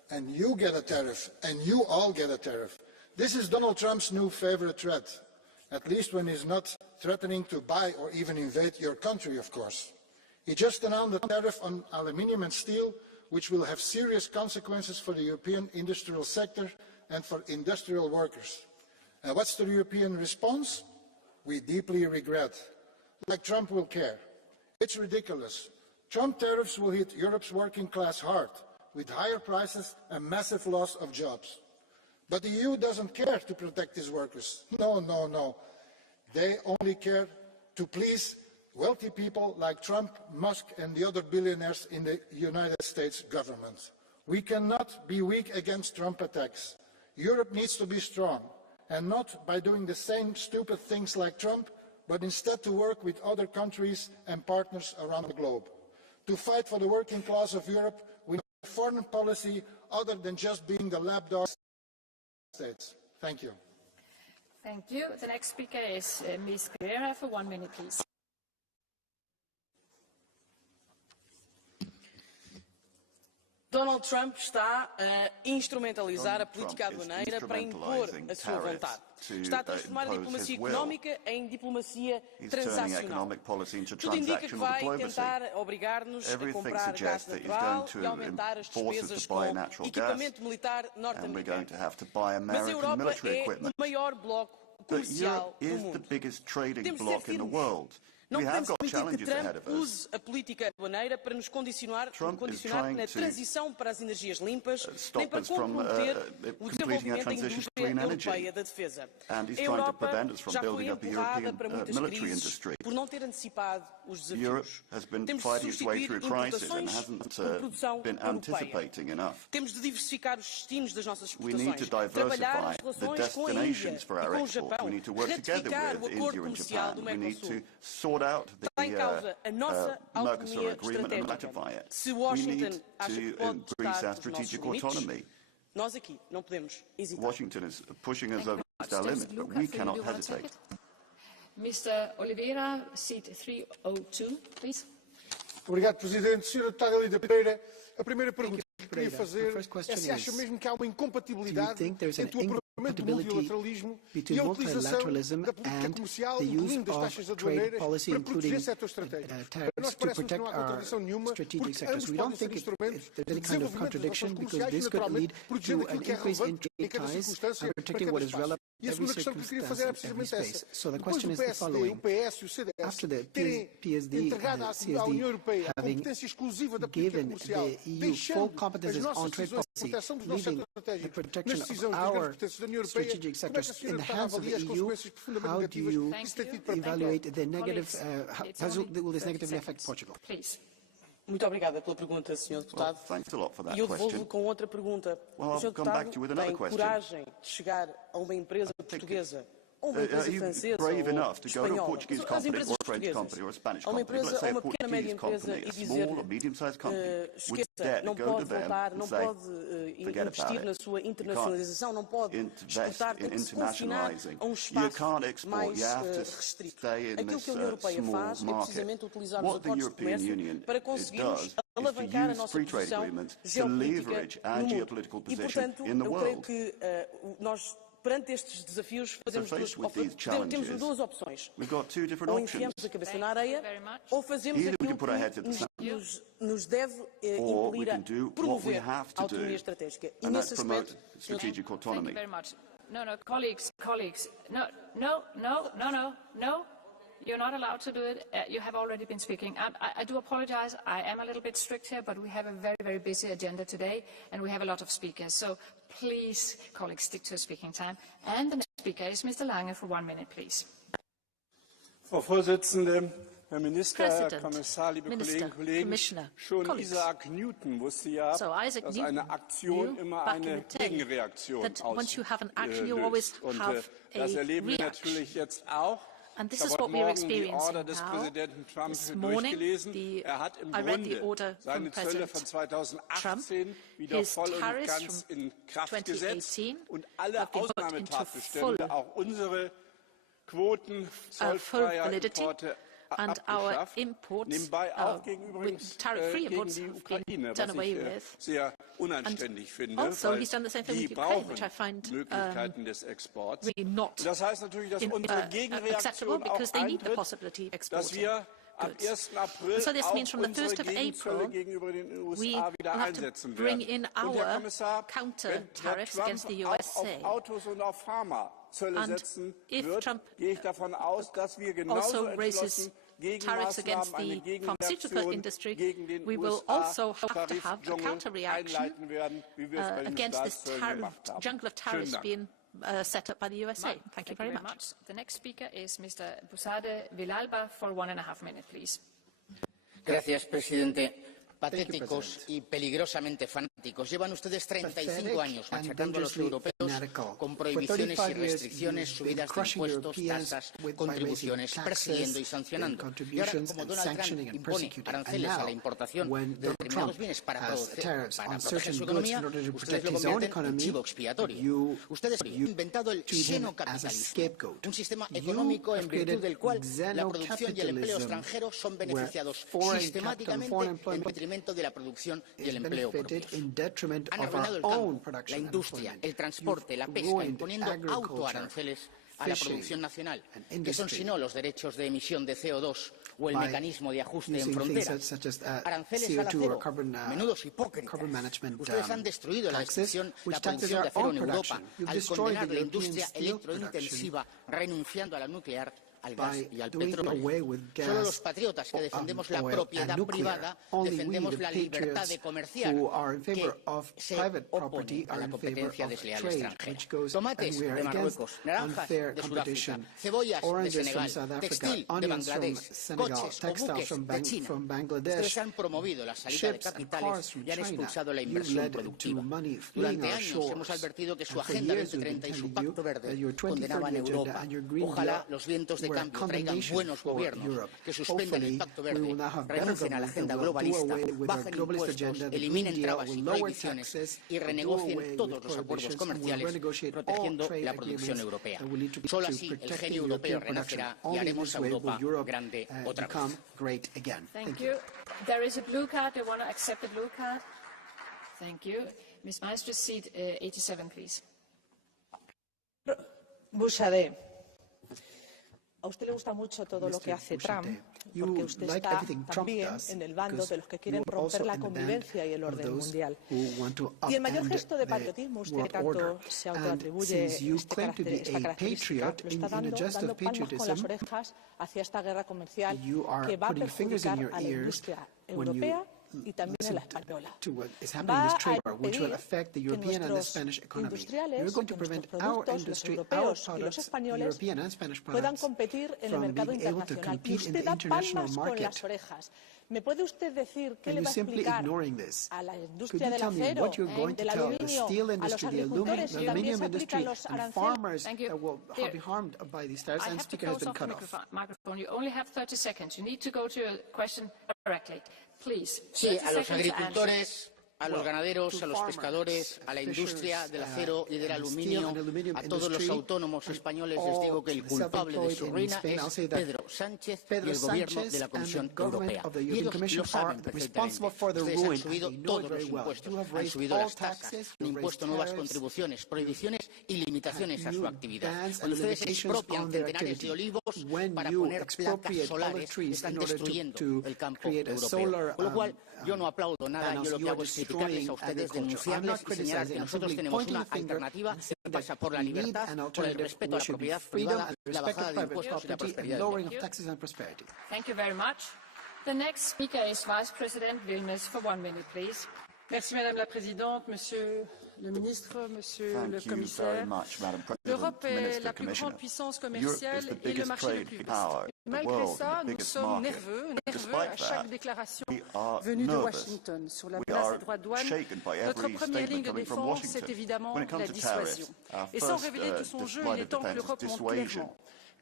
and you get a tariff, and you all get a tariff. This is Donald Trump's new favorite threat, at least when he's not threatening to buy or even invade your country, of course. He just announced a tariff on aluminium and steel, which will have serious consequences for the European industrial sector and for industrial workers. And what's the European response? We deeply regret. Like Trump will care. It's ridiculous. Trump tariffs will hit Europe's working class hard, with higher prices and massive loss of jobs. But the EU doesn't care to protect its workers. No, no, no. They only care to please wealthy people like Trump, Musk and the other billionaires in the United States government. We cannot be weak against Trump attacks. Europe needs to be strong, and not by doing the same stupid things like Trump, but instead to work with other countries and partners around the globe. To fight for the working class of Europe, we need a foreign policy other than just being the lapdog of the States. Thank you. Thank you. The next speaker is Ms. Pereira for 1 minute, please. Donald Trump está a instrumentalizar a política aduaneira para impor a sua vontade. Está a transformar a diplomacia económica em diplomacia transacional. Tudo indica que vai tentar obrigar-nos a comprar gás natural e aumentar as despesas com equipamento militar norte-americano. Mas a Europa é o maior bloco comercial do mundo. Temos de ser firmes. Não podemos permitir que Trump use a política aduaneira para nos condicionar na transição para as energias limpas, nem para comprometer o desenvolvimento da indústria europeia da defesa. A Europa já foi empurrada para muitas crises por não ter antecipado os desafios. Temos de substituir importações por produção europeia. Temos de diversificar os destinos das nossas exportações, trabalhar as relações com a Índia e com o Japão, ratificar o acordo comercial do Mercosul. Está em causa a nossa autonomia estratégica. Se Washington acha que pode estar nos nossos limites, nós aqui não podemos hesitar. Washington is pushing us over our limit, but we cannot hesitate. Mr. Oliveira, seat 302, please. Obrigado, Presidente. Sra. Deputada Lídia Pereira, a primeira pergunta que queria fazer é se acha mesmo que há uma incompatibilidade entre o aprovaramento do multilateralismo e a utilização da política comercial, incluindo das taxas aduaneiras, para proteger setores estratégicos. Para nós parece-nos que não há contradição nenhuma, porque ambos podem ser instrumentos de desenvolvimento das relações comerciais e, naturalmente, protegendo aquilo que é relevante em cada circunstância para cada espaço. E a segunda questão que eu queria fazer é precisamente essa. Depois do PSD, o PS e o CDS terem entregado à União Europeia a competência exclusiva da política comercial, deixando as nossas decisões de proteção dos nossos setores estratégicos nas decisões das grandes potências da União Europeia, como é que a senhora deputada avalia as consequências profundamente negativas que isso tem tido para Portugal? Muito obrigada pela pergunta, Sr. Deputado. E eu devolvo com outra pergunta. O Sr. Deputado tem coragem de chegar a uma empresa portuguesa, ou uma empresa francesa, ou espanhola, as empresas portuguesas, a uma empresa, ou uma pequena média empresa e dizer esqueça, não pode voltar, não pode investir na sua internacionalização, não pode exportar, tem que se confinar a um espaço mais restrito. Aquilo que a União Europeia faz é precisamente utilizar os acordos de comércio para conseguirmos alavancar a nossa posição geopolítica no mundo. E, portanto, eu creio que nós, perante estes desafios, temos duas opções. Ou enfiamos a cabeça na areia, ou fazemos aquilo que nos deve impelir a promover a autonomia estratégica. E nesse aspecto... Thank you very much. No, colleagues, no. You're not allowed to do it. You have already been speaking. I do apologize. I am a little bit strict here, but we have a very, very busy agenda today, and we have a lot of speakers. So please, colleagues, stick to a speaking time. And the next speaker is Mr. Lange for 1 minute, please. Frau Vorsitzende, Herr Minister, Herr Kommissar, liebe Kolleginnen und Kollegen, schon Isaac Newton wusste ja, dass eine Aktion immer eine Gegenreaktion auslöst. Und das erleben wir natürlich jetzt auch. And this is what we are experiencing now. This morning, I read the order from President Trump. His tariffs from 2018 have been put into full validity, and our imports with tariff-free imports have been done away with. Sehr unanständig finde, Also, weil he's done the same thing die with Ukraine, brauchen which I find Möglichkeiten des Exports. really not Das heißt natürlich, dass unsere acceptable Gegenreaktion because auch they need the eintritt, possibility of dass exporting wir am 1. April And so this auch means from the unsere 1st of Gegenzölle April, gegenüber den we USA wieder will have to einsetzen bring werden. in Und Herr our Kommissar, counter wenn Herr tariffs Trump against the auch auf USA. Autos und auf Pharma Zölle And setzen if wird, Trump gehe ich davon aus, dass wir genauso also raises entschlossen tariffs against Gegenmaßnahmen, eine the pharmaceutical Gegenreaktion industry, gegen den we will USA also have to have a Tarifdschungel counter-reaction einleiten werden, wie wir es bei den against this Staatszöllen gemacht haben. jungle of tariffs being set up by the USA. Thank you very much. The next speaker is Mr. Busade Villalba for 1.5 minutes, please. Gracias, presidente. Patéticos y peligrosamente fanáticos. Llevan ustedes 35 años machacando a los europeos con prohibiciones y restricciones, subidas de impuestos, tasas, contribuciones, persiguiendo y sancionando. Y ahora, como Donald Trump impone aranceles a la importación de determinados bienes para proteger su economía, ustedes lo convierten en un chivo expiatorio. Ustedes han inventado el xenocapitalismo, un sistema económico en virtud del cual la producción y el empleo extranjero son beneficiados sistemáticamente en detrimento de la producción y el empleo propio. Han arruinado el campo, la industria, el transporte, la pesca, imponiendo autoaranceles a la producción nacional, que son si no los derechos de emisión de CO2 o el mecanismo de ajuste en fronteras. Aranceles al acero, menudos hipócritas. Ustedes han destruido la producción de acero en Europa al condenar la industria electrointensiva, renunciando a la nuclear, al gas y al petróleo. Solo los patriotas que defendemos la propiedad privada defendemos la libertad de comerciar, que se opone a la competencia desleal extranjera. Tomates de Marruecos, naranjas de Sudáfrica, cebollas de Senegal, textil de Bangladesh, coches o buques de China. Ustedes han promovido la salida de capitales y han expulsado la inversión productiva. Durante años hemos advertido que su Agenda 2030 y su Pacto Verde condenaban a Europa. Ojalá los vientos de cambio traigan buenos gobiernos que suspenden el Pacto Verde, renuncien a la agenda globalista, bajen impuestos, eliminen trabas y prohibiciones y renegocien todos los acuerdos comerciales protegiendo la producción europea. Solo así el genio europeo renacerá y haremos a Europa grande otra vez. Thank you. There is a blue card. Do you want to accept the blue card? Thank you. Ms. Maestro, seat 87, please. Busade. A usted le gusta mucho todo lo que hace Trump, porque usted está también en el bando de los que quieren romper la convivencia y el orden mundial. Y el mayor gesto de patriotismo, usted que tanto se autoatribuye esta característica, lo está dando palmas con las orejas hacia esta guerra comercial que va a perjudicar a la industria europea y también a la española. Va a impedir que nuestros industriales, que nuestros productos, los europeos y los españoles, puedan competir en el mercado internacional. Y usted da palmas con las orejas. ¿Me puede usted decir qué le va a explicar a la industria del acero, del aluminio, a los agricultores y también se aplican los aranceles? I have to close off the microphone. You only have 30 seconds. You need to go to your question directly. Please. Sí, a los agricultores, a los ganaderos, a los pescadores, a la industria del acero y del aluminio, a todos los autónomos españoles les digo que el culpable de su ruina es Pedro Sánchez y el gobierno de la Comisión Europea. Y ellos lo saben perfectamente. Ustedes han subido todos los impuestos, han subido las tasas, han impuesto nuevas contribuciones, prohibiciones y limitaciones a su actividad. Cuando ustedes expropian centenares de olivos para poner placas solares, están destruyendo el campo europeo. Con lo cual, yo no aplaudo nada, yo lo que hago es criticarles a ustedes, denunciarles y señalar que nosotros tenemos una alternativa que pasa por la libertad, por el respeto a la propiedad privada, la bajada de impuestos y la prosperidad. Thank you very much. The next speaker is Vice President Vilmos for 1 minute, please. Merci Madame la Présidente, Monsieur le Ministre, Monsieur le Commissaire. L'Europe est la plus grande puissance commerciale et le marché le plus vaste. Malgré ça, nous sommes nerveux à chaque déclaration venue de Washington. Sur la place des droits de douane, notre première ligne de défense, c'est évidemment la dissuasion. Et sans révéler tout son jeu, il est temps que l'Europe montre clairement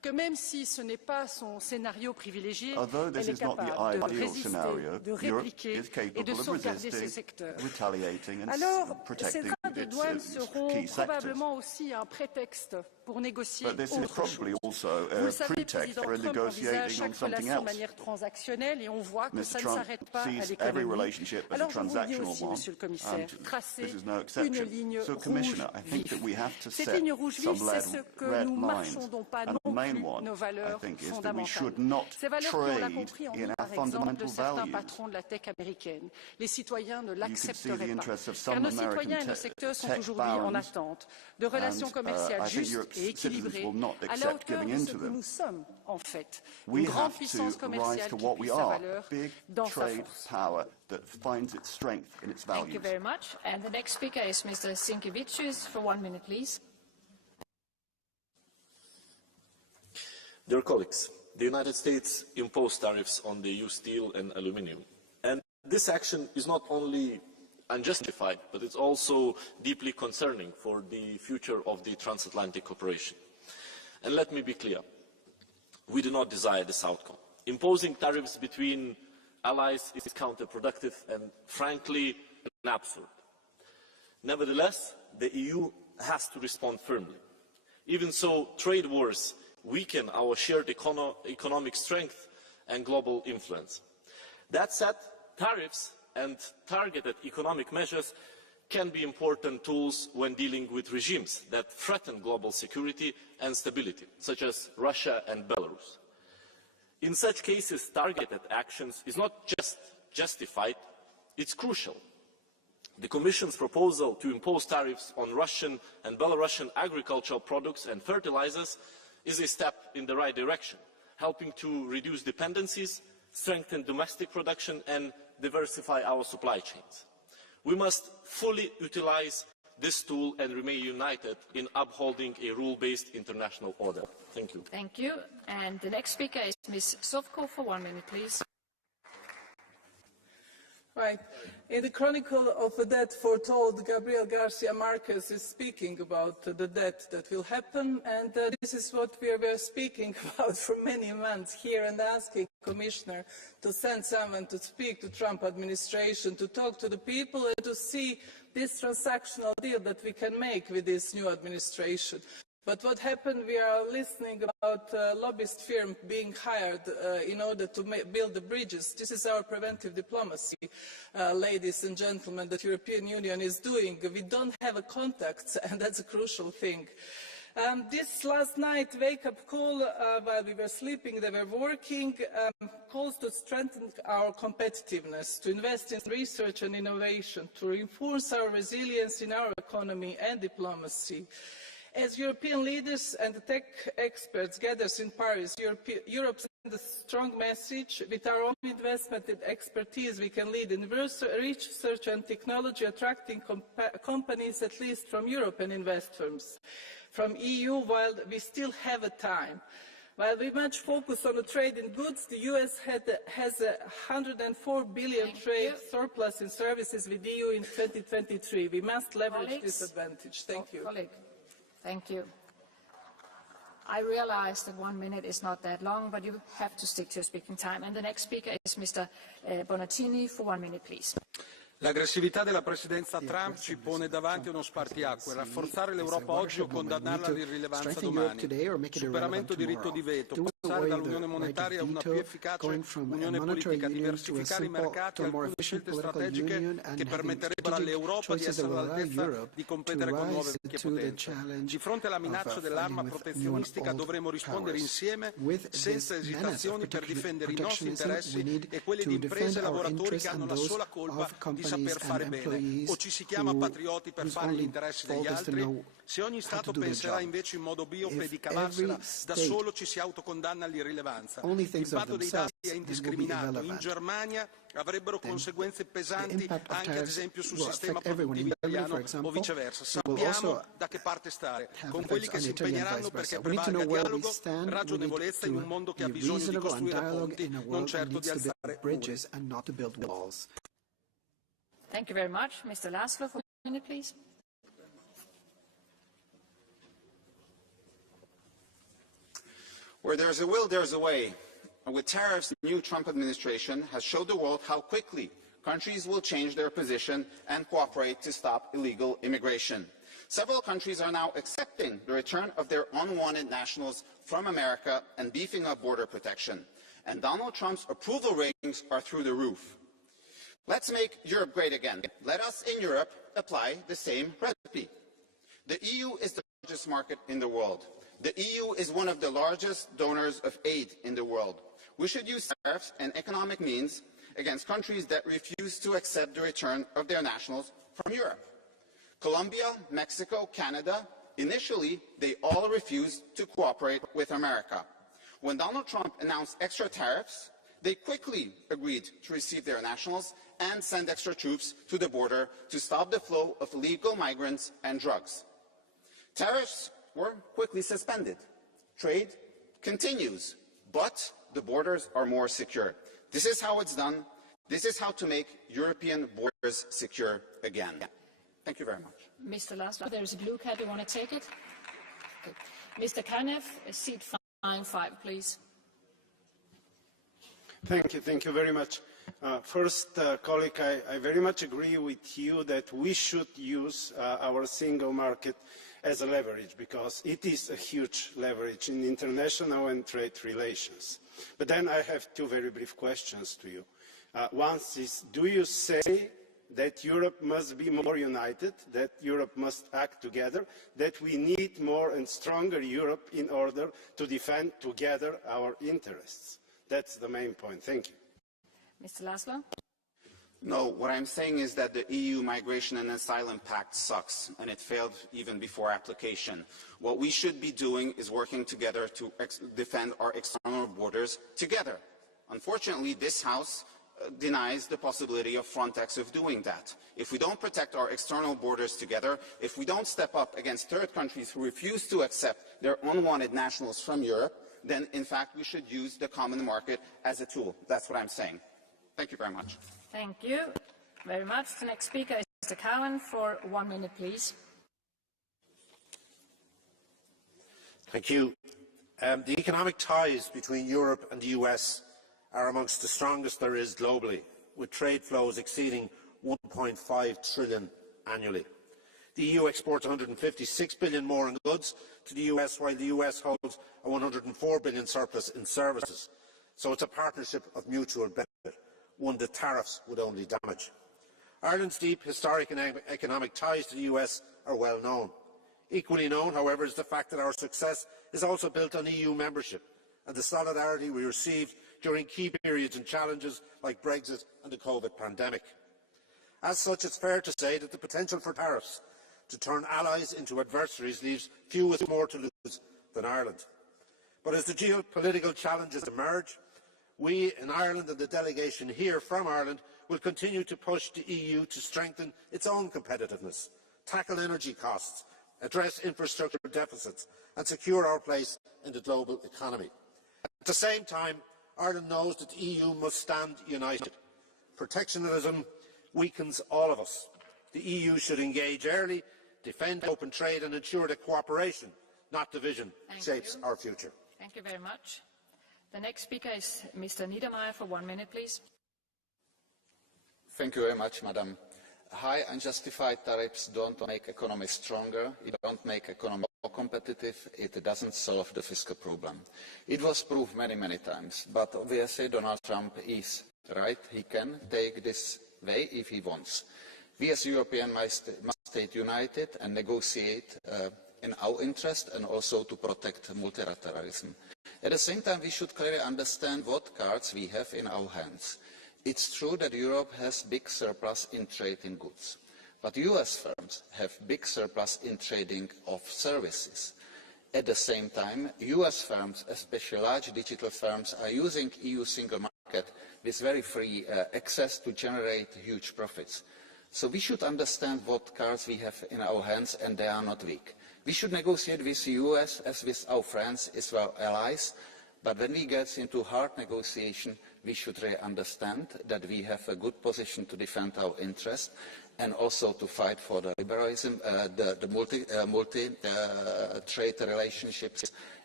que même si ce n'est pas son scénario privilégié, elle est capable de résister, de répliquer et de sauvegarder ses secteurs. Alors, ces droits de douane seront probablement aussi un prétexte pour négocier autre chose. Vous le savez, le président Trump envisage chaque relation de manière transactionnelle et on voit que ça ne s'arrête pas à l'économie. Alors je vous le dis aussi, Monsieur le Commissaire, tracer une ligne rouge vive. Cette ligne rouge vive, c'est ce que nous marchandons pas non plus nos valeurs fondamentales. Ces valeurs qui, on l'a compris, en ligne, par exemple, de certains patrons de la tech américaine. Les citoyens ne l'accepteraient pas, car nos citoyens et nos secteurs sont aujourd'hui en attente de relations commerciales justes et équilibrées, à la hauteur de ce que nous sommes, en fait. Une grande puissance commerciale qui puise sa valeur dans sa force. Thank you very much. And the next speaker is Mr. Sinkevicius for 1 minute, please. Dear colleagues, the United States imposed tariffs on the EU steel and aluminium. And this action is not only unjustified, but it's also deeply concerning for the future of the transatlantic cooperation. And let me be clear, we do not desire this outcome. Imposing tariffs between allies is counterproductive and, frankly, absurd. Nevertheless, the EU has to respond firmly. Even so, trade wars weaken our shared economic strength and global influence. That said, tariffs and targeted economic measures can be important tools when dealing with regimes that threaten global security and stability, such as Russia and Belarus. In such cases, targeted actions is not just justified, it's crucial. The Commission's proposal to impose tariffs on Russian and Belarusian agricultural products and fertilizers is a step in the right direction, helping to reduce dependencies, strengthen domestic production and diversify our supply chains. We must fully utilize this tool and remain united in upholding a rule-based international order. Thank you. Thank you. And the next speaker is Ms. Sovko for 1 minute, please. Right. In the Chronicle of a Debt Foretold, Gabriel Garcia Marquez is speaking about the debt that will happen, and this is what we are speaking about for many months here and asking Commissioner to send someone to speak to Trump administration, to talk to the people and to see this transactional deal that we can make with this new administration. But what happened, we are listening about lobbyist firm being hired in order to build the bridges. This is our preventive diplomacy, ladies and gentlemen, that the European Union is doing. We don't have a contact, and that's a crucial thing. This last night wake-up call, while we were sleeping, they were working, calls to strengthen our competitiveness, to invest in research and innovation, to reinforce our resilience in our economy and diplomacy. As European leaders and tech experts gather in Paris, Europe sends a strong message. With our own investment and expertise, we can lead in research and technology, attracting companies at least from Europe and invest firms from EU while we still have a time. While we much focus on the trade in goods, the US has a 104 billion trade surplus in services with the EU in 2023. We must leverage this advantage. Thank you. Thank you. I realize that 1 minute is not that long, but you have to stick to your speaking time. And the next speaker is Mr. Bonaccini for 1 minute, please. L'aggressività della presidenza Trump ci pone davanti a uno spartiacque. Rafforzare l'Europa oggi o condannarla all'irrilevanza domani. Superamento diritto di veto. Passare dall'unione monetaria a una più efficace unione politica. Diversificare i mercati, alcune scelte strategiche che permetterebbero all'Europa di essere all'altezza di competere con nuove vecchie potenze. Di fronte alla minaccia dell'arma protezionistica dovremo rispondere insieme senza esitazioni per difendere i nostri interessi e quelli di imprese e lavoratori che hanno la sola colpa di saper fare bene. O ci si chiama patrioti per fare gli interessi degli altri? Se ogni Stato penserà invece in modo miope di cavarsela da solo, ci si autocondanna all'irrilevanza. L'impatto dei dazi è indiscriminato. In Germania avrebbero conseguenze pesanti anche ad esempio sul sistema produttivo italiano o viceversa. Sappiamo da che parte stare, con quelli che si impegneranno perché prevalga dialogo, ragionevolezza in un mondo che ha bisogno di costruire ponti, non certo di alzare muri. Thank you very much. Mr. Laszlo, for 1 minute, please. Where there's a will, there's a way. And with tariffs, the new Trump administration has showed the world how quickly countries will change their position and cooperate to stop illegal immigration. Several countries are now accepting the return of their unwanted nationals from America and beefing up border protection. And Donald Trump's approval ratings are through the roof. Let's make Europe great again. Let us in Europe apply the same recipe. The EU is the largest market in the world. The EU is one of the largest donors of aid in the world. We should use tariffs and economic means against countries that refuse to accept the return of their nationals from Europe. Colombia, Mexico, Canada, initially they all refused to cooperate with America. When Donald Trump announced extra tariffs, they quickly agreed to receive their nationals and send extra troops to the border to stop the flow of illegal migrants and drugs. Tariffs were quickly suspended. Trade continues, but the borders are more secure. This is how it's done. This is how to make European borders secure again. Thank you very much. Mr. Laszlo, there's a blue card. Do you want to take it? Good. Mr. Kanev, seat 5, please. Thank you very much. First, colleague, I very much agree with you that we should use our single market as a leverage, because it is a huge leverage in international and trade relations. But then I have two very brief questions to you. One is, do you say that Europe must be more united, that Europe must act together, that we need more and stronger Europe in order to defend together our interests? That's the main point. Thank you. Mr. Laszlo? No, what I'm saying is that the EU Migration and Asylum Pact sucks, and it failed even before application. What we should be doing is working together to defend our external borders together. Unfortunately, this House denies the possibility of Frontex of doing that. If we don't protect our external borders together, if we don't step up against third countries who refuse to accept their unwanted nationals from Europe, then in fact we should use the common market as a tool. That's what I'm saying. Thank you very much. Thank you very much. The next speaker is Mr. Cowan for 1 minute, please. Thank you. The economic ties between Europe and the US are amongst the strongest there is globally, with trade flows exceeding 1.5 trillion annually. The EU exports 156 billion more in goods to the US, while the US holds a 104 billion surplus in services. So it's a partnership of mutual benefit, one that tariffs would only damage. Ireland's deep historic and economic ties to the US are well known. Equally known, however, is the fact that our success is also built on EU membership and the solidarity we received during key periods and challenges like Brexit and the COVID pandemic. As such, it's fair to say that the potential for tariffs to turn allies into adversaries leaves few with more to lose than Ireland. But as the geopolitical challenges emerge, we in Ireland and the delegation here from Ireland will continue to push the EU to strengthen its own competitiveness, tackle energy costs, address infrastructure deficits and secure our place in the global economy. At the same time, Ireland knows that the EU must stand united. Protectionism weakens all of us. The EU should engage early, defend open trade and ensure that cooperation, not division, shapes our future. Thank you very much. The next speaker is Mr. Niedermayer for 1 minute, please. Thank you very much, Madam. High unjustified tariffs don't make economy stronger, it don't make economy more competitive, it doesn't solve the fiscal problem. It was proved many, many times, but obviously Donald Trump is right. He can take this way if he wants. We as Europeans must stay united and negotiate in our interest and also to protect multilateralism. At the same time, we should clearly understand what cards we have in our hands. It's true that Europe has big surplus in trade in goods, but US firms have big surplus in trading of services. At the same time, US firms, especially large digital firms, are using EU single market with very free access to generate huge profits. So we should understand what cards we have in our hands, and they are not weak. We should negotiate with the US as with our friends as well allies, but when we get into hard negotiation, we should really understand that we have a good position to defend our interests and also to fight for the liberalism, the multi-trade relationships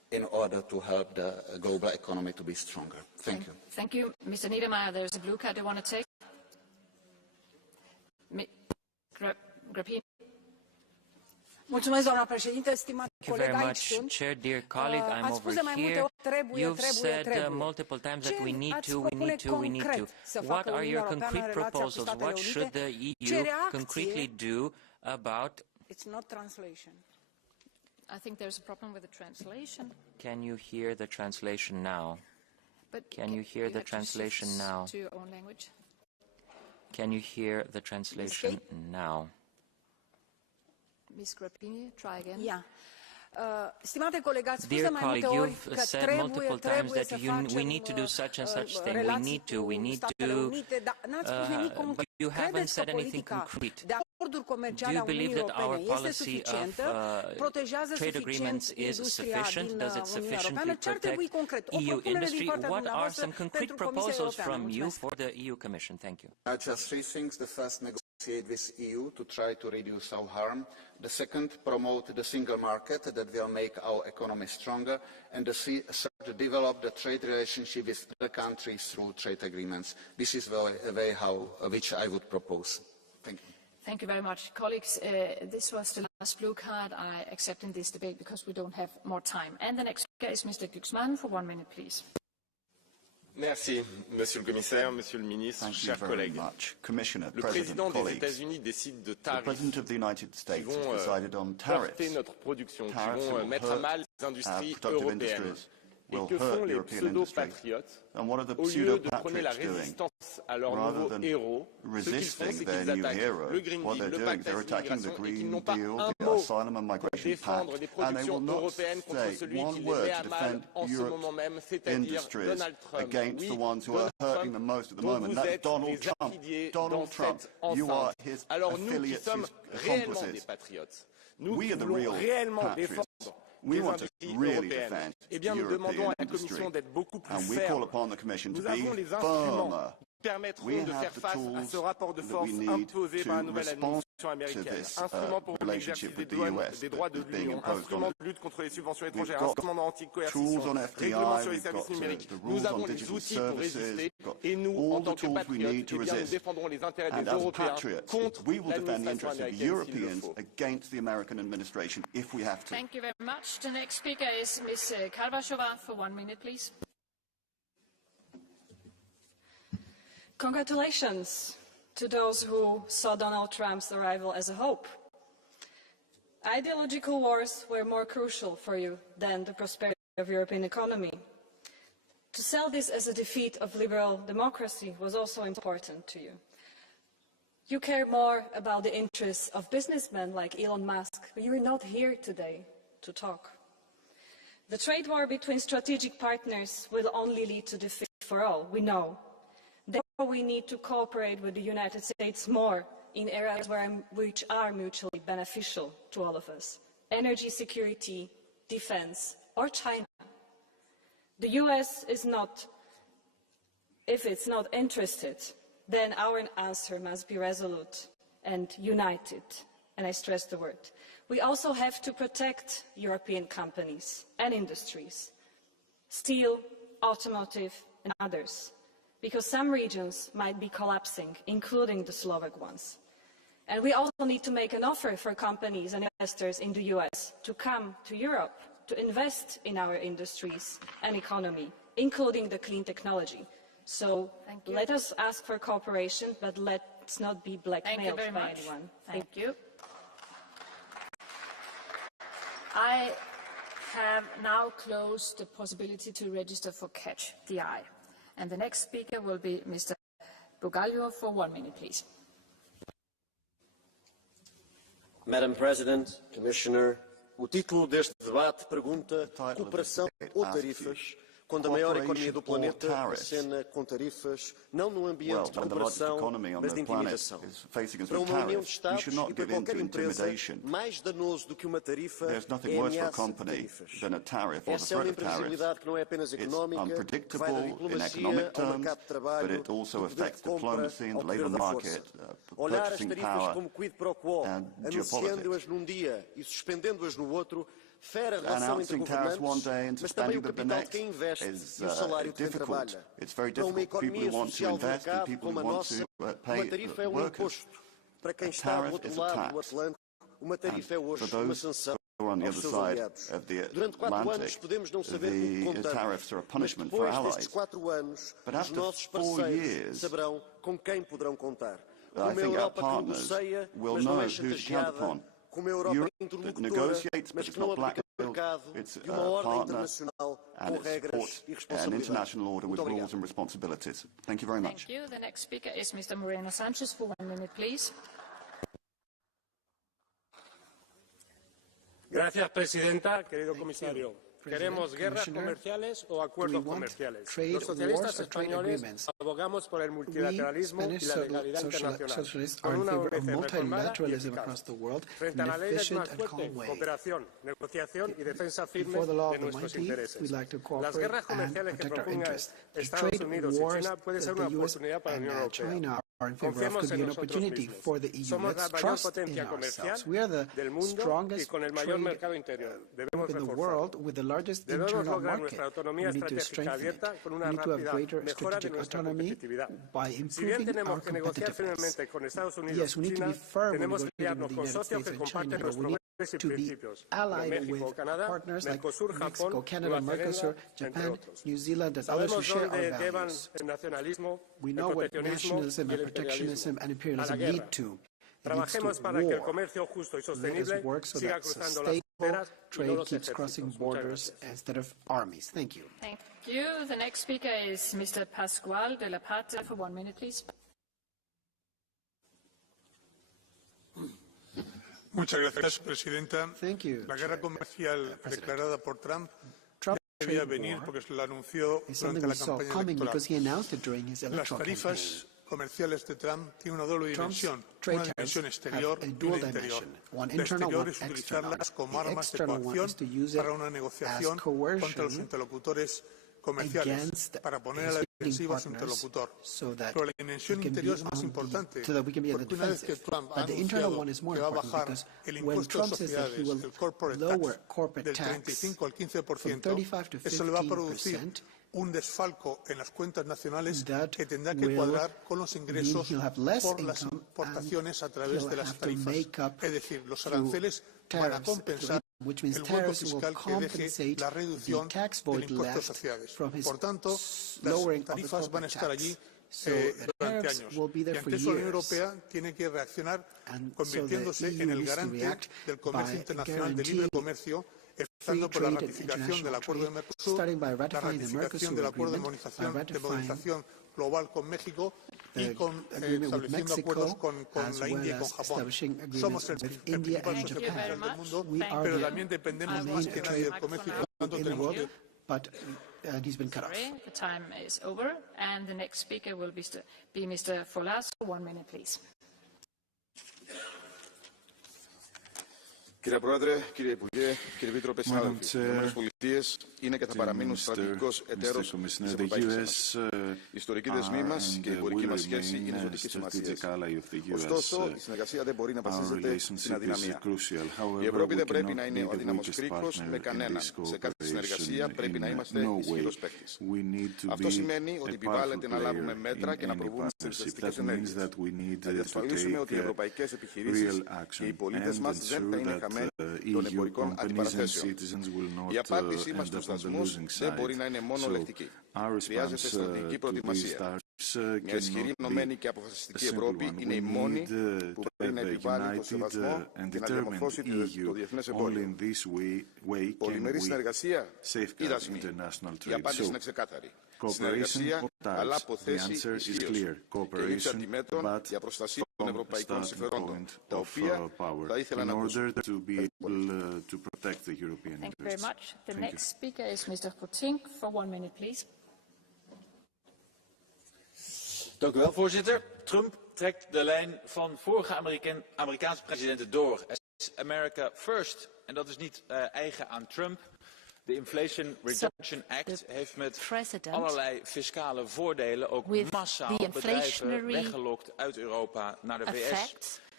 in order to help the global economy to be stronger. Thank you. Thank you. Mr. Niedermayer, there's a blue card you want to take. Grappini. Mulțumesc, doamna președinte, stimate coleg, aici sunt. Chair, dear colleague, I'm over here. You've said multiple times that we need to. What are your concrete proposals? What should the EU concretely do about... It's not translation. I think there's a problem with the translation. Can you hear the translation now? But can you hear the translation now? To your own language. Can you hear the translation now? Ms. Grappini, try again. Yeah. Stimate coleg, ați spus Dear de mai multe colleague, ori you've că said multiple times that we need to do facem such and such thing. We need to. But you haven't said anything concrete. De acorduri comerciale Do a you Uniunii believe that our Europene este policy suficientă, of protejează trade agreements suficient is industria sufficient? din Does it Uniunea sufficiently Europeană? Ce ar trebui protect concret? O EU propunere din industry? partea What are dumneavoastră some concrete pentru Comisia proposals Europeană? from you Mulțumesc. for the EU Commission? Thank you. Just three things. The first, negotiate with EU to try to reduce our harm. The second, promote the single market that will make our economy stronger. And the third, develop the trade relationship with other countries through trade agreements. This is the way which I would propose. Thank you. Thank you very much. Colleagues, this was the last blue card I accept in this debate because we don't have more time. And the next speaker is Mr. Glucksmann for 1 minute, please. Merci, Monsieur le Commissaire, Monsieur le Ministre, chers collègues. Le président des États-Unis décide de tarifs qui vont porter notre production, qui vont mettre à mal les industries européennes. Et que font les pseudo-patriotes? Au lieu de prôner la résistance à leurs nouveaux héros, ce qu'ils font, c'est qu'ils attaquent le Green Deal, le pacte d'immigration, et qu'ils n'ont pas un mot pour défendre des productions européennes contre celui qui les met à mal en ce moment même, c'est-à-dire Donald Trump. Oui, Donald Trump, dont vous êtes les affiliés dans cette enceinte. Alors nous qui sommes réellement des patriotes, nous qui voulons réellement défendre les industries européennes, eh bien nous demandons à la Commission d'être beaucoup plus ferme. Nous avons les instruments qui permettront de faire face à ce rapport de force imposé par la nouvelle administration américaine. Instrument pour l'exercice des droits de l'Union, instrument de lutte contre les subventions étrangères, instrument anti-coercition, règlement sur les services numériques. Nous avons les outils pour résister et nous, en tant que patriotes, eh bien, nous défendrons les intérêts des Européens contre l'administration américaine s'il le faut. Thank you very much. The next speaker is Ms. Kalvashova for 1 minute, please. Congratulations to those who saw Donald Trump's arrival as a hope. Ideological wars were more crucial for you than the prosperity of the European economy. To sell this as a defeat of liberal democracy was also important to you. You care more about the interests of businessmen like Elon Musk, but you are not here today to talk. The trade war between strategic partners will only lead to defeat for all, we know. Therefore, we need to cooperate with the United States more in areas which are mutually beneficial to all of us. Energy security, defense, or China. The US is not, if it's not interested, then our answer must be resolute and united, and I stress the word. We also have to protect European companies and industries, steel, automotive, and others, because some regions might be collapsing, including the Slovak ones. And we also need to make an offer for companies and investors in the US to come to Europe to invest in our industries and economy, including the clean technology. So let us ask for cooperation, but let's not be blackmailed by anyone. Thank you. I have now closed the possibility to register for Catch the Eye. And the next speaker will be Mr. Bugalio for 1 minute, please. Madam President, Commissioner, o título deste debate pergunta cooperação ou tarifas, quando a maior economia do planeta acena com tarifas, não num ambiente de cooperação, mas de intimidação. Para uma união de Estados e para qualquer empresa, mais danoso do que uma tarifa é a ameaça de tarifas. Essa é uma imprevisibilidade que não é apenas económica, que vai da diplomacia ao mercado de trabalho, do poder de compra ao poder da força. Olhar as tarifas como quid pro quo, anunciando-as num dia e suspendendo-as no outro, announcing tariffs one day and suspending them the next is difficult. It's very difficult for people who want to invest and people who want to pay workers. A tariff is a tax. And for those who are on the other side of the Atlantic, the tariffs are a punishment for allies. But after 4 years, I think our partners will know who to count upon. Europe negotiates, but it's not blackmail. It's a partner, and it supports an international order with rules and responsibilities. Thank you very much. Thank you. The next speaker is Mr. Moreno Sanchez for 1 minute, please. Gracias, Presidenta. Querido Comisario, ¿queremos guerras comerciales o acuerdos comerciales? Los socialistas españoles abogamos por el multilateralismo y la legalidad internacional, con una OMC reformada y eficaz, frente a la ley es más fuerte, cooperación, negociación y defensa firme de nuestros intereses. Las guerras comerciales que propongan Estados Unidos y China pueden ser una oportunidad para la Unión Europea. Confiamos en nosotros mismos. Somos la mayor potencia comercial del mundo y con el mayor mercado interior. Debemos reforzarlo. Debemos lograr nuestra autonomía estratégica abierta con una rápida mejora de nuestra competitividad. Si bien tenemos que negociar firmemente con Estados Unidos y China, tenemos que aliarnos con socios que comparten nuestros valores y principios, como México, Canadá, Mercosur, Japón, Nueva Zelanda, entre otros. Sabemos dónde llevan el nacionalismo, el proteccionismo y el protectionism and imperialism lead to. Trabajemos para que el comercio justo y sostenible siga cruzando las fronteras y no los ejércitos. Borders instead of armies. Thank you. Thank you. The next speaker is Mr. Pascual de la Pata for 1 minute, please. Muchas gracias, Presidenta. La guerra comercial declarada por Trump debía venir porque se lo anunció durante la campaña electoral. Las tarifas comerciales de Trump tienen una doble dimensión, una dimensión exterior y una interior. La exterior es utilizarlas como armas de coacción para una negociación contra los interlocutores comerciales, para poner a la defensiva a su interlocutor. Pero la dimensión interior es más importante, porque una vez que Trump ha anunciado que va a bajar el impuesto de sociedades, el corporate tax, del 35 al 15%, eso le va a producir un desfalco en las cuentas nacionales que tendrá que cuadrar con los ingresos por las importaciones a través de las tarifas. Es decir, los aranceles van a compensar el hueco fiscal que deje la reducción del impuesto de sociedades. Por tanto, las tarifas van a estar allí durante años. Y ante eso la Unión Europea tiene que reaccionar convirtiéndose en el garante del comercio internacional de libre comercio, empezando por la ratificación del Acuerdo de Mercosur, la ratificación del Acuerdo de Modernización Global con México y estableciendo acuerdos con la India y con Japón. Somos el principal socio comercial del mundo, pero también dependemos más que nadie del comercio y por lo tanto tenemos que... He's been cut off. The time is over, and the next speaker will be Mr. Folas. 1 minute, please. Κύριε Πρόεδρε, κύριε Υπουργέ, κύριε Επίτροπε, συνάδελφοι, οι ΗΠΑ είναι και θα παραμείνουν στρατηγικός εταίρος της Ευρωπαϊκής Ένωσης. Οι ιστορικοί δεσμοί μας και η εμπορική μας σχέση είναι ζωτικής σημασίας. Ωστόσο, η συνεργασία δεν μπορεί να βασίζεται στην αδυναμία. Η Ευρώπη δεν πρέπει να είναι ο αδύναμος κρίκος με κανέναν. Σε κάθε συνεργασία πρέπει να είμαστε ισχυρός παίκτης. Αυτό σημαίνει ότι επιβάλλεται να λάβουμε μέτρα και να προβούμε σε ουσιαστικές ενέργειες. Να διασφαλίσουμε ότι οι ευρωπαϊκές επιχειρήσεις και οι πολίτες μας δεν θα είναι των εμπορικών αντιπαραθέσεων. Η απάντησή μας στους δασμούς δεν μπορεί να είναι μόνο λεκτική. Χρειάζεται στρατηγική προετοιμασία. Μια ισχυρή, ενωμένη και αποφασιστική Ευρώπη είναι η μόνη που μπορεί να επιβάλλει το σεβασμό και να διαμορφώσει το διεθνές εμπόριο. Πολυμερή συνεργασία ή δασμοί. Η απάντηση είναι ξεκάθαρη. Συνεργασία, αλλά αποθέσει ισχύως και λήψη αντιμέτρων για προστασία των ευρωπαϊκών συμφερόντων, τα οποία θα ήθελα να ακούσω. Thank you very much. The next speaker is Mr. Potink for 1 minute, please. Dank u wel, voorzitter. Trump trekt de lijn van vorige Amerikaanse presidenten door. Hij is America first. En dat is niet eigen aan Trump. De Inflation Reduction Act heeft met allerlei fiscale voordelen ook massaal bedrijven weggelokt uit Europa naar de VS.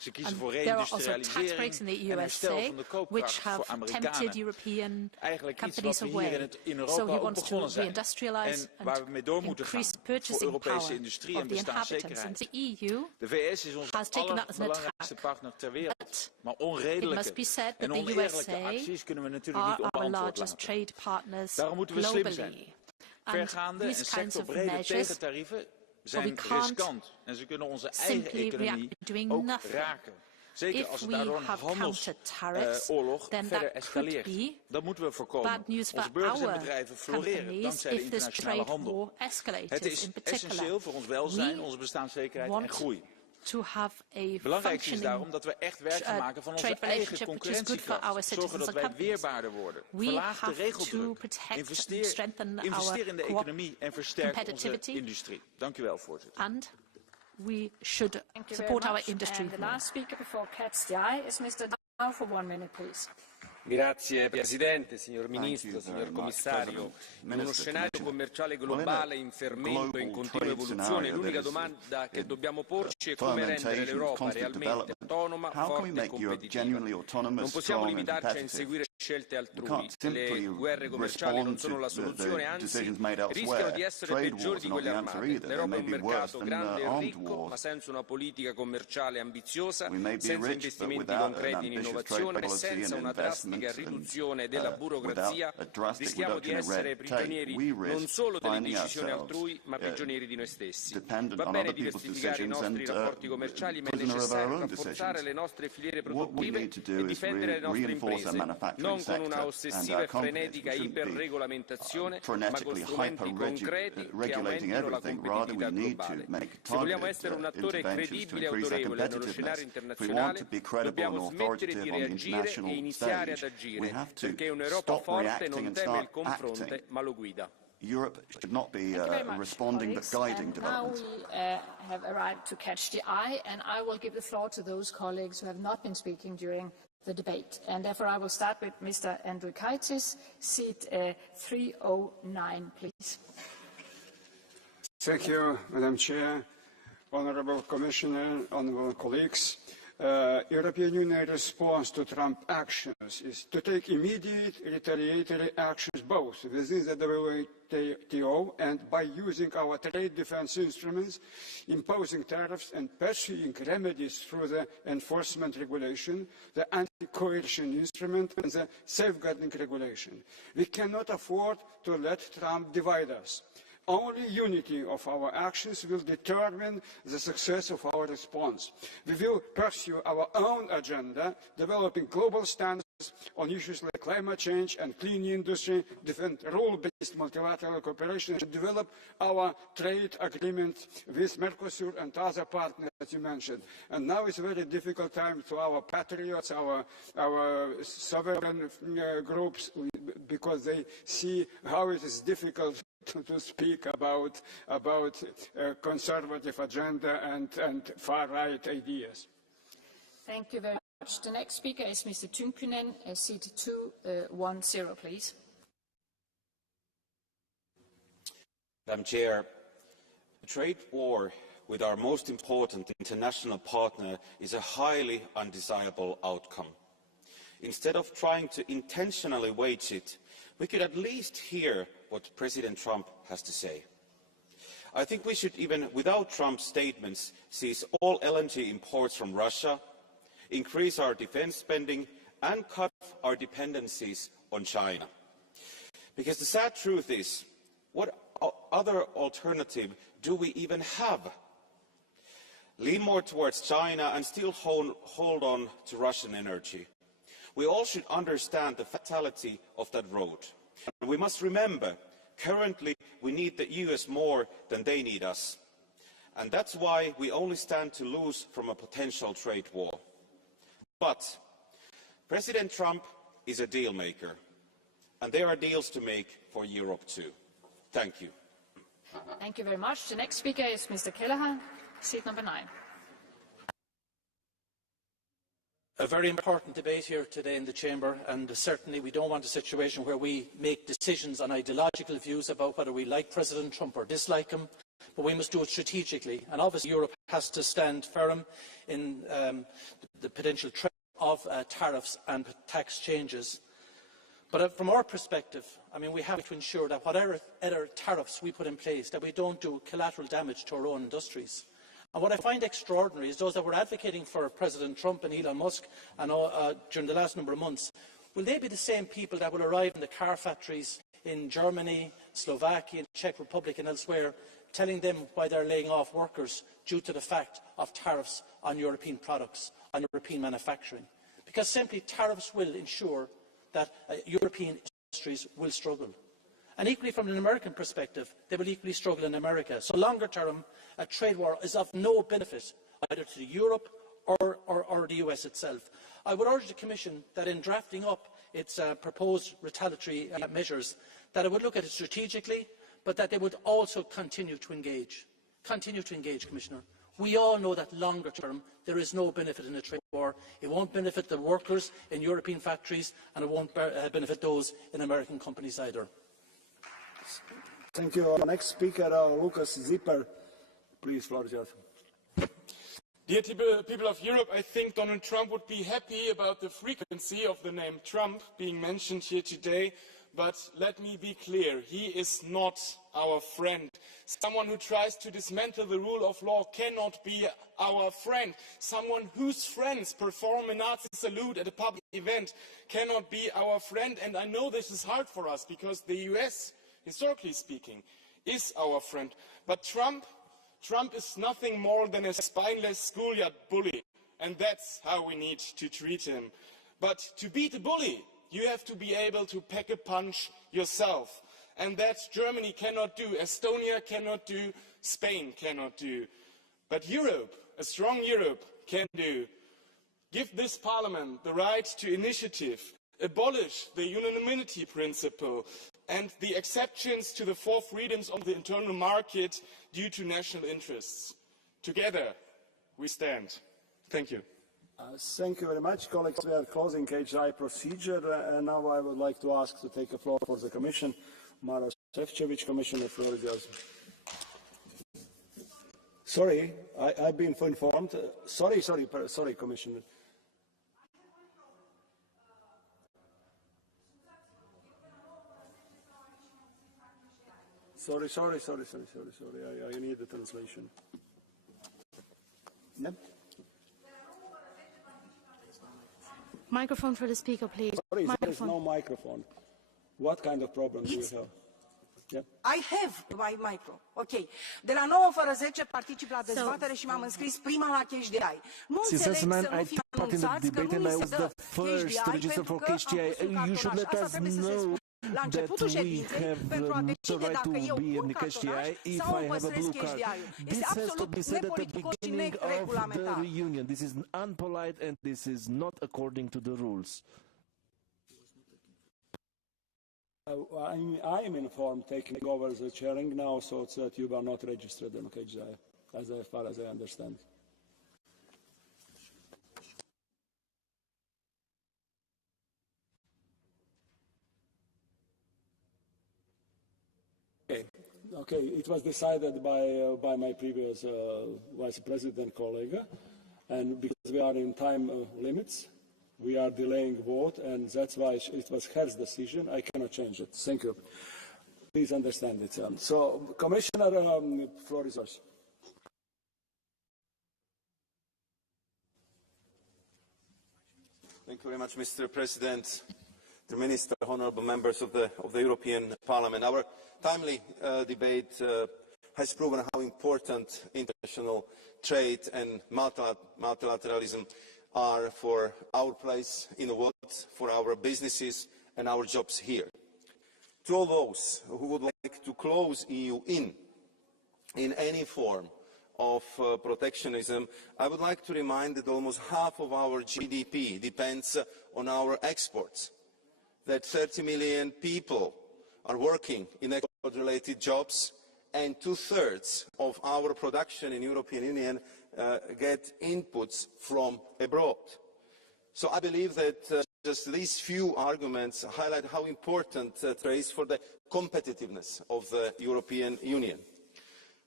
Ze kiezen voor There are also tax reindustrialisering breaks in the en herstel USA, van de koopkracht which voor have tempted Amerikanen. European Eigenlijk iets companies wat we hier away. in So Europa he ook wants to begonnen zijn. reindustrialize En waar we mee door moeten gaan increase voor purchasing Europese power industrie of en the inhabitants. And bestaanszekerheid. the EU De VS is onze has taken that as an allerbelangrijkste attack. partner ter wereld. Maar It must onredelijke be said that en the oneerlijke USA acties kunnen we natuurlijk are niet our onbeantwoord largest laten. trade partners Daarom moeten we slim zijn. globally. Vergaande en these kinds of sectorbrede measures, tegentarieven zijn we can't riskant en ze kunnen onze eigen simply economie react doing ook nothing. raken. Zeker als If het we daardoor een have counter-tariffs, handelsoorlog then verder that escaleert. could be Dat moeten we voorkomen. bad news Onze for burgers en our bedrijven floreren companies dankzij de if this internationale trade handel. war escalates Het is in particular. essentieel voor ons welzijn, We onze bestaanszekerheid want en groei. To have a Belangrijkste is daarom dat we echt werk gaan maken van onze trade eigen relationship which is good for our concurrentiekracht. Zorgen citizens dat and wij companies. weerbaarder worden. We Verlaag de have to regeldruk. protect and Investeer in de economie en versterk onze competitivity. industrie. Dank u wel, voorzitter. And we should Thank you support very our much. industry And the more. last speaker before Catch the Eye is Mr. Dow for 1 minute, please. Grazie Presidente, signor Ministro, signor Commissario. In uno scenario commerciale globale in fermento e in continua evoluzione, l'unica domanda che dobbiamo porci è come rendere l'Europa realmente autonoma, forte e competitiva. Non possiamo limitarci a inseguire scelte altrui. Le guerre commerciali non sono la soluzione, anzi rischiano di essere peggiori di quelle armate. L'Europa è un mercato grande e ricco, ma senza una politica commerciale ambiziosa, senza investimenti concreti in innovazione e senza una drastica riduzione della burocrazia, rischiamo di essere prigionieri non solo delle decisioni altrui, ma prigionieri di noi stessi. Va bene diversificare i nostri rapporti commerciali, ma è necessario rafforzare le nostre filiere produttive e difendere le nostre imprese, non con una ossessiva e frenetica iperregolamentazione, ma con strumenti concreti che aumentino la competitività globale. Se vogliamo essere un attore credibile e autorevole nello scenario internazionale, dobbiamo smettere di reagire e iniziare ad agire, perché un'Europa forte non teme il confronto, ma lo guida. Europe should not be responding but guiding development. Now we have arrived to Catch the Eye, and I will give the floor to those colleagues who have not been speaking during the debate. And therefore I will start with Mr. Andriukaitis, seat 309, please. Thank you, Madam Chair, Honourable Commissioner, honourable colleagues. European Union response to Trump actions is to take immediate retaliatory actions both within the WTO and by using our trade defense instruments, imposing tariffs and pursuing remedies through the enforcement regulation, the anti-coercion instrument and the safeguarding regulation. We cannot afford to let Trump divide us. Only unity of our actions will determine the success of our response. We will pursue our own agenda, developing global standards on issues like climate change and clean industry, defend rule-based multilateral cooperation, and develop our trade agreement with Mercosur and other partners, as you mentioned. And now is a very difficult time to our patriots, our sovereign groups, because they see how it is difficult to speak about conservative agenda and far-right ideas. Thank you very much. The next speaker is Mr. Tynkkynen, seat 210, please. Madam Chair, a trade war with our most important international partner is a highly undesirable outcome. Instead of trying to intentionally wage it, we could at least hear what President Trump has to say. I think we should, even without Trump's statements, seize all LNG imports from Russia, increase our defense spending and cut our dependencies on China. Because the sad truth is, what other alternative do we even have? Lean more towards China and still hold on to Russian energy. We all should understand the fatality of that road. And we must remember, currently we need the US more than they need us. And that's why we only stand to lose from a potential trade war. But President Trump is a deal maker, and there are deals to make for Europe too. Thank you. Thank you very much. The next speaker is Mr. Kelleher, seat number 9. A very important debate here today in the Chamber, and certainly we don't want a situation where we make decisions on ideological views about whether we like President Trump or dislike him, but but we must do it strategically. And obviously Europe has to stand firm in the potential threat of tariffs and tax changes. But from our perspective, I mean, we have to ensure that whatever other tariffs we put in place, that we don't do collateral damage to our own industries. And what I find extraordinary is those that were advocating for President Trump and Elon Musk and, during the last number of months, will they be the same people that will arrive in the car factories in Germany, Slovakia, Czech Republic and elsewhere, telling them why they're laying off workers due to the fact of tariffs on European products, on European manufacturing? Because simply tariffs will ensure that European industries will struggle. And equally from an American perspective, they will equally struggle in America. So longer term, a trade war is of no benefit either to Europe or the US itself. I would urge the Commission that in drafting up its proposed retaliatory measures, that it would look at it strategically, but that they would also continue to engage. Continue to engage, Commissioner. We all know that longer term there is no benefit in a trade war. It won't benefit the workers in European factories and it won't benefit those in American companies either. Thank you. Our next speaker, Lucas Zipper. Please, floor is yours. Dear people of Europe, I think Donald Trump would be happy about the frequency of the name Trump being mentioned here today. But let me be clear, he is not our friend. Someone who tries to dismantle the rule of law cannot be our friend. Someone whose friends perform a Nazi salute at a public event cannot be our friend. And I know this is hard for us because the US, historically speaking, is our friend. But Trump is nothing more than a spineless schoolyard bully. And that's how we need to treat him. But to beat a bully, you have to be able to pack a punch yourself. And that Germany cannot do, Estonia cannot do, Spain cannot do. But Europe, a strong Europe, can do. Give this Parliament the right to initiative, abolish the unanimity principle and the exceptions to the 4 freedoms of the internal market due to national interests. Together, we stand. Thank you. Thank you very much, colleagues. We are closing HI procedure, and now I would like to ask to take the floor for the Commission. Maros Šefčovič, Commissioner, floor is yours. Sorry, I've been informed. Sorry, Commissioner. Sorry. I need the translation. Yep. Microphone for the speaker, please. Sorry, there is no microphone. What kind of problem do you have? Yep. I have my micro. Ok. De la 9 fără 10 particip la dezbatere și m-am înscris prima la Cash DI. Nu înțeleg să nu fie anunțați că nu ni se dă Cash DI pentru că am fost jucat oraș. Asta trebuie să se spună la începutul ședinței pentru a decide dacă eu urc cartonaș sau îmi păstrez Cash DI-ul. Este absolut nepoliticos și neregulamentar. This is unpolite and this is not according to the rules. I am informed, taking over the chairing now, so that you are not registered in KGI, as far as I understand. Okay. It was decided by my previous vice president colleague, and because we are in time limits, we are delaying vote, and that's why it was her decision. I cannot change it. Thank you. Please understand it. So, Commissioner, floor is yours. Thank you very much, Mr. President, the Minister, honourable members of the European Parliament. Our timely debate has proven how important international trade and multilateralism are for our place in the world, for our businesses and our jobs here. To all those who would like to close EU in any form of protectionism, I would like to remind that almost half of our GDP depends on our exports, that 30 million people are working in export-related jobs, and 2/3 of our production in the European Union get inputs from abroad. So I believe that just these few arguments highlight how important trade is for the competitiveness of the European Union.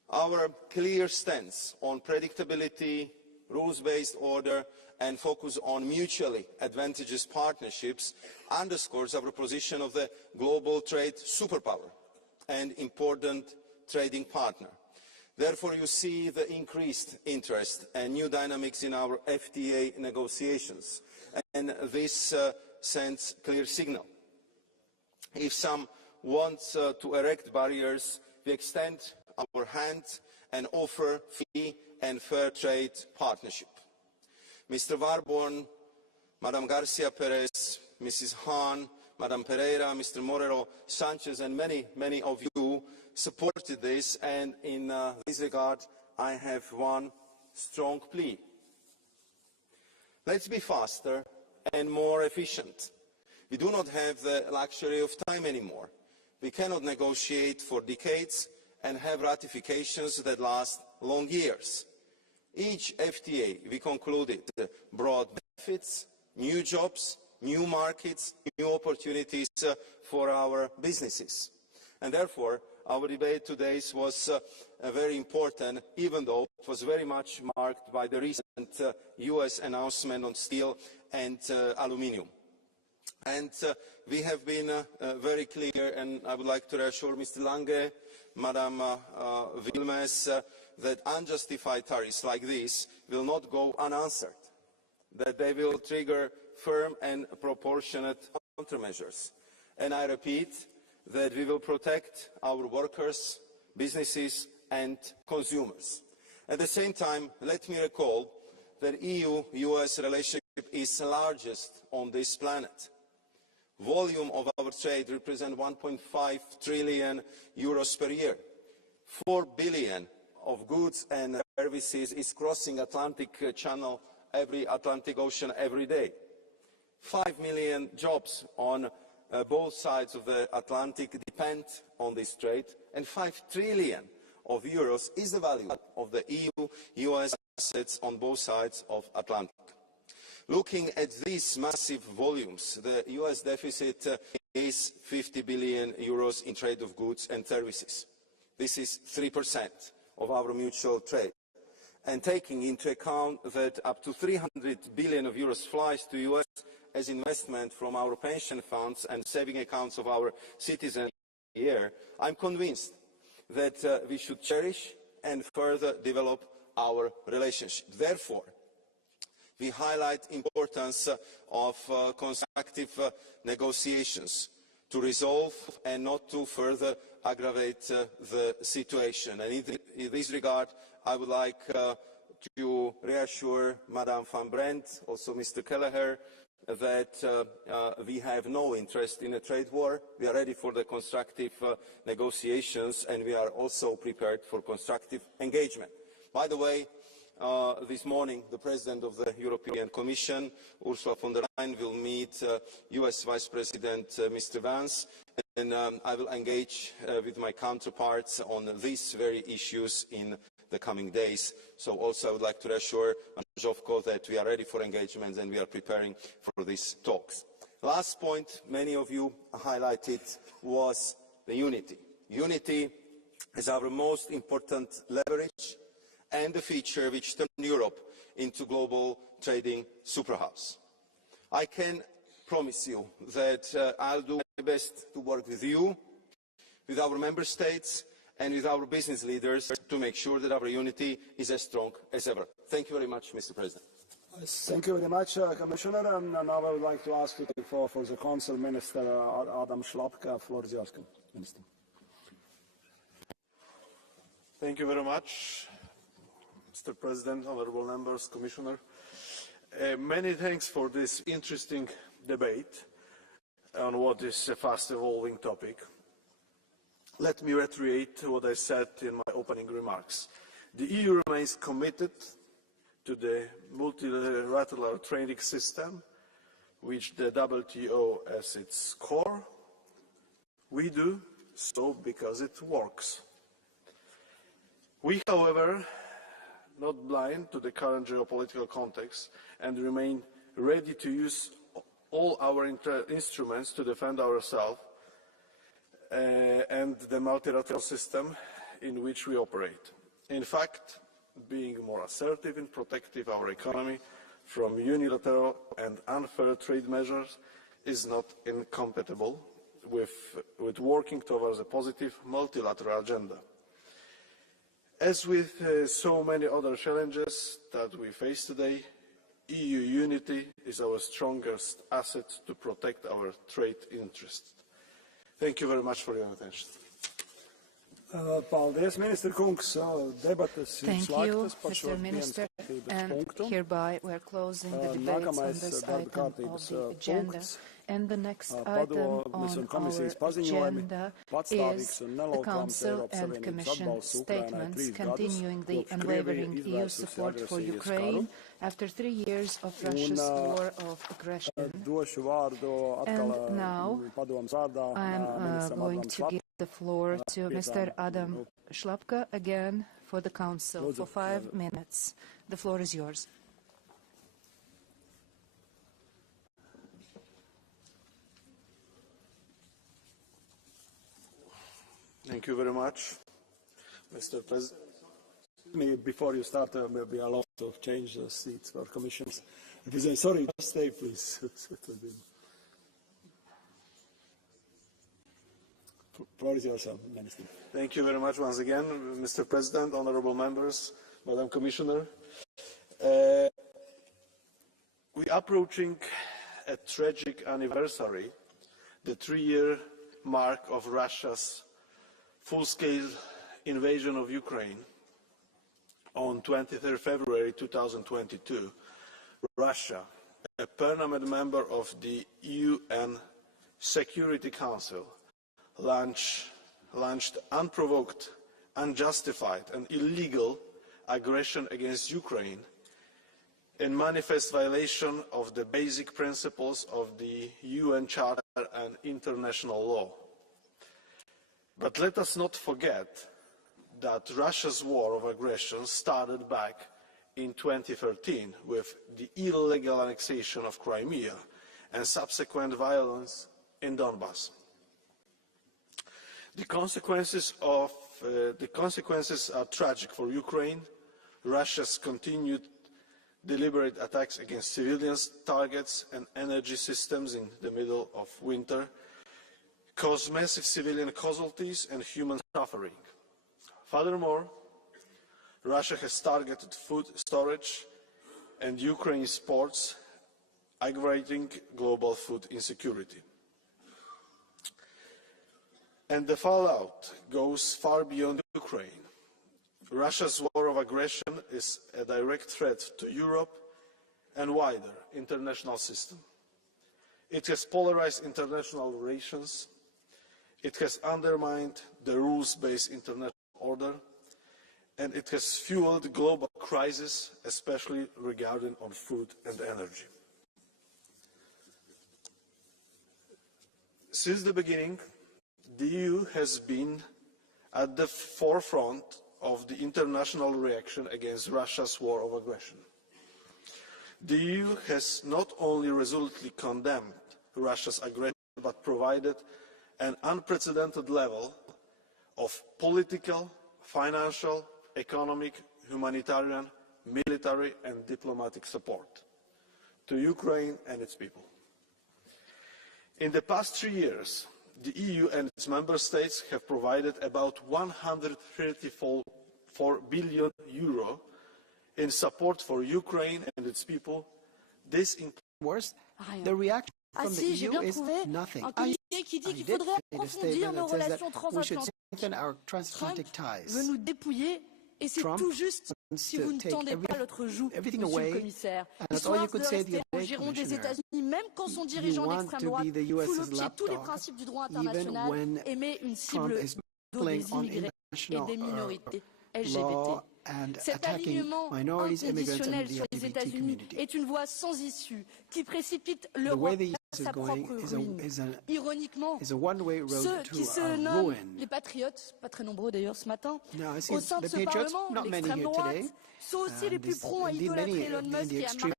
Our clear stance on predictability, rules-based order and focus on mutually advantageous partnerships underscores our position of the global trade superpower and important trading partner. Therefore, you see the increased interest and new dynamics in our FTA negotiations, and this sends a clear signal. If some want to erect barriers, we extend our hand and offer free and fair trade partnership. Mr. Warborn, Madam Garcia Perez, Mrs. Hahn, Madam Pereira, Mr. Morero Sanchez, and many of you supported this, and in this regard, I have one strong plea. Let's be faster and more efficient. We do not have the luxury of time anymore. We cannot negotiate for decades and have ratifications that last long years. Each FTA we concluded brought benefits, new jobs, new markets, new opportunities for our businesses. And therefore, our debate today was very important, even though it was very much marked by the recent US announcement on steel and aluminium. And we have been very clear, and I would like to reassure Mr. Lange, Madam Wilmes, that unjustified tariffs like this will not go unanswered, that they will trigger firm and proportionate countermeasures. And I repeat that we will protect our workers, businesses and consumers. At the same time, let me recall that EU-US relationship is the largest on this planet. Volume of our trade represents 1.5 trillion euros per year. 4 billion of goods and services is crossing Atlantic Channel, Atlantic Ocean every day. 5 million jobs on both sides of the Atlantic depend on this trade, and 5 trillion of euros is the value of the EU-US assets on both sides of Atlantic. Looking at these massive volumes, the US deficit is 50 billion euros in trade of goods and services. This is 3% of our mutual trade. And taking into account that up to 300 billion of euros flies to US as investment from our pension funds and saving accounts of our citizens a year, I'm convinced that we should cherish and further develop our relationship. Therefore, we highlight the importance of constructive negotiations to resolve and not to further aggravate the situation. And in this regard, I would like to reassure Madame Van Brandt, also Mr. Kelleher, that we have no interest in a trade war. We are ready for the constructive negotiations, and we are also prepared for constructive engagement. By the way, this morning, the President of the European Commission, Ursula von der Leyen, will meet US Vice President Mr. Vance, and I will engage with my counterparts on these very issues in the coming days. So also I would like to reassure Zhovko that we are ready for engagement and we are preparing for these talks. Last point many of you highlighted was the unity. Unity is our most important leverage and the feature which turned Europe into global trading superhouse. I can promise you that I'll do my best to work with you, with our member states, and with our business leaders to make sure that our unity is as strong as ever. Thank you very much, Mr. President. Thank you very much, Commissioner. And now I would like to ask you to for the Council Minister Adam Szlapka. Floor is yours, Minister. Thank you very much, Mr. President, honourable members, Commissioner. Many thanks for this interesting debate on what is a fast-evolving topic. Let me reiterate what I said in my opening remarks. The EU remains committed to the multilateral trading system, which the WTO as its core. We do so because it works. We, however, not blind to the current geopolitical context and remain ready to use all our instruments to defend ourselves and the multilateral system in which we operate. In fact, being more assertive in protecting our economy from unilateral and unfair trade measures is not incompatible with working towards a positive multilateral agenda. As with so many other challenges that we face today, EU unity is our strongest asset to protect our trade interests. Thank you very much for your attention. Thank you, Mr. Minister. And hereby we are closing the debates on this item of the agenda. And the next item on our agenda is the Council and Commission statements continuing the unwavering EU support for Ukraine after 3 years of Russia's war of aggression. And now I'm going to give the floor to Mr. Adam Šlapka again for the Council for 5 minutes. The floor is yours. Thank you very much, Mr. President. Before you start, maybe I'll also change the seats for commissions. Sorry, just stay, please. Floor is yours, Minister. Thank you very much once again, Mr. President, honourable members, Madam Commissioner. We are approaching a tragic anniversary, the 3-year mark of Russia's full-scale invasion of Ukraine. On 23 February 2022, Russia, a permanent member of the UN Security Council, launched unprovoked, unjustified and illegal aggression against Ukraine in manifest violation of the basic principles of the UN Charter and international law. But let us not forget that Russia's war of aggression started back in 2013 with the illegal annexation of Crimea and subsequent violence in Donbass. The consequences are tragic for Ukraine. Russia's continued deliberate attacks against civilians, targets and energy systems in the middle of winter cause massive civilian casualties and human suffering. Furthermore, Russia has targeted food storage and Ukraine's ports, aggravating global food insecurity. And the fallout goes far beyond Ukraine. Russia's war of aggression is a direct threat to Europe and wider international system. It has polarized international relations. It has undermined the rules-based international order, and it has fueled global crisis, especially regarding on food and energy. Since the beginning, the EU has been at the forefront of the international reaction against Russia's war of aggression. The EU has not only resolutely condemned Russia's aggression, but provided an unprecedented level of political, financial, economic, humanitarian, military and diplomatic support to Ukraine and its people. In the past 3 years, the EU and its member states have provided about €134 billion in support for Ukraine and its people. This includes the reaction from the EU is nothing. I did a statement that says that we should strengthen our transatlantic ties. Et c'est tout juste si vous ne tendez pas l'autre joue, Monsieur le Commissaire. Histoire de rester au giron des États-Unis, même quand son dirigeant d'extrême droite foule tous les principes du droit international et met une cible dos des immigrés et des minorités LGBT. Cet alignement inconditionnel sur les États-Unis est une voie sans issue qui précipite l'Europe vers sa propre ruine. Ironiquement, ceux qui se nomment les patriotes, pas très nombreux d'ailleurs ce matin, au sein de ce Parlement, l'extrême droite, sont aussi les plus prompts à idolâtrer Elon Musk et à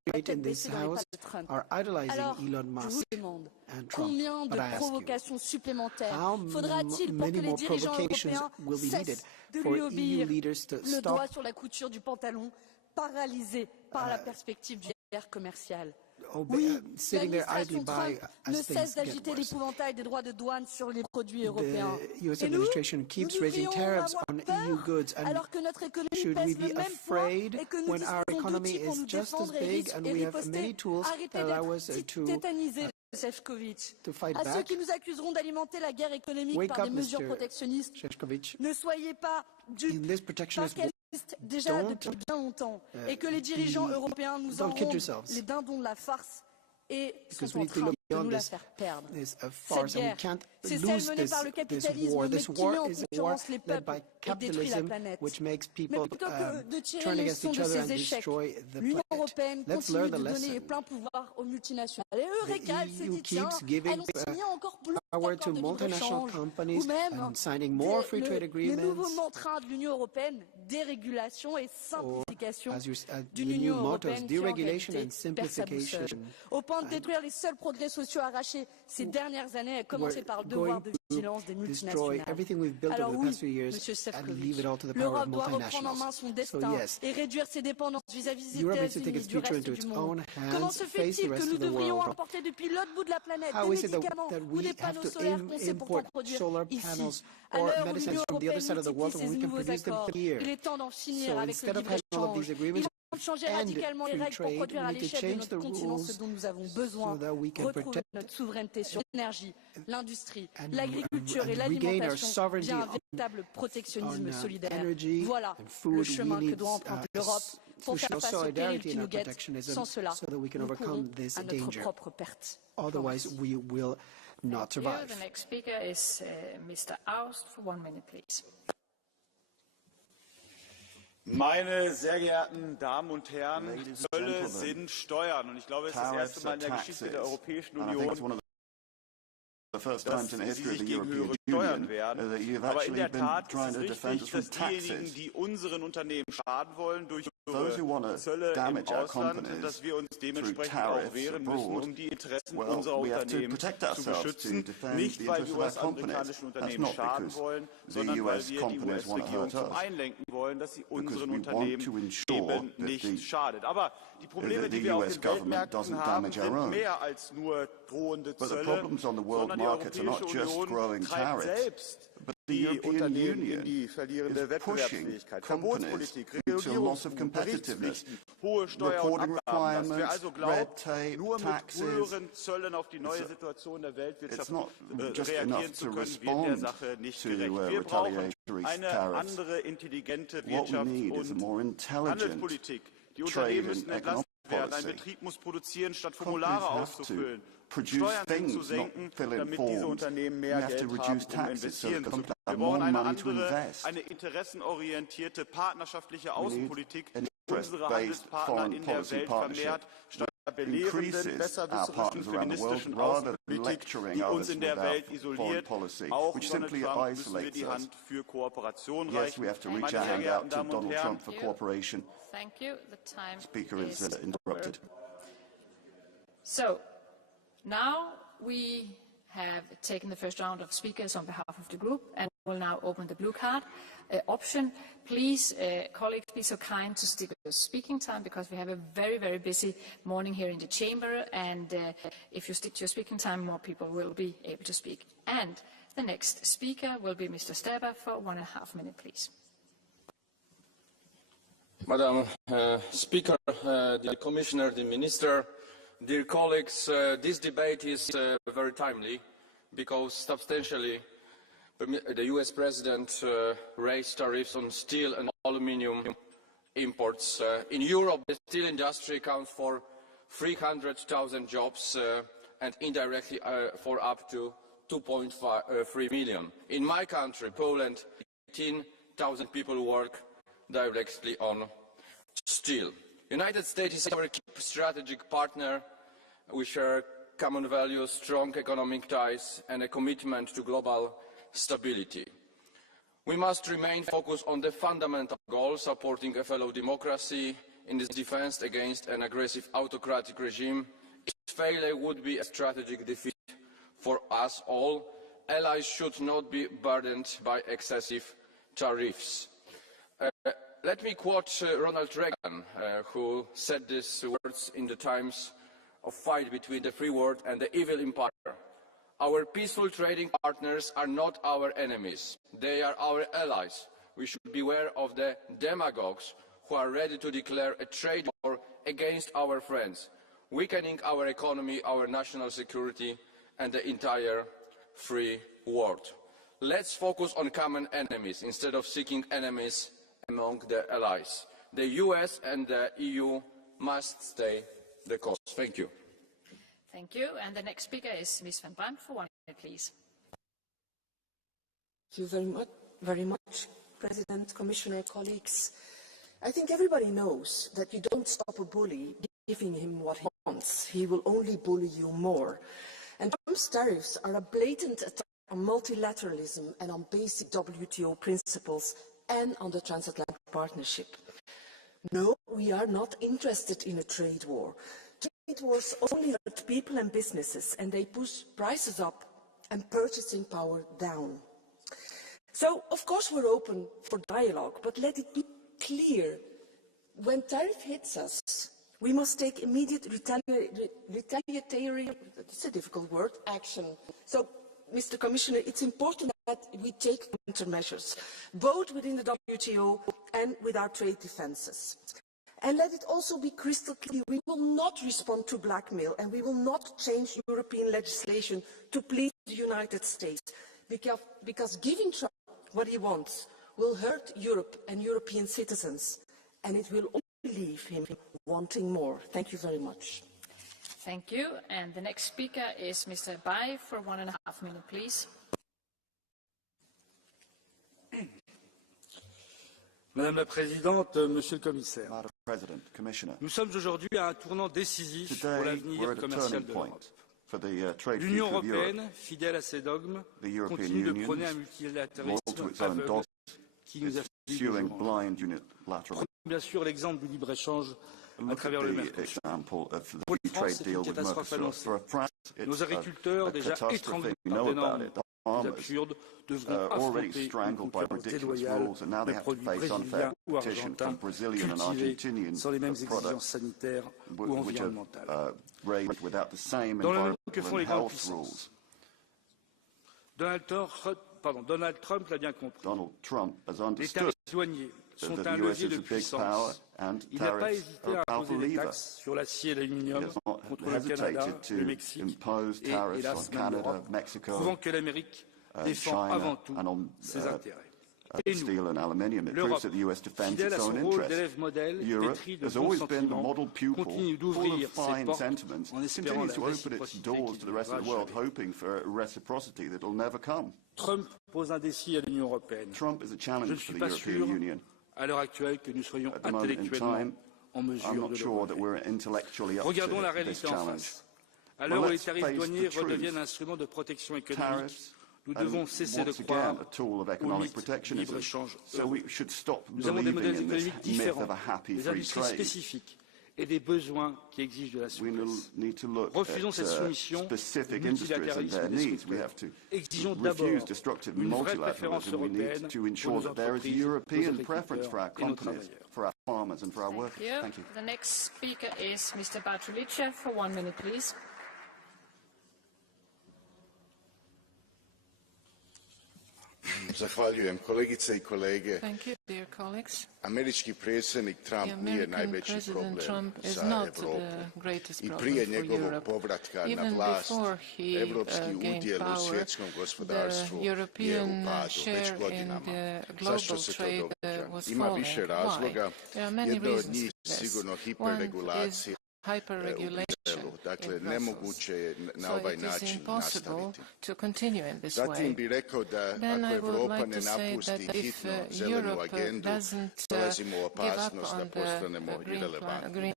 right in this House are idolizing Elon Musk and Trump. Combien de provocations supplémentaires faudra-t-il pour que les dirigeants européens cessent de lui obéir, le doigt sur la couture du pantalon, paralysés par la perspective d'une guerre commerciale? Oui, l'administration Trump ne cesse d'agiter l'épouvantail des droits de douane sur les produits européens. Et nous devrions avoir peur alors que notre économie pèse le même poids et que nous disposons d'outils pour nous défendre et riposter. Arrêtez d'être tétanisés, Šefčovič. À ceux qui nous accuseront d'alimenter la guerre économique par des mesures protectionnistes, ne soyez pas dupes, parce qu'elles existent déjà depuis bien longtemps et que les dirigeants européens nous en rendent les dindons de la farce et sont en train de nous la faire perdre. Cette guerre, c'est celle menée par le capitalisme, mais qui met en concurrence les peuples et détruit la planète. Mais plutôt que de tirer les leçons de ces échecs, l'Union européenne continue de donner les pleins pouvoirs aux multinationales. Et eux régalent, se disent, tiens, allons signer encore plus d'accords de libre-échange. Ou même le nouveau mantra de l'Union européenne, dérégulation et simplification d'une Union européenne qui en réalité perd sa boussole. Au point de détruire les seuls progrès sociaux arrachés ces dernières années, à commencer par le devoir de vigilance des multinationales. Alors oui, Monsieur Šefčovič, l'Europe doit reprendre en main son destin et réduire ses dépendances vis-à-vis des États-Unis du reste du monde. Comment se fait-il que nous devrions importer depuis l'autre bout de la planète des médicaments ou des panneaux solaires qu'on sait pourtant produire ici? À l'heure où l'Union européenne multiplie ces nouveaux accords, il est temps d'en finir avec le libre-échange. Il faut changer radicalement les règles pour produire à l'échelle de notre continent ce dont nous avons besoin, retrouver notre souveraineté sur l'énergie, l'industrie, l'agriculture et l'alimentation via un véritable protectionnisme solidaire. Voilà le chemin que doit emprunter l'Europe pour faire face au péril qui nous guette. Sans cela, nous courons à notre propre perte. Not survive. The next speaker is Mr. Aust for 1 minute, please. Meine sehr geehrten Damen und Herren, Zölle sind Steuern. Und ich glaube, es ist das erste Mal in der Geschichte der Europäischen Union, dass sie sich gegen höhere Steuern wehren. Aber in der Tat ist es richtig, dass diejenigen, die unseren Unternehmen schaden wollen, durch höhere Zölle im Ausland, dass wir uns dementsprechend auch wehren müssen, um die Interessen unserer Unternehmen zu beschützen. Nicht, weil wir US-amerikanischen Unternehmen schaden wollen, sondern weil wir die US-Regierung zum Einlenken wollen, dass sie unseren Unternehmen eben nicht schadet. Aber die Probleme, die wir auf den Weltmärkten haben, sind mehr als nur drohende Zölle, sondern die Europäische Union treibt selbst die Unternehmen in die verlierende Wettbewerbsfähigkeit. Verbotspolitik, Regulierung, Berichtspflichten, hohe Steuerabgaben. Dass wir also glauben, nur mit höheren Zöllen auf die neue Situation der Weltwirtschaft reagieren zu können, wird der Sache nicht gerecht. Wir brauchen eine andere intelligente Wirtschafts- und Handelspolitik. Die Unternehmen müssen entlastet werden. Ein Betrieb muss produzieren, statt Formulare auszufüllen. Steuern zu senken, damit diese Unternehmen mehr Geld haben, um investieren zu können. Wir brauchen eine andere, eine interessenorientierte, partnerschaftliche Außenpolitik, unsere Handelspartner in der Welt vermehrt, statt einer belehrenden, besserwisserischen, feministischen Außenpolitik, die uns in der Welt isoliert. Auch Donald Trump müssen wir die Hand für Kooperation reichen. Meine sehr geehrten Damen und Herren, Thank you. The time Speaker is interrupted. So, now we have taken the first round of speakers on behalf of the group and will now open the blue card option. Please, colleagues, be so kind to stick with your speaking time because we have a very, very busy morning here in the chamber, and if you stick to your speaking time, more people will be able to speak. And the next speaker will be Mr. Sterber for 1.5 minutes, please. Madam Speaker, the Commissioner, the Minister, dear colleagues, this debate is very timely because substantially the US President raised tariffs on steel and aluminium imports. In Europe, the steel industry accounts for 300,000 jobs and indirectly for up to 2.3 million. In my country, Poland, 18,000 people work directly on steel. The United States is our key strategic partner. We share common values, strong economic ties, and a commitment to global stability. We must remain focused on the fundamental goal, supporting a fellow democracy, in its defense against an aggressive autocratic regime. Its failure would be a strategic defeat for us all. Allies should not be burdened by excessive tariffs. Let me quote Ronald Reagan, who said these words in the times of fight between the free world and the evil empire. Our peaceful trading partners are not our enemies. They are our allies. We should beware of the demagogues who are ready to declare a trade war against our friends, weakening our economy, our national security, and the entire free world. Let's focus on common enemies instead of seeking enemies among the allies. The US and the EU must stay the course. Thank you. Thank you. And the next speaker is Ms. Van Brandt for 1 minute, please. Thank you very much, President, Commissioner, colleagues. I think everybody knows that you don't stop a bully giving him what he wants. He will only bully you more. And Trump's tariffs are a blatant attack on multilateralism and on basic WTO principles and on the transatlantic partnership. No, we are not interested in a trade war. Trade wars only hurt people and businesses, and they push prices up and purchasing power down. So, of course, we're open for dialogue, but let it be clear, when tariff hits us, we must take immediate retaliatory, it's a difficult word, action. So, Mr. Commissioner, it's important that we take countermeasures, both within the WTO and with our trade defences. And let it also be crystal clear, we will not respond to blackmail and we will not change European legislation to please the United States, because giving Trump what he wants will hurt Europe and European citizens, and it will only leave him wanting more. Thank you very much. Thank you. And the next speaker is Mr. Bay for 1.5 minutes, please. Madame la Présidente, Monsieur le Commissaire, nous sommes aujourd'hui à un tournant décisif pour l'avenir commercial de l'Europe. L'Union européenne, fidèle à ses dogmes, continue de prôner un multilatéralisme aveugle qui nous affaiblit de jour en jour. Prenons bien sûr l'exemple du libre-échange à travers le Mercosur. Pour la France, c'est une catastrophe annoncée. Nos agriculteurs, déjà étranglés par des normes absurdes, devront affronter une concurrence déloyale de produits brésiliens ou argentins cultivés sans les mêmes exigences sanitaires ou environnementales. Dans le même temps que font les grandes puissances. Donald Trump l'a bien compris. Les tarifs douaniers sont un levier de puissance. Il n'a pas hésité à imposer des taxes sur l'acier et l'aluminium contre le Canada, le Mexique et hélas même l'Europe, prouvant que l'Amérique défend avant tout ses intérêts. Et nous, l'Europe, fidèle à son rôle d'élève modèle, pétri de bons sentiments, continue d'ouvrir ses portes en espérant la réciprocité qui viendra jamais. Trump pose un défi à l'Union européenne. Je ne suis pas sûr, à l'heure actuelle, que nous soyons intellectuellement en mesure de le relever. Regardons la réalité en face. À l'heure où les tarifs douaniers redeviennent un instrument de protection économique, nous devons cesser de croire au mythe du libre-échange. Nous avons des modèles économiques différents, des industries spécifiques et des besoins qui exigent de la souplesse. Refusons cette soumission au multilatéralisme destructeur. Exigeons d'abord une vraie préférence européenne pour nos entreprises, nos agriculteurs et nos travailleurs. Thank you. The next speaker is Mr. Bartolice for 1 minute, please. Zahvaljujem, kolegice I kolege. Thank you, dear colleagues. Američki predsjednik Trump nije najveći problem za Europu. I prije njegovog povratka na vlast, evropski udjel u svjetskom gospodarstvu je u padu već godinama. Zašto se to događa? Ima više razloga. Jedno od njih sigurno hiperregulacija. Dakle, nemoguće je na ovaj način nastaviti. Zatim bih rekao da ako Evropa ne napusti hitno zelenu agendu, dolazimo u opasnost da postanemo irelevantni.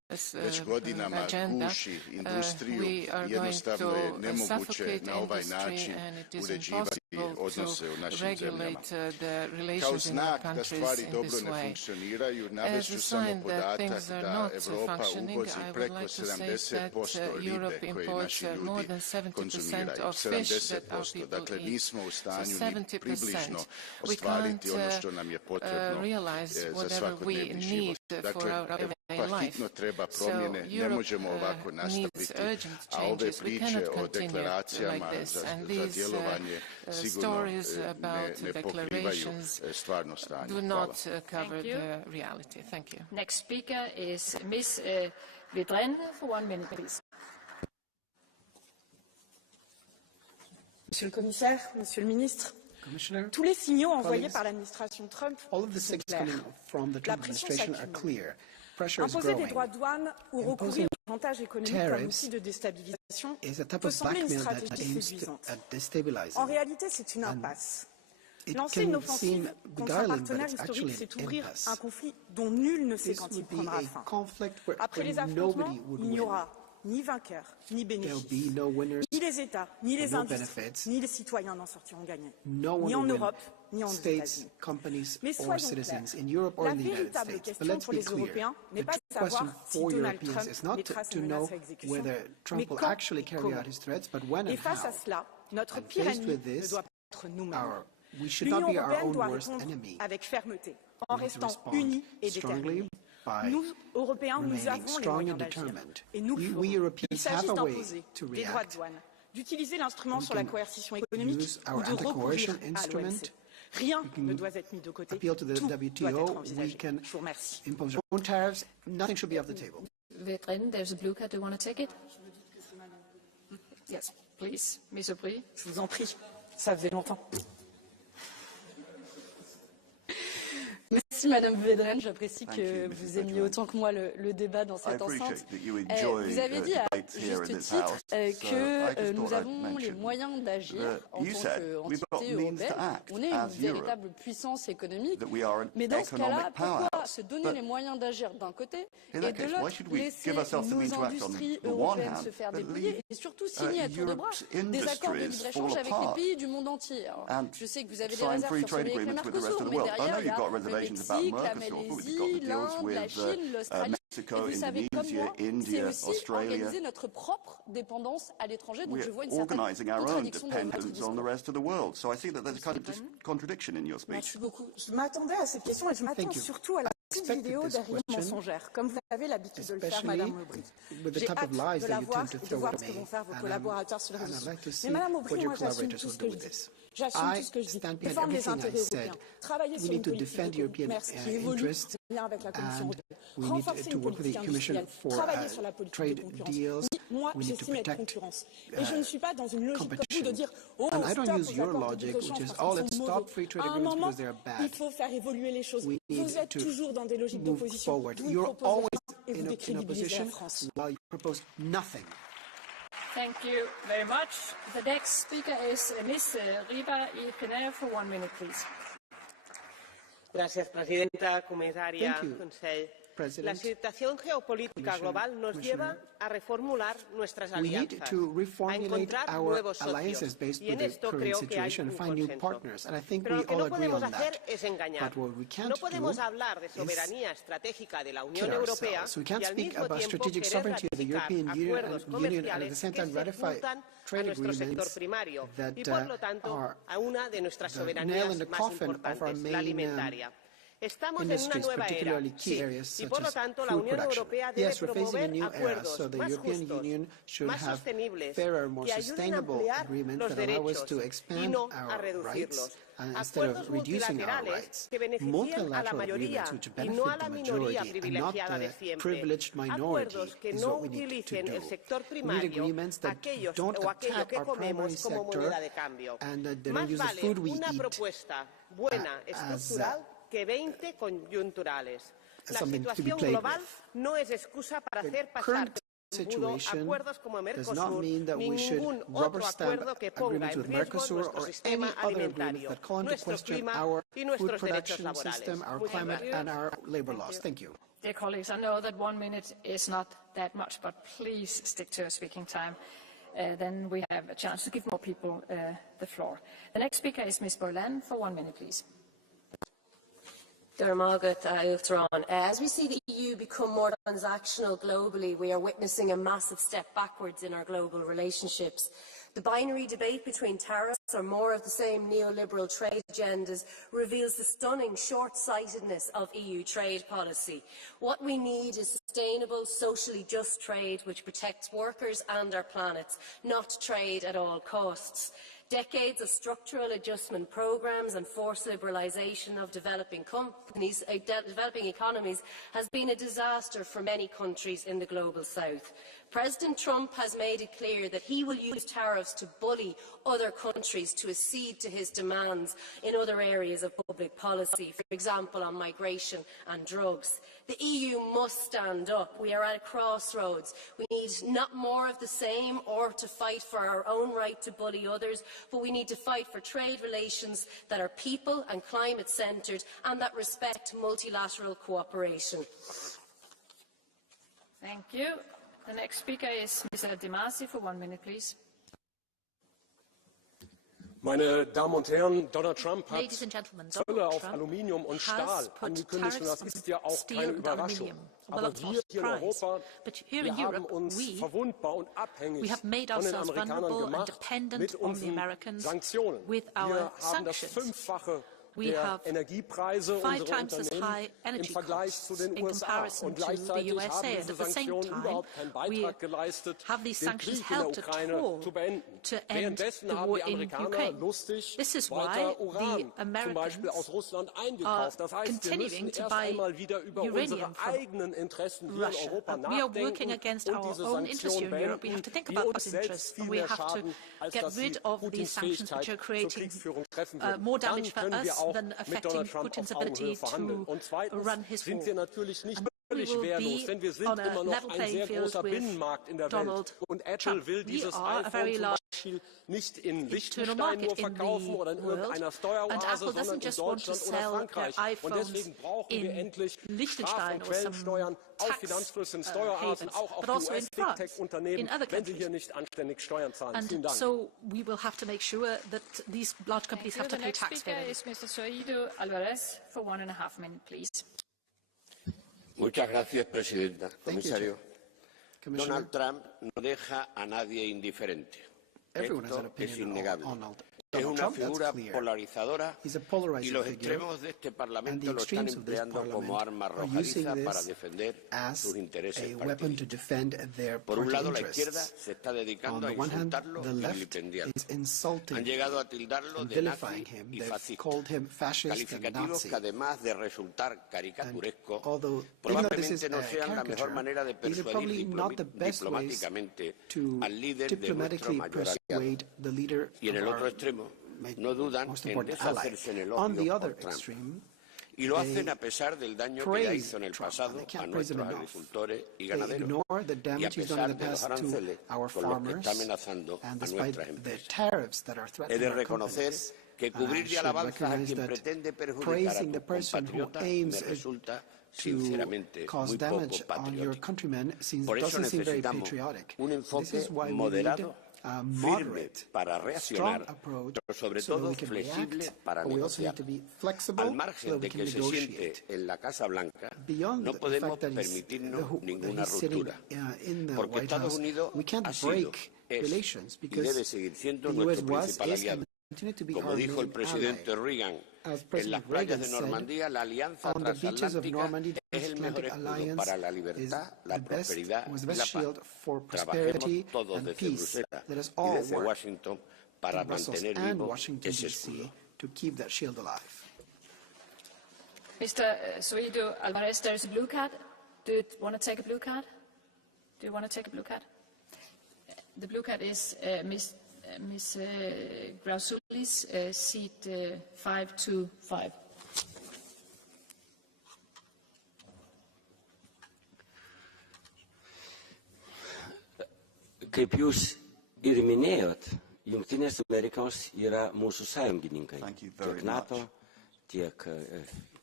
već godinama guši industriju, jednostavno je nemoguće na ovaj način uređivati odnose u našim zemljama. Kao znak da stvari dobro ne funkcioniraju, navešću samo podatak da Europa uvozi preko 70% ribe koje naši ljudi konzumiraju. 70%. Dakle, nismo u stanju ni približno ostvariti ono što nam je potrebno za svakodnevni život. Dakle, Europa hitno treba promjene, ne možemo ovako nastaviti, a ove priče o deklaracijama za djelovanje sigurno ne pokrivaju stvarno stanje. Hvala. Next speaker is Ms. Vedren for 1 minute, please. Monsieur le commissaire, monsieur le ministre, tous les signaux envoyés par l'administration Trump sont clairs. La pression s'accumule. Imposer des droits de douane ou recourir au chantage économique comme outil de déstabilisation peut sembler une stratégie séduisante. En réalité, c'est une impasse. Lancer une offensive contre un partenaire historique, c'est ouvrir un conflit dont nul ne sait quand il prendra fin. Après les affrontements, il n'y aura ni vainqueur, ni bénéfice. Ni les États, ni les industries, ni les citoyens n'en sortiront gagnants. Ni en Europe, ni en États-Unis. Mais soyons clairs, la véritable question pour les Européens n'est pas de savoir si Donald Trump mettra ses menaces à exécution, mais quand et comment. Et face à cela, notre pire ennemi ne doit pas être nous-mêmes. L'Union européenne doit répondre avec fermeté, en restant unie et déterminée. Nous, Européens, nous avons les moyens d'agir. Et nous le ferons. Il s'agit d'imposer des droits de douane, d'utiliser l'instrument sur la coercition économique ou de recourir à l'OMC. Rien ne doit être mis de côté. Tout doit être envisagé. Je vous remercie. Vedren, there's a blue card. Do you want to take it? Yes, please. Ms. Aubry. Je vous en prie. Ça faisait longtemps. Merci Madame Vedren, j'apprécie que vous aimiez autant que moi le débat dans cette enceinte. Vous avez dit à juste titre que nous avons les moyens d'agir en tant qu'entité européenne. On est une véritable puissance économique, mais dans ce cas-là, pourquoi se donner les moyens d'agir d'un côté et de l'autre laisser nos industries européennes se faire dépouiller et surtout signer à tour de bras des accords de libre-échange avec les pays du monde entier. Alors, je sais que vous avez des réserves sur celui avec le Mercosur, mais derrière, il y a le Mexique, la Malaisie, l'Inde, la Chine, l'Australie. Et vous savez comme moi, c'est aussi organiser notre propre dépendance à l'étranger. Donc je vois une certaine contradiction dans votre discours. Merci beaucoup. Je m'attendais à cette question et je m'attends surtout à la petite vidéo derrière mensongère, comme vous avez l'habitude de le faire, Madame Aubry. J'ai hâte de la voir et de voir ce que vont faire vos collaborateurs sur les réseaux sociaux. Mais Madame Aubry, moi j'assume tout ce que je dis. J'assume tout ce que je dis. Défendre les intérêts européens, travailler sur une politique de commerce qui évolue en lien avec la Commission européenne, renforcer une politique industrielle, travailler sur la politique de concurrence. Oui, moi j'estime être concurrence. Et je ne suis pas dans une logique comme vous de dire « Oh, stop aux accords de libre-échange parce qu'ils sont mauvais ». À un moment, il faut faire évoluer les choses. Vous êtes toujours dans des logiques d'opposition. Vous proposez et vous décrédibilisez la France. Thank you very much. The next speaker is Ms. Riba y Pener for 1 minute, please. Gracias, Presidenta, Comisaria, Consell. La situación geopolítica global nos lleva a reformular nuestras alianzas, a encontrar nuevos socios. Y en esto creo que hay un consenso. Pero lo que no podemos hacer es engañar. No podemos hablar de soberanía estratégica de la Unión Europea y al mismo tiempo querer ratificar acuerdos comerciales que se juntan a nuestro sector primario y, por lo tanto, a una de nuestras soberanías más importantes, la alimentaria. Estamos en una nueva era, sí, y por lo tanto la Unión Europea debe promover acuerdos más justos, más sostenibles, que ayuden a ampliar los derechos y no a reducirlos. Acuerdos multilaterales que beneficien a la mayoría y no a la minoría privilegiada de siempre. Acuerdos que no utilicen el sector primario, aquellos o aquello que comemos como moneda de cambio. Más vale una propuesta buena, estructural, que 20 coyunturales. La situación global no es excusa para hacer pasar acuerdos como Mercosur ni ningún otro acuerdo que ponga en riesgo nuestro sistema alimentario, nuestro clima y nuestros derechos laborales. Dear colleagues, I know that 1 minute is not that much, but please stick to your speaking time. Then we have a chance to give more people the floor. The next speaker is Ms. Boylan for 1 minute, please. As we see the EU become more transactional globally, we are witnessing a massive step backwards in our global relationships. The binary debate between tariffs or more of the same neoliberal trade agendas reveals the stunning short-sightedness of EU trade policy. What we need is sustainable, socially just trade which protects workers and our planet, not trade at all costs. Decades of structural adjustment programmes and forced liberalisation of developing economies has been a disaster for many countries in the global south. President Trump has made it clear that he will use tariffs to bully other countries to accede to his demands in other areas of public policy, for example on migration and drugs. The EU must stand up. We are at a crossroads. We need not more of the same or to fight for our own right to bully others, but we need to fight for trade relations that are people and climate-centred and that respect multilateral cooperation. Thank you. The next speaker is Mr. De Masi for 1 minute, please. Meine Damen und Herren, Donald Trump hat Zölle auf Aluminium und Stahl angekündigt, und das ist ja auch keine Überraschung. Aber wir hier in Europa, wir haben uns verwundbar und abhängig von den Amerikanern gemacht mit unseren Sanktionen. Wir haben das Fünffache der Energiepreise unserer Unternehmen im Vergleich zu den USA. Und gleichzeitig haben diese Sanktionen überhaupt keinen Beitrag geleistet, den Krieg in der Ukraine zu beenden. Währenddessen haben die Amerikaner lustig weiter Uran, zum Beispiel aus Russland, eingekauft. Das heißt, wir müssen erst einmal wieder über unsere eigenen Interessen hier in Europa nachdenken und diese Sanktionen beenden, die uns selbst viel mehr schaden, als dass sie Putins Fähigkeit zur Kriegsführung treffen würden. Dann können wir auch mit Donald Trump auf Augenhöhe verhandeln. Und zweitens sind wir natürlich nicht völlig wehrlos, denn wir sind immer noch ein sehr großer Binnenmarkt in der Welt. Und Apple will dieses iPhone zum Beispiel nicht in Liechtenstein nur verkaufen oder in irgendeiner Steueroase, sondern in Deutschland oder Frankreich. Und deswegen brauchen wir endlich Straf- und Quellensteuern auf Finanzflüsse in Steueroasen, auch auf die US-Big-Tech-Unternehmen, wenn sie hier nicht anständig Steuern zahlen. Vielen Dank. So we will have to make sure that these large companies have to pay tax for it. Mr. Soido Alvarez for 1.5 minutes, please. Muchas gracias, Presidenta. Comisario, Donald Trump no deja a nadie indiferente. Esto es innegable. Es una figura polarizadora y los extremos de este Parlamento lo están empleando como arma arrojadiza para defender sus intereses partidistas. Por un lado, la izquierda se está dedicando a insultarlo y vilipendiarlo. Han llegado a tildarlo de nazi y fascista, calificativos que además de resultar caricaturescos, probablemente no sean la mejor manera de persuadir diplomáticamente al líder de nuestro mayor aliado. Y en el otro extremo, no dudan en deshacerse en el odio por Trump. Y lo hacen a pesar del daño que ya hizo en el pasado a nuestros agricultores y ganaderos, y a pesar de los aranceles con los que está amenazando a nuestras empresas. He de reconocer que cubrir de alabanzas a quien pretende perjudicar a tus compatriotas me resulta sinceramente muy poco patriótico. Por eso necesitamos un enfoque moderado, firme para reaccionar, pero sobre todo flexible para negociar. Al margen de que se siente en la Casa Blanca, no podemos permitirnos ninguna ruptura, porque Estados Unidos ha sido, es y debe seguir siendo nuestro principal aliado. Como dijo el presidente Reagan, en las playas de Normandía, la alianza transatlántica es el mejor escudo para la libertad, la prosperidad y la paz. Trabajemos todos desde Bruselas y desde Washington para mantener vivo ese escudo. Mr. Soido Alvarez, there is a blue card. Do you want to take a blue card? Do you want to take a blue card? The blue card is Ms. Grausulis, seat 525. Kaip jūs ir minėjot, Jungtinės Amerikos yra mūsų sąjungininkai, tiek NATO, tiek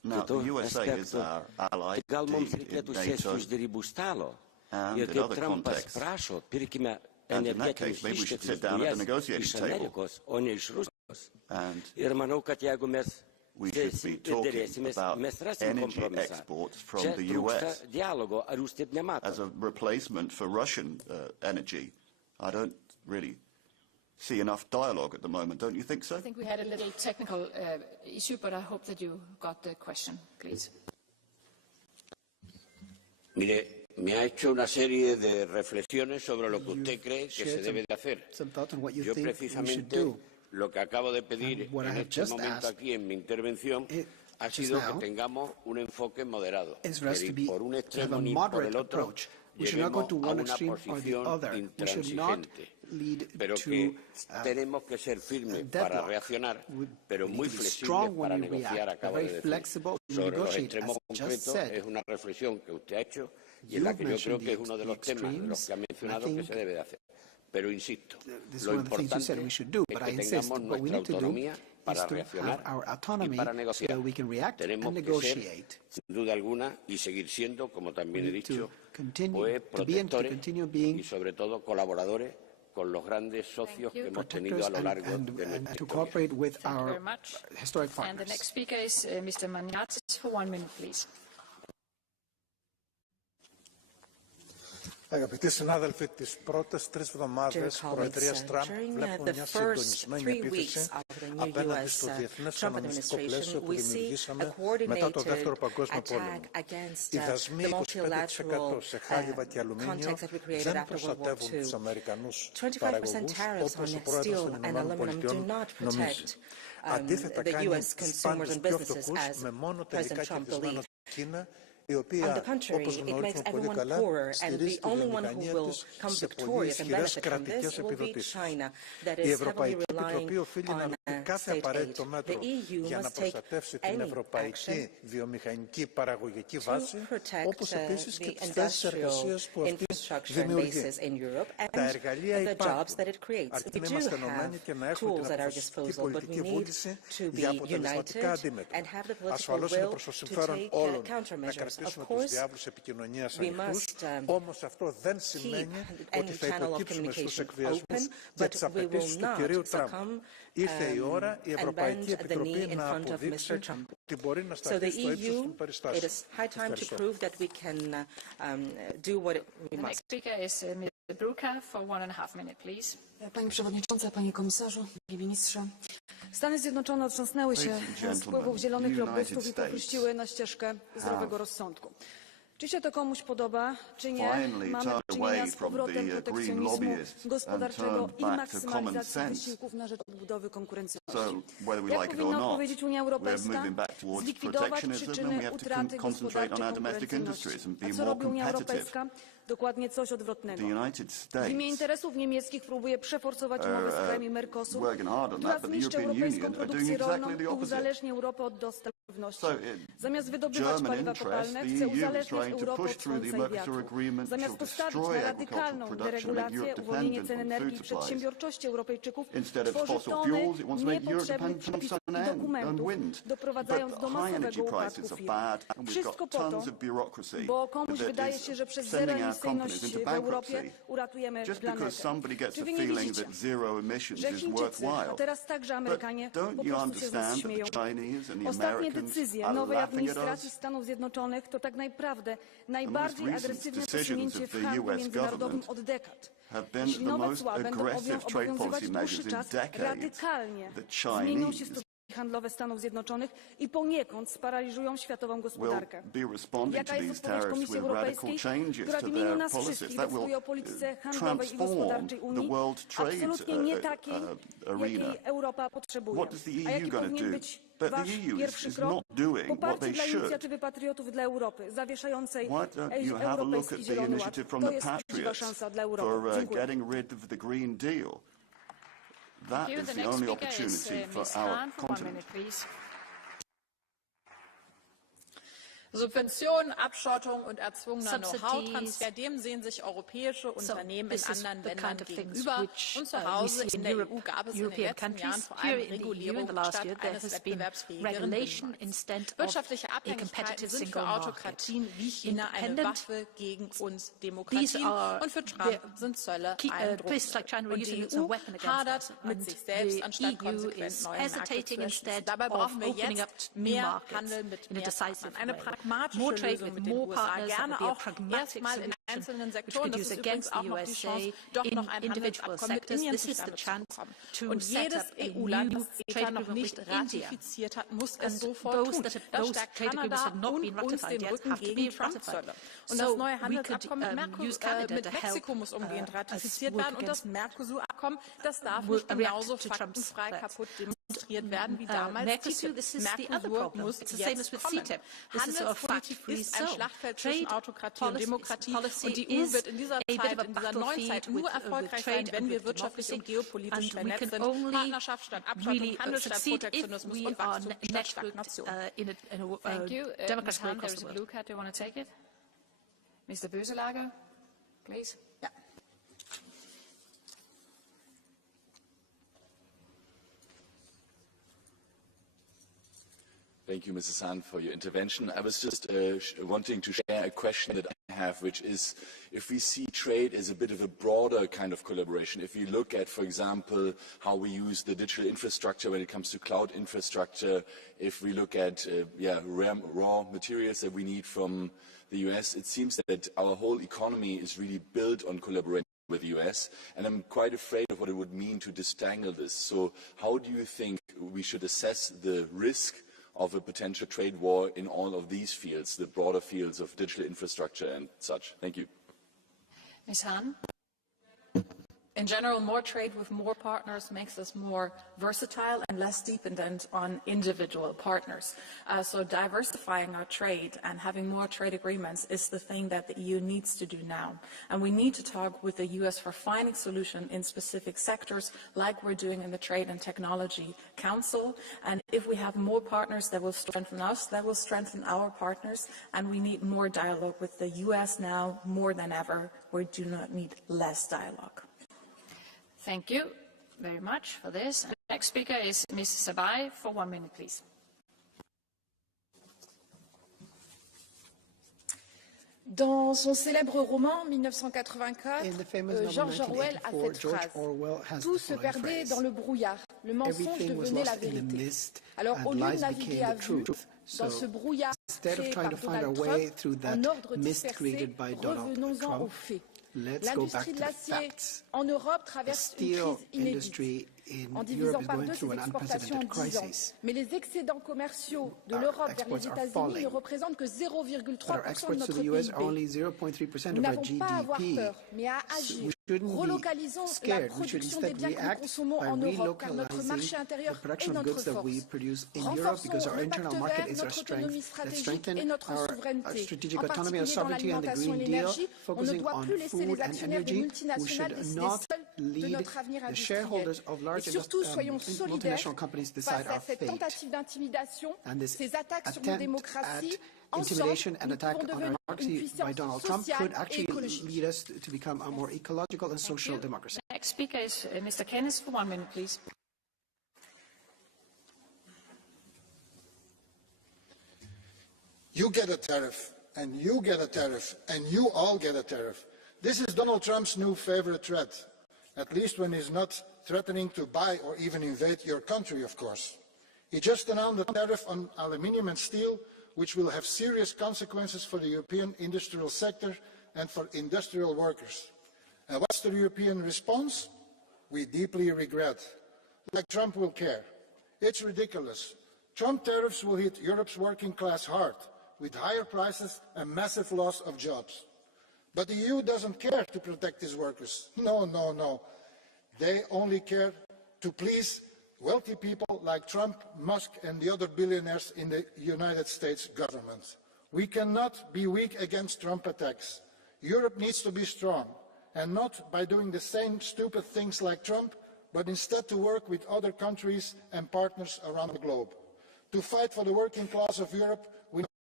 kitu aspektu. Tai gal mums reikėtų sėsti už derybų stalo ir kaip Trumpas prašo, pirkime energetinius išteklius dujas iš Amerikos, o ne iš Rusijos. Ir manau, kad jeigu mes sėsim ir dėrėsimės, mes rasim kompromisą. Čia trūksta dialogo, ar jūs taip nematote? As a replacement for Russian energy, I don't really see enough dialogue at the moment, don't you think so? I think we had a little technical issue, but I hope that you got the question, please. Mire, me ha hecho una serie de reflexiones sobre lo que usted cree que se debe de hacer. Yo precisamente lo que acabo de pedir en este momento aquí en mi intervención ha sido que tengamos un enfoque moderado, que ni por un extremo ni por el otro lleguemos a una posición intransigente, pero que tenemos que ser firmes para reaccionar, pero muy flexibles para negociar, acabo de decir. Sobre los extremos concretos es una reflexión que usted ha hecho y en la que yo creo que es uno de los temas de los que ha mencionado que se debe de hacer. Pero insisto, lo importante es que tengamos nuestra autonomía para reaccionar y para negociar. Tenemos que ser, sin duda alguna, y seguir siendo, como también he dicho, pues protectores y sobre todo colaboradores con los grandes socios que hemos tenido a lo largo de nuestra historia. And the next speaker is Mr. Maniatis for 1 minute, please. Αγαπητοί συνάδελφοι, τις πρώτες 3 εβδομάδες προεδρίας Τραμπ βλέπουμε μια συντονισμένη επίθεση απέναντι στο διεθνές ανομιστικό πλαίσιο που δημιουργήσαμε μετά το Δεύτερο Παγκόσμιο Πόλεμο. Οι δασμοί 25% σε χάλιβα και αλουμίνιο δεν προστατεύουν τους Αμερικανούς παραγωγούς όπως ο πρόεδρος των ΗΠΑ νομίζει. Αντίθετα κάνει τους πάντες πιο φτωχούς με μόνο τελικά κερδισμένο Κίνα, η οποία, όπως γνωρίζουμε πολύ καλά, στηρίζει τη βιομηχανία της σε πολύ ισχυρές κρατικές επιδοτήσεις. Η Ευρωπαϊκή Επιτροπή οφείλει να λάβει κάθε απαραίτητο μέτρο για να προστατεύσει την ευρωπαϊκή βιομηχανική παραγωγική βάση, όπως επίσης και τις θέσεις εργασίας που αυτή δημιουργεί. Τα εργαλεία υπάρχουν, αρκεί να είμαστε ενωμένοι και να έχουμε την αποφασιστική πολιτική βούληση για αποτελεσματικά αντίμετρα. Ασφαλώς είναι προς το συμφέρον όλων να κρατήσουμε τους διάβλους επικοινωνίας ανοιχτούς, όμως αυτό δεν σημαίνει ότι θα υποκύψουμε στους εκβιασμούς για τις απαιτήσεις του κυρίου Τραμπ. Ήρθε η ώρα η Ευρωπαϊκή Επιτροπή να αποδείξει ότι μπορεί να σταθεί στο ύψος των περιστάσεων. Ευχαριστώ. Pani Przewodnicząca, Panie Komisarzu, Panie Ministrze. Stany Zjednoczone otrząsnęły się z wpływów zielonych lobbystów i popuściły na ścieżkę zdrowego rozsądku. Czy się to komuś podoba, czy nie, mamy do czynienia z powrotem protekcjonizmu gospodarczego i maksymalizacji wysiłków na rzecz odbudowy konkurencyjności. Jak powinna odpowiedzieć Unia Europejska? Zlikwidować przyczyny utraty gospodarczej konkurencyjności. A co robi Unia Europejska? Dokładnie coś odwrotnego. W imię interesów niemieckich próbuje przeforsować umowę z krajami Mercosur, która zniszczy europejską produkcję rolną i uzależni Europę od dostaw żywności. Zamiast wydobywać paliwa kopalne, chce uzależniać Europę od słońca i wiatru. Zamiast postawić na radykalną deregulację, uwolnienie cen energii i przedsiębiorczości Europejczyków, tworzy tony niepotrzebnych przepisów i dokumentów, doprowadzając do masowego upadku firm. Wszystko po to, bo komuś wydaje się, że przez zeroemisyjność w Europie uratujemy planetę. Czy wy nie widzicie, że Chińczycy, a teraz także Amerykanie, po prostu się z nas śmieją? Ostatnie decyzje nowej administracji Stanów Zjednoczonych to tak naprawdę najbardziej agresywne posunięcie w handlu międzynarodowym od dekad. Jeśli nowe cła będą obowiązywać dłuższy czas, radykalnie zmienią się stosunki handlowe Stanów Zjednoczonych i poniekąd sparaliżują światową gospodarkę. Jaka jest odpowiedź Komisji Europejskiej, która w imieniu nas wszystkich decyduje o polityce handlowej i gospodarczej Unii, absolutnie nie takiej, jakiej Europa potrzebuje. A jaki powinien być wasz pierwszy krok? Poparcie dla inicjatywy patriotów dla Europy, zawieszającej Europejski Zielony Ład. To jest prawdziwa szansa dla Europy. Dziękuję. That is the only opportunity for our continent. Subventionen, Abschottung und erzwungener Know-how-Transfer, dem sehen sich europäische Unternehmen in anderen Ländern gegenüber. Und zu Hause in der EU gab es in den letzten Jahren vor allem Regulierung statt eines wettbewerbsfähigeren Binnenmarkts. Wirtschaftliche Abhängigkeiten sind für Autokratien wie China eine Waffe gegen uns Demokratien. Und für Trump sind Zölle ein Druck. Und die EU hadert mit sich selbst, anstatt konsequent neue Märkte zu erschließen. Dabei brauchen wir jetzt mehr Handel mit mehr Partnern. Eine pragmatische Lösung mit den USA, gerne auch erstmal in einzelnen Sektoren. Das ist übrigens auch noch die Chance, doch noch ein Handelsabkommen mit Indien zustande zu bekommen. Und jedes EU-Land, das CETA noch nicht ratifiziert hat, muss es sofort tun. Das stärkt Kanada und uns den Rücken gegen Trump-Zölle. Und das neue Handelsabkommen mit Mexiko muss umgehend ratifiziert werden. Und das Mercosur-Abkommen, das darf nicht genauso faktenfrei kaputt demonstriert werden wie damals TTIP. Mercosur muss jetzt kommen. Handelspolitik ist ein Schlachtfeld zwischen Autokratie und Demokratie. Und die EU wird in dieser Zeit, in dieser neuen Zeit nur erfolgreich sein, wenn wir wirtschaftlich und geopolitisch vernetzt sind. Partnerschaft statt Abschottung, Handel statt Protektionismus und Wachstum statt Stagnation. Thank you. Ms. Hahn, there is a blue card. Do you want to take it? Mr. Böselager, please. Ja. Thank you, Mrs. Hahn, for your intervention. I was just wanting to share a question that I have, which is if we see trade as a bit of a broader kind of collaboration, if we look at, for example, how we use the digital infrastructure when it comes to cloud infrastructure, if we look at raw materials that we need from the US, it seems that our whole economy is really built on collaboration with the US, and I'm quite afraid of what it would mean to disentangle this. So how do you think we should assess the risk of a potential trade war in all of these fields, the broader fields of digital infrastructure and such? Thank you. Ms. Hahn? In general, more trade with more partners makes us more versatile and less dependent on individual partners. So diversifying our trade and having more trade agreements is the thing that the EU needs to do now. And we need to talk with the US for finding solutions in specific sectors like we're doing in the Trade and Technology Council. And if we have more partners that will strengthen us, that will strengthen our partners. And we need more dialogue with the US now more than ever. We do not need less dialogue. Thank you very much for this. And the next speaker is Ms. Sabai for 1 minute, please. Dans son célèbre roman 1984, George Orwell a cette phrase. Tout se perdait dans le brouillard. Le mensonge devenait la vérité. Alors, au lieu de naviguer à vue dans ce brouillard créé par Donald Trump, en ordre dispersé, revenons-en aux faits. L'industrie de l'acier en Europe traverse une crise inédite, en divisant par deux ses exportations en 10 ans. Mais les excédents commerciaux de l'Europe vers les États-Unis ne représentent que 0,3% de notre PIB. Nous n'avons pas à avoir peur, mais à agir. Relocalisons la production des biens que nous consommons en Europe, car notre marché intérieur est notre force. Renforçons le pacte vert, notre autonomie stratégique et notre souveraineté, en particulier dans l'alimentation et l'énergie. On ne doit plus laisser les actionnaires des multinationales décider seuls de notre avenir industriel. Et surtout, soyons solidaires face à cette tentative d'intimidation, ces attaques sur nos démocraties. Intimidation and attack on our democracy by Donald Trump could actually lead us to become a more ecological and social democracy. Next speaker is Mr. Keynes for 1 minute, please. You get a tariff, and you get a tariff, and you all get a tariff. This is Donald Trump's new favorite threat, at least when he's not threatening to buy or even invade your country, of course. He just announced a tariff on aluminium and steel, which will have serious consequences for the European industrial sector and for industrial workers. And what's the European response? We deeply regret. Like Trump will care. It's ridiculous. Trump tariffs will hit Europe's working class hard, with higher prices and massive loss of jobs. But the EU doesn't care to protect its workers. No, no, no. They only care to please wealthy people like Trump, Musk and the other billionaires in the United States government. We cannot be weak against Trump attacks. Europe needs to be strong, and not by doing the same stupid things like Trump, but instead to work with other countries and partners around the globe. To fight for the working class of Europe, we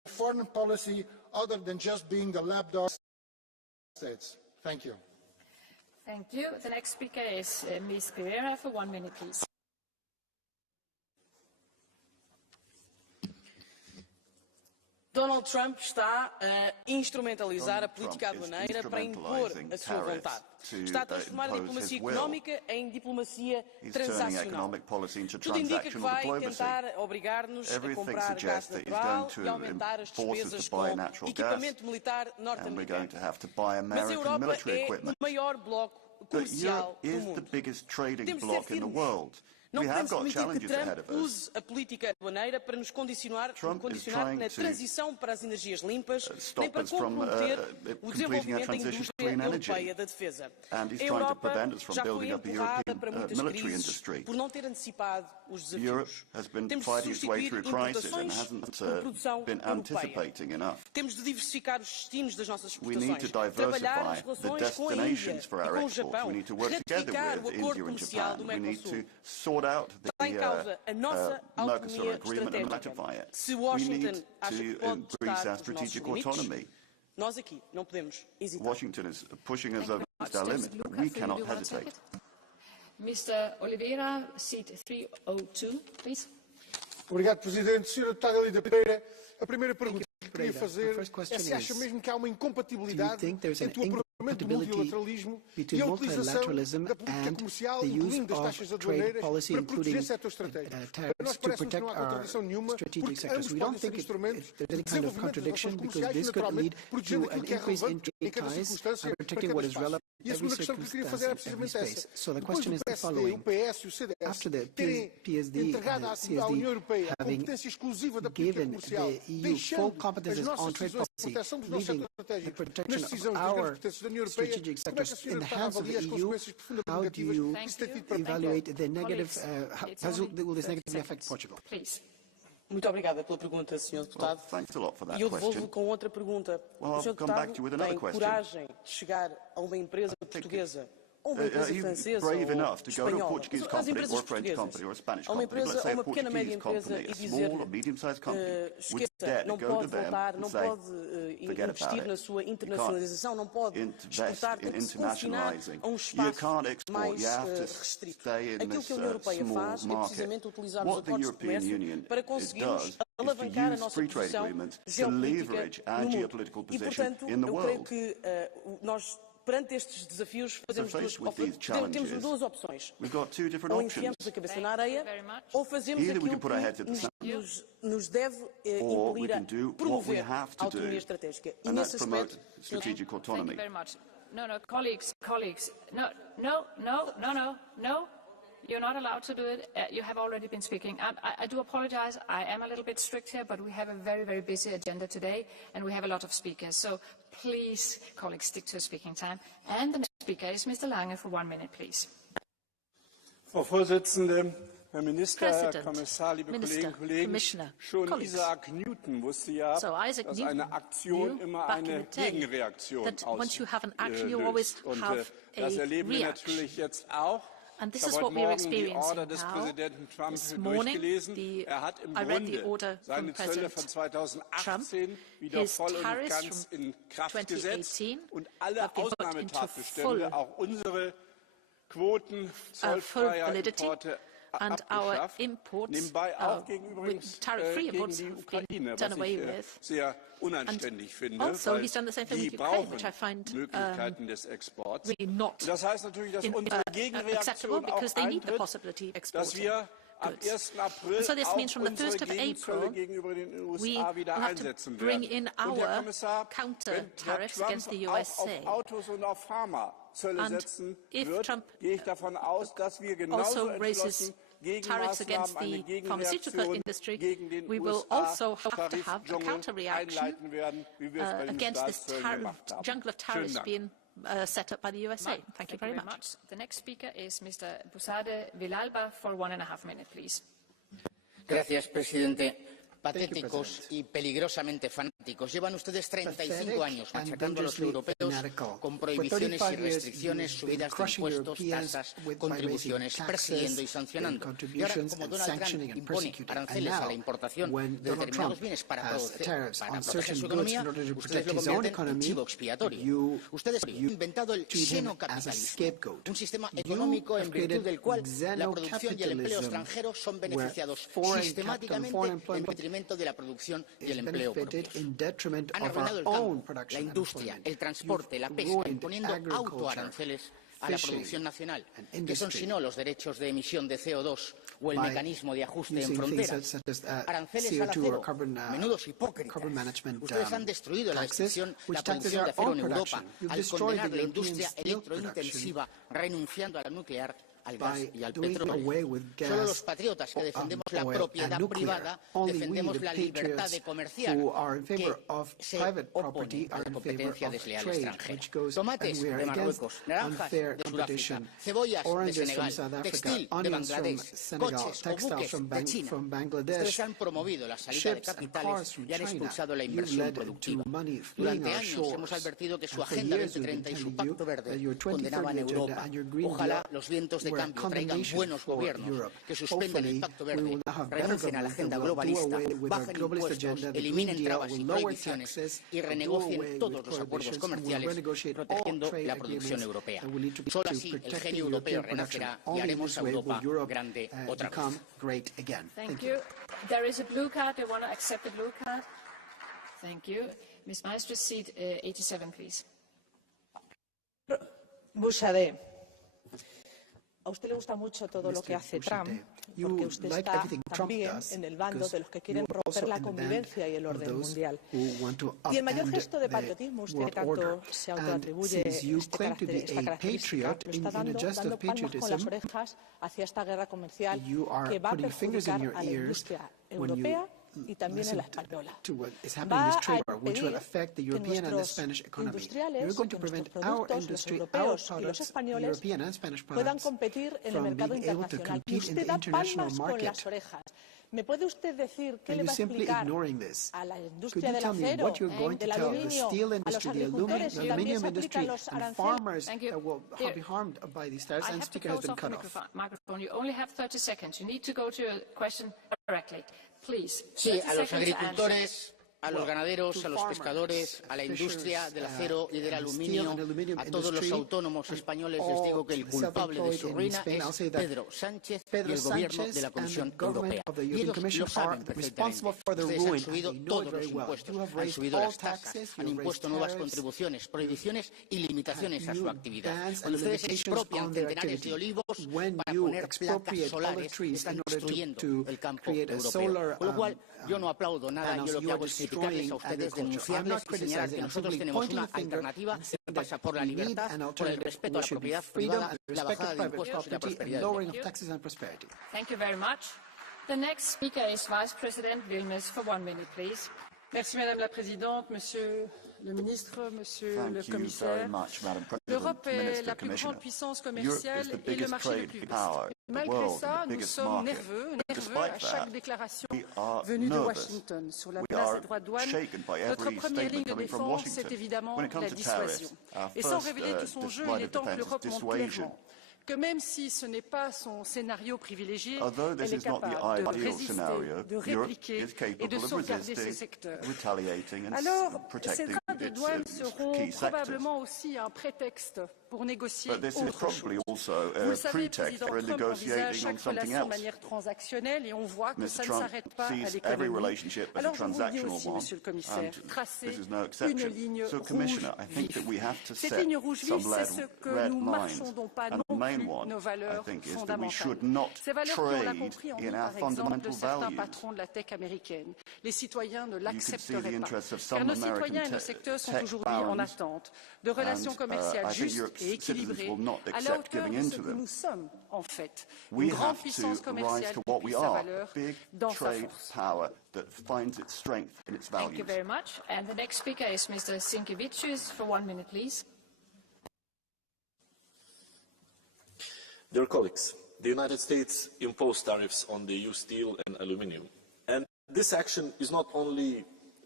foreign policy other than just being the lapdog states. Thank you. Thank you. The next speaker is Ms. Pereira for 1 minute, please. Donald Trump está a instrumentalizar a política aduaneira para impor a sua vontade. Está a transformar a diplomacia económica em diplomacia transacional. Tudo indica que vai tentar obrigar-nos a comprar gás natural e aumentar as despesas com equipamento militar norte-americano. Mas a Europa é o maior bloco comercial do mundo. Temos de ser firmes. Não podemos permitir que Trump use a política aduaneira para nos condicionar na transição para as energias limpas, nem para comprometer o desenvolvimento da indústria europeia da defesa. A Europa já foi empurrada para muitas crises por não ter antecipado os desafios. Temos de substituir importações por produção europeia. Temos de diversificar os destinos das nossas exportações, trabalhar as relações com a Índia e com o Japão, ratificar o acordo comercial do Mercosul. Está em causa a nossa autonomia estratégica. Se Washington acha que pode estar nos nossos limites, nós aqui não podemos hesitar. Washington is pushing us over our limit, but we cannot hesitate. Mr. Oliveira, seat 302, please. Obrigado, Presidente. Sra. Deputada Lida Pereira, a primeira pergunta que queria fazer é se acha mesmo que há uma incompatibilidade entre o aproveitamento do multilateralismo e a utilização da política comercial, incluindo das taxas aduaneiras, para proteger setores estratégicos. Para nós parece-nos que não há contradição nenhuma, porque ambos podem ser instrumentos de desenvolvimento das relações comerciais e, naturalmente, protegendo aquilo que é relevante em cada circunstância para cada Estado. E a segunda questão que eu queria fazer era precisamente essa. Depois do PSD, o PS e o CDS terem entregado à União Europeia a competência exclusiva da política comercial, deixando as nossas decisões de proteção dos nossos setores estratégicos nas decisões das grandes potências da União Europeia, como é que a senhora está a avaliar as consequências profundamente negativas que isso tem tido para Muito obrigada pela pergunta, Sr. Deputado. E eu devolvo com outra pergunta. O Sr. Deputado tem coragem de chegar a uma empresa portuguesa ou uma empresa francesa ou espanhola, as empresas portuguesas, a uma empresa, a uma pequena média empresa e dizer esqueça, não pode voltar, não pode investir na sua internacionalização, não pode exportar, tem que se confinar a um espaço mais restrito. Aquilo que a União Europeia faz é precisamente utilizar os acordos de comércio para conseguirmos alavancar a nossa posição geopolítica no mundo. E, portanto, eu creio que nós, perante estes desafios, temos duas opções. Ou enfiamos a cabeça na areia, ou fazemos aquilo que nos deve impelir a promover a autonomia estratégica. E nesse aspecto, Thank you very much. No, colleagues, no. You're not allowed to do it. You have already been speaking. I do apologize. I am a little bit strict here, but we have a very, very busy agenda today, and we have a lot of speakers. So please, colleagues, stick to a speaking time. And the next speaker is Mr. Lange for 1 minute, please. Frau Vorsitzende, Herr Minister, Herr Kommissar, liebe Kolleginnen und Kollegen, schon Isaac Newton wusste ja, dass eine Aktion immer eine Gegenreaktion auslöst. Und das erleben wir natürlich jetzt auch. And this is what we are experiencing now. This morning, I read the order from President Trump. His tariffs from 2018 have been put into full validity, and our imports, with tariff-free imports, have been done away with. And also, he's done the same thing with Ukraine, which I find really not acceptable, because they need the possibility of exporting goods. And so this means from the 1st of April, we will have to bring in our counter-tariffs against the USA. And if Trump also raises tariffs against the pharmaceutical industry, we will also have to have a counter-reaction against this jungle of tariffs being set up by the USA. Thank you very much. The next speaker is Mr. Busade Villalba for 1.5 minutes, please. Gracias, presidente. Patéticos y peligrosamente fanáticos Llevan ustedes 35 años machacando a los europeos con prohibiciones y restricciones, subidas de impuestos, tasas, contribuciones, persiguiendo y sancionando. Y ahora, como Donald Trump impone aranceles a la importación de determinados bienes para proteger su economía, ustedes lo convierten en chivo expiatorio. Ustedes han inventado el xenocapitalismo, un sistema económico en virtud del cual la producción y el empleo extranjero son beneficiados sistemáticamente en detrimento de la producción y el empleo propio. Han arruinado el campo, la industria, el transporte, la pesca, imponiendo autoaranceles a la producción nacional, que son si no los derechos de emisión de CO2 o el mecanismo de ajuste en fronteras. Aranceles al acero, menudos hipócritas. Ustedes han destruido la producción de acero en Europa al condenar la industria electrointensiva, renunciando a la nuclear, al gas y al petróleo. Solo los patriotas que defendemos la propiedad privada defendemos la libertad de comerciar, que se oponen a la competencia desleal extranjera. Tomates de Marruecos, naranjas de Sudáfrica, cebollas de Senegal, textil de Bangladesh, coches o buques de China. Ustedes han promovido la salida de capitales y han expulsado la inversión productiva. Durante años hemos advertido que su Agenda 2030 y su Pacto Verde condenaban a Europa. Ojalá los vientos de cambio traigan buenos gobiernos que suspendan el Pacto Verde, renuncien a la agenda globalista, bajen impuestos, eliminen trabas y prohibiciones y renegocien todos los acuerdos comerciales protegiendo la producción europea. Solo así el genio europeo renacerá y haremos a Europa grande otra vez. Thank you. There is a blue card. Do you want to accept the blue card? Thank you. Ms. Maestro, seat 87, please. Bouchardet. A usted le gusta mucho todo lo que hace Trump, porque usted está también en el bando de los que quieren romper la convivencia y el orden mundial. Y el mayor gesto de patriotismo, usted que tanto se autoatribuye esta característica, lo está dando palmas con las orejas hacia esta guerra comercial que va a perjudicar a la industria europea y también en la española. Va a impedir que nuestros industriales, que nuestros productos, los europeos y los españoles puedan competir en el mercado internacional. Y usted da palmas con las orejas. ¿Me puede usted decir qué le va a explicar a la industria del acero, del aluminio, a los agricultores? También se aplican los aranceles. Sí, a los agricultores, a los ganaderos, a los pescadores, a la industria del acero y del aluminio, a todos los autónomos españoles les digo que el culpable de su ruina es Pedro Sánchez y el gobierno de la Comisión Europea. Y ellos lo saben perfectamente. Ustedes han subido todos los impuestos, han subido las tasas, han impuesto nuevas contribuciones, prohibiciones y limitaciones a su actividad. Cuando ustedes expropian centenares de olivos para poner placas solares, están destruyendo el campo europeo. Con lo cual, yo no aplaudo nada, yo lo que hago es criticarles a ustedes, denunciarles y señalar que nosotros tenemos una alternativa que pasa por la libertad, por el respeto a la propiedad privada, la bajada de impuestos y la prosperidad. Thank you very much. The next speaker is Vice President Vilmos for 1 minute, please. Merci Madame la Présidente, Monsieur le Ministre, Monsieur le Commissaire. L'Europe est la plus grande puissance commerciale et le marché le plus vaste. Malgré ça, nous sommes nerveux à chaque déclaration venue de Washington. Sur la place des droits de douane, notre première ligne de défense, c'est évidemment la dissuasion. Et sans révéler tout son jeu, il est temps que l'Europe montre clairement que même si ce n'est pas son scénario privilégié, elle est capable de résister, de répliquer et de sauvegarder ses secteurs. Alors, ces droits de douane seront probablement aussi un prétexte pour négocier autre chose. Vous le savez, le président Trump envisage chaque relation de manière transactionnelle et on voit que ça ne s'arrête pas à l'économie. Alors je vous le dis aussi, Monsieur le Commissaire, tracez une ligne rouge vive. Cette ligne rouge vive, c'est ce que nous marchandons pas non plus nos valeurs fondamentales. Ces valeurs qui, on l'a compris, en vue, par exemple, de certains patrons de la tech américaine. Les citoyens ne l'accepteraient pas, car nos citoyens et nos secteurs sont aujourd'hui en attente de relations commerciales justes et équilibrées, à la hauteur de ce que nous sommes, en fait. Une grande puissance commerciale qui puise sa valeur dans sa force. Thank you very much. And the next speaker is Mr. Sinkevicius for 1 minute, please. Dear colleagues, the United States imposed tariffs on the EU steel and aluminium. And this action is not only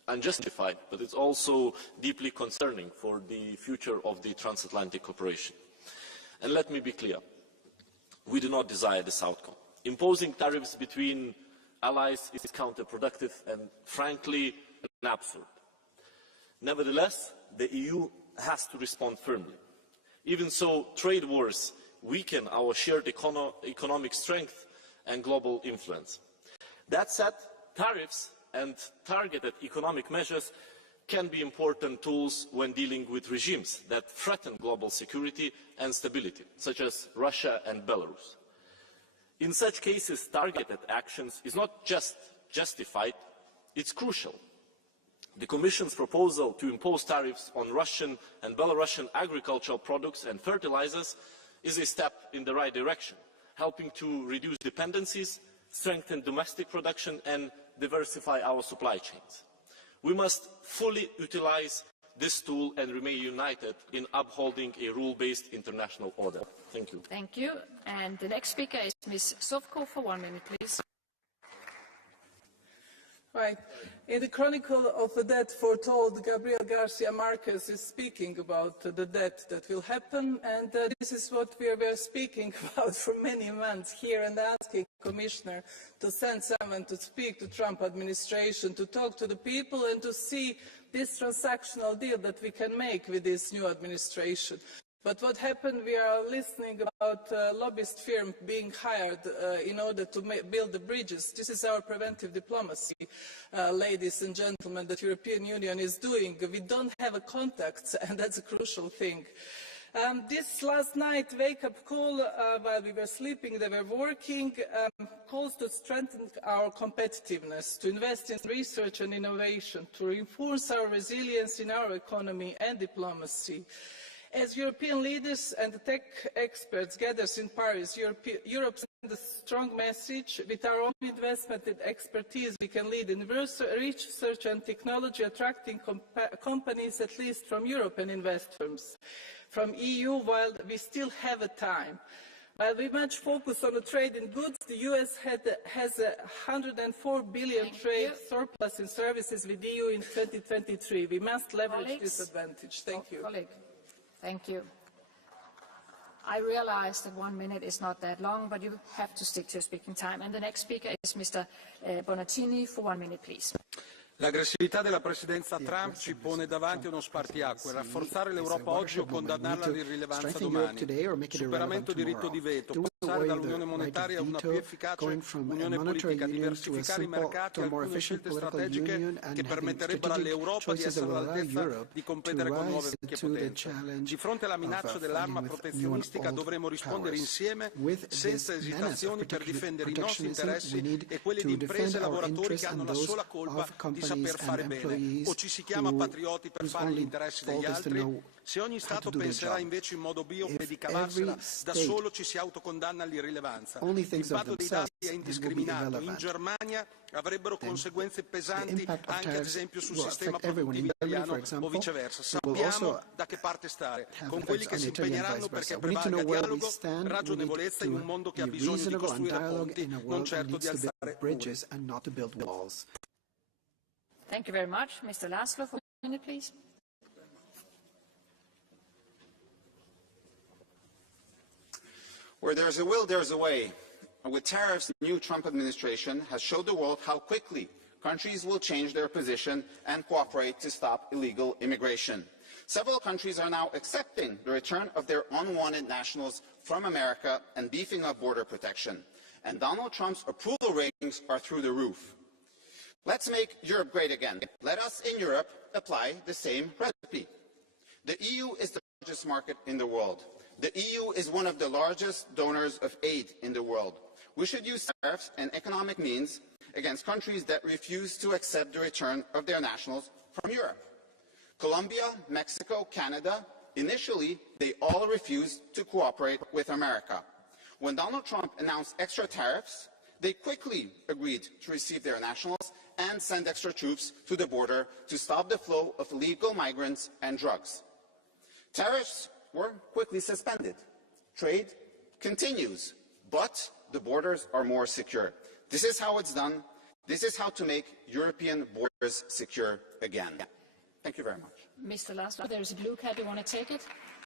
unjustified, but it's also deeply concerning for the future of the transatlantic cooperation. And let me be clear, we do not desire this outcome. Imposing tariffs between allies is counterproductive and, frankly, an absurd. Nevertheless, the EU has to respond firmly. Even so, trade wars weaken our shared economic strength and global influence. That said, tariffs and targeted economic measures can be important tools when dealing with regimes that threaten global security and stability, such as Russia and Belarus. In such cases, targeted actions is not just justified, it's crucial. The Commission's proposal to impose tariffs on Russian and Belarusian agricultural products and fertilizers is a step in the right direction, helping to reduce dependencies, strengthen domestic production and diversify our supply chains. We must fully utilize this tool and remain united in upholding a rule-based international order. Thank you. Thank you. And the next speaker is Ms. Sovko for 1 minute, please. Right. In the Chronicle of the Debt Foretold, Gabriel Garcia Marquez is speaking about the debt that will happen, and this is what we are speaking about for many months here, and asking Commissioner to send someone to speak to the Trump administration, to talk to the people and to see this transactional deal that we can make with this new administration. But what happened, we are listening about lobbyist firm being hired in order to build the bridges. This is our preventive diplomacy, ladies and gentlemen, that the European Union is doing. We don't have a contact, and that's a crucial thing. This last night wake-up call, while we were sleeping, they were working, calls to strengthen our competitiveness, to invest in research and innovation, to reinforce our resilience in our economy and diplomacy. As European leaders and tech experts gather in Paris, Europe sends a strong message. With our own investment and expertise, we can lead in research and technology, attracting companies at least from Europe and invest firms from EU, while we still have a time. While we much focus on the trade in goods, the US has a $104 billion trade surplus in services with the EU in 2023. We must leverage this advantage. Thank you. Thank you. I realize that 1 minute is not that long, but you have to stick to your speaking time. And the next speaker is Mr. Bonaccini for 1 minute, please. L'aggressività della presidenza Trump ci pone davanti a uno spartiacque. Rafforzare l'Europa oggi o condannarla all'irrilevanza domani. Superamento diritto di veto. Passare dall'unione monetaria a una più efficace unione politica. Diversificare i mercati. Alcune scelte strategiche che permetterebbero all'Europa di essere all'altezza di competere con nuove vecchie potenze. Di fronte alla minaccia dell'arma protezionistica dovremo rispondere insieme senza esitazioni per difendere i nostri interessi e quelli di imprese e lavoratori che hanno la sola colpa di saper fare bene, o ci si chiama patrioti per fare gli interessi degli altri? Se ogni Stato penserà invece in modo miope di cavarsela da solo, ci si autocondanna all'irrilevanza. L'impatto dei dazi è indiscriminato. In Germania avrebbero conseguenze pesanti anche ad esempio sul sistema produttivo italiano o viceversa. Sappiamo da che parte stare, con quelli che si impegneranno perché prevalga dialogo, ragionevolezza in un mondo che ha bisogno di costruire ponti, non certo di alzare muri. Thank you very much. Mr. Laszlo, for 1 minute, please. Where there's a will, there's a way. With tariffs, the new Trump administration has showed the world how quickly countries will change their position and cooperate to stop illegal immigration. Several countries are now accepting the return of their unwanted nationals from America and beefing up border protection. And Donald Trump's approval ratings are through the roof. Let's make Europe great again. Let us in Europe apply the same recipe. The EU is the largest market in the world. The EU is one of the largest donors of aid in the world. We should use tariffs and economic means against countries that refuse to accept the return of their nationals from Europe. Colombia, Mexico, Canada, initially they all refused to cooperate with America. When Donald Trump announced extra tariffs, they quickly agreed to receive their nationals and send extra troops to the border to stop the flow of illegal migrants and drugs. Tariffs were quickly suspended. Trade continues, but the borders are more secure. This is how it's done, This is how to make European borders secure again. Thank you very much. Mr. Laszlo, there is a blue card. You want to take it?